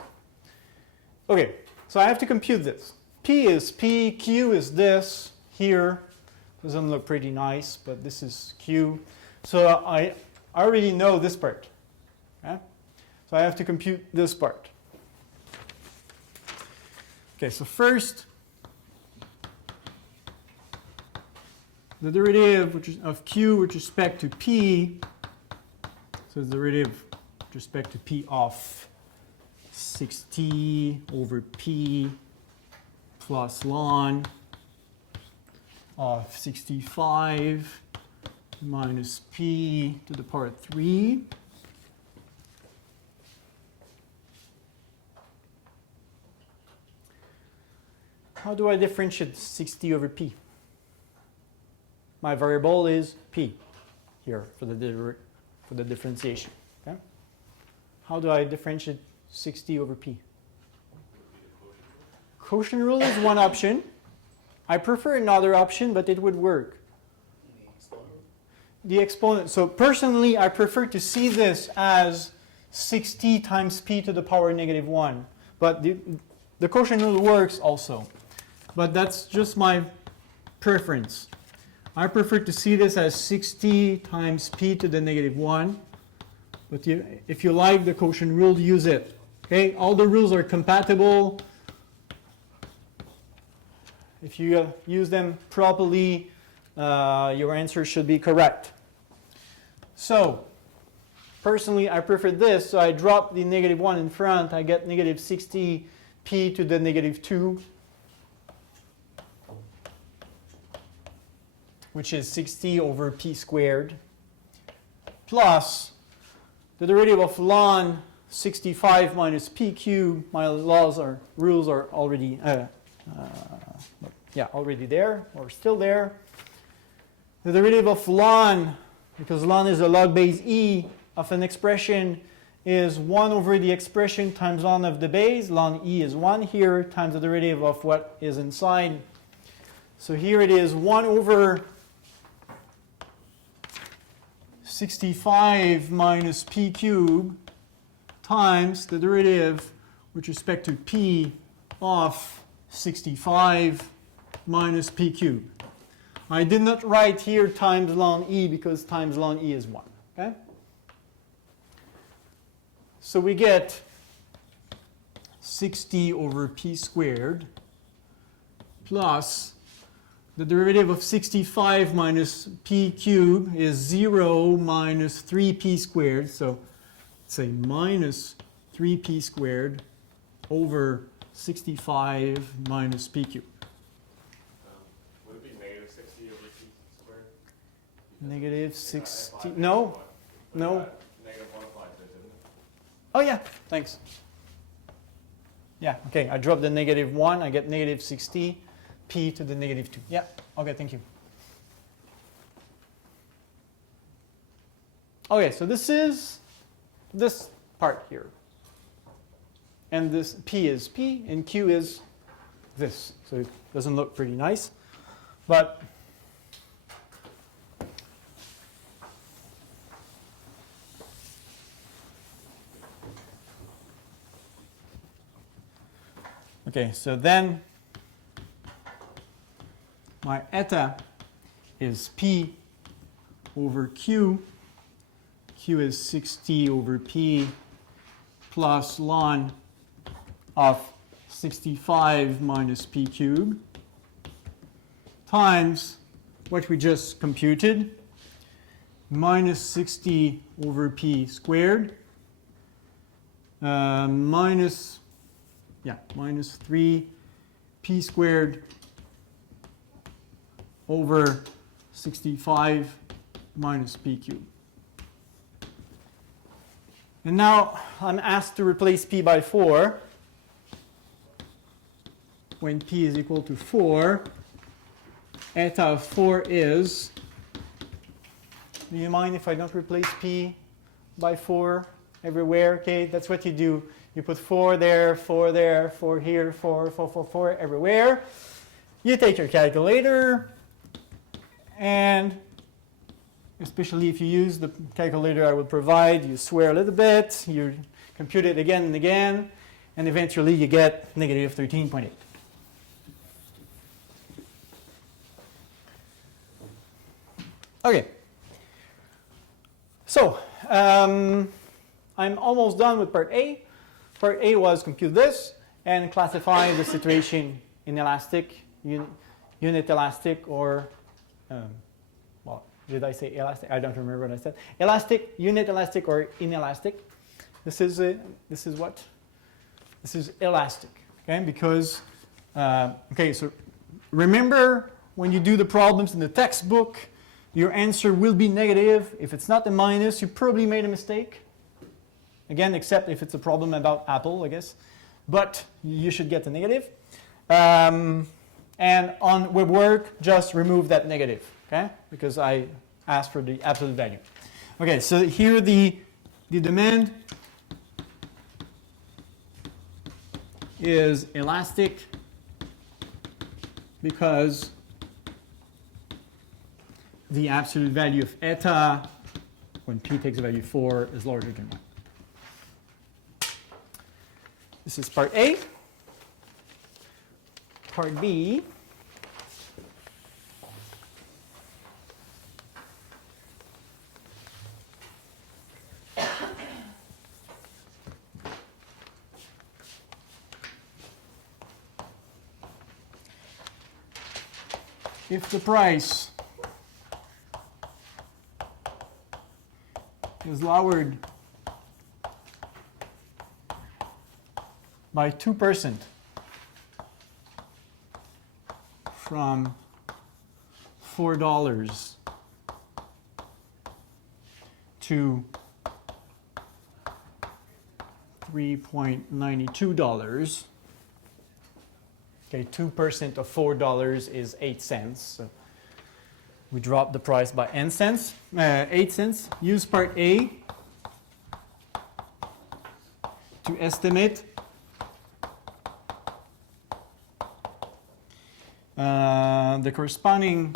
Okay, so I have to compute this. P is P, Q is this. Here doesn't look pretty nice, but this is Q. So I already know this part. Okay? So I have to compute this part. Okay, so first, the derivative of Q with respect to P, so the derivative with respect to P of 6t over P plus ln of 65 minus P to the power 3. How do I differentiate 60 over P? My variable is P here for the differentiation. Okay? How do I differentiate 60 over P? Quotient rule is one option. I prefer another option, but it would work. The exponent. So personally, I prefer to see this as 60 times P to the power negative 1. But the quotient rule works also. But that's just my preference. I prefer to see this as 60 times P to the negative 1. But if you like the quotient rule, use it. Okay? All the rules are compatible. If you use them properly, your answer should be correct. So, personally, I prefer this, so I drop the negative 1 in front. I get negative 60p to the negative 2, which is 60 over p squared, plus the derivative of ln 65 minus p cubed. My rules are already already there, or still there. The derivative of ln, because ln is a log base e of an expression, is 1 over the expression times ln of the base. Ln e is 1 here, times the derivative of what is inside. So here it is 1 over 65 minus p cubed times the derivative with respect to p of 65 minus p cubed. I did not write here times ln e because times ln e is 1. Okay? So we get 60 over p squared plus the derivative of 65 minus p cubed is 0 minus 3p squared. So say minus 3p squared over 65 minus p cubed. Would it be negative 60 over p squared? Negative 60. If No. No. Negative 1 applied to it, didn't it? Oh, yeah. Thanks. Yeah. Okay. I drop the negative 1. I get negative 60 p to the negative 2. Yeah. Okay. Thank you. Okay. So this is this part here. And this p is p and q is this. So it doesn't look pretty nice. But okay, so then my eta is p over q. Q is 60 over p plus ln of 65 minus p cubed times what we just computed, minus 60 over p squared, minus 3 p squared over 65 minus p cubed. And now I'm asked to replace p by 4. When p is equal to 4, eta of 4 is, do you mind if I don't replace p by 4 everywhere? Okay, that's what you do. You put 4 there, 4 there, 4 here, 4, 4, 4, 4 everywhere. You take your calculator, and especially if you use the calculator I will provide, you swear a little bit, you compute it again and again, and eventually you get negative 13.8. Okay, so I'm almost done with part A. Part A was compute this and classify the situation in elastic, unit elastic, or, well, did I say elastic? I don't remember what I said. Elastic, unit elastic, or inelastic. This is what? This is elastic, okay? Because, okay, so remember when you do the problems in the textbook, your answer will be negative. If it's not a minus, you probably made a mistake. Again, except if it's a problem about Apple, I guess. But you should get the negative. And on web work, just remove that negative, okay? Because I asked for the absolute value. Okay, so here the demand is elastic because the absolute value of eta when p takes a value 4 is larger than 1. This is part A. Part B. If the price is lowered by 2% from $4 to $3.92. Okay, 2% of $4 is 8 cents. So we drop the price by 8 cents. Use part A to estimate the corresponding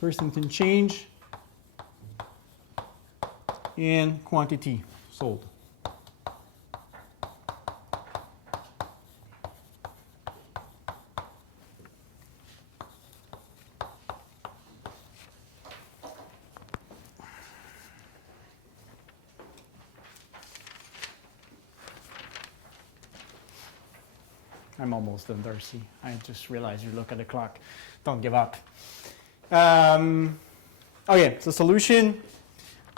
percentage change in quantity sold. I'm almost done, Darcy. I just realized you look at the clock. Don't give up. Okay, so solution.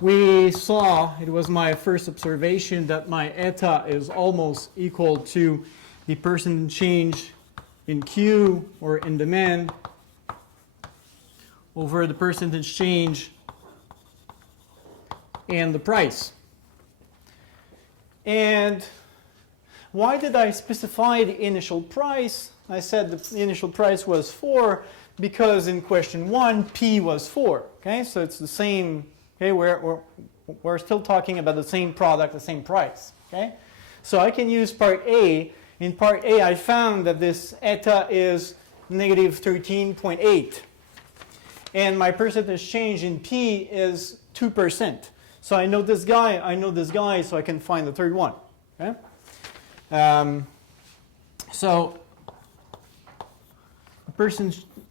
We saw, it was my first observation, that my eta is almost equal to the percentage change in Q, or in demand, over the percentage change in the price. And why did I specify the initial price? I said the initial price was 4 because in question 1, P was 4. Okay, so it's the same. Okay, we're still talking about the same product, the same price. Okay, so I can use part A. In part A, I found that this eta is negative 13.8. And my percentage change in P is 2%. So I know this guy, so I can find the third one. Okay? So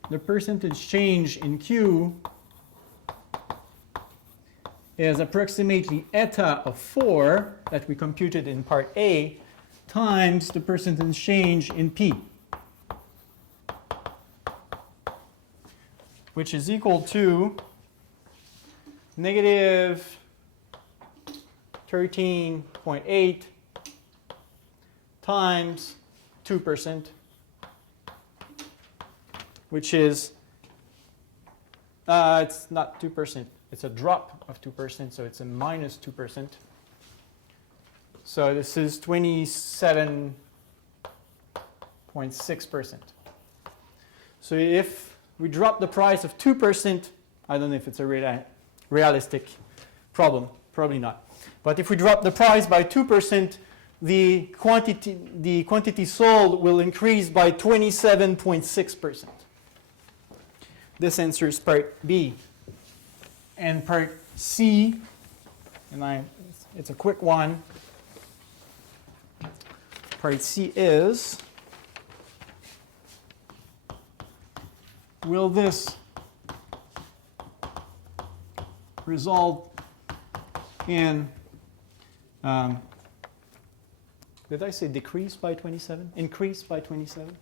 the percentage change in Q is approximately eta of 4 that we computed in part A times the percentage change in P, which is equal to negative 13.8 times 2%, which is, it's not 2%, it's a drop of 2%, so it's a minus 2%. So this is 27.6%. So if we drop the price of 2%, I don't know if it's a realistic problem, probably not. But if we drop the price by 2%, the quantity sold will increase by 27.6%. This answers part B. And part C, and it's a quick one. Part C is, will this result in, did I say decrease by 27? Increase by 27?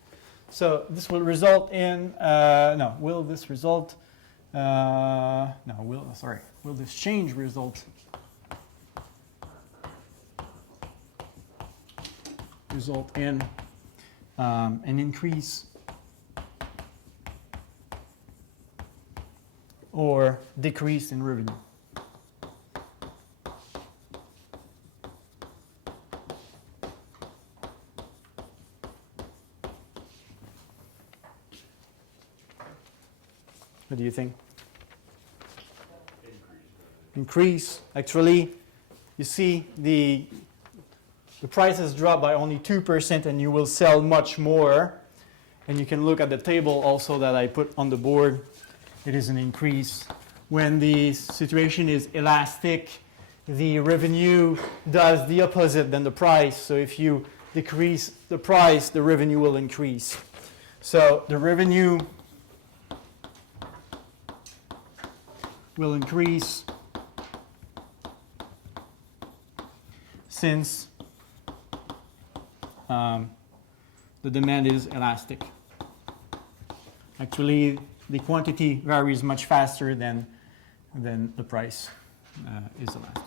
So this will result in, no, will this result, will this change result in an increase or decrease in revenue? What do you think? Increase. Actually, you see the price has dropped by only 2% and you will sell much more. And you can look at the table also that I put on the board. It is an increase. When the situation is elastic, the revenue does the opposite than the price. So if you decrease the price, the revenue will increase. So the revenue will increase since the demand is elastic. Actually, the quantity varies much faster than the price is elastic.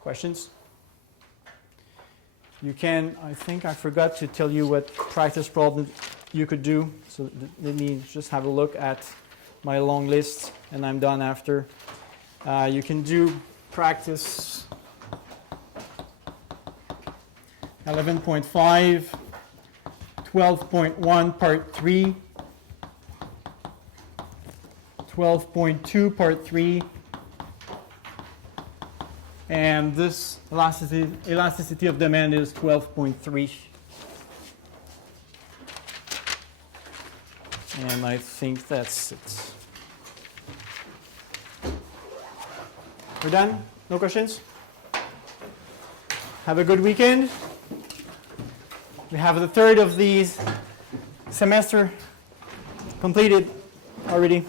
Questions? You can, I think I forgot to tell you what practice problem you could do. So let me just have a look at my long list and I'm done after. You can do practice 11.5, 12.1 part 3, 12.2 part 3, and this elasticity of demand is 12.3. And I think that's it. We're done? No questions? Have a good weekend. We have the third of these semester completed already.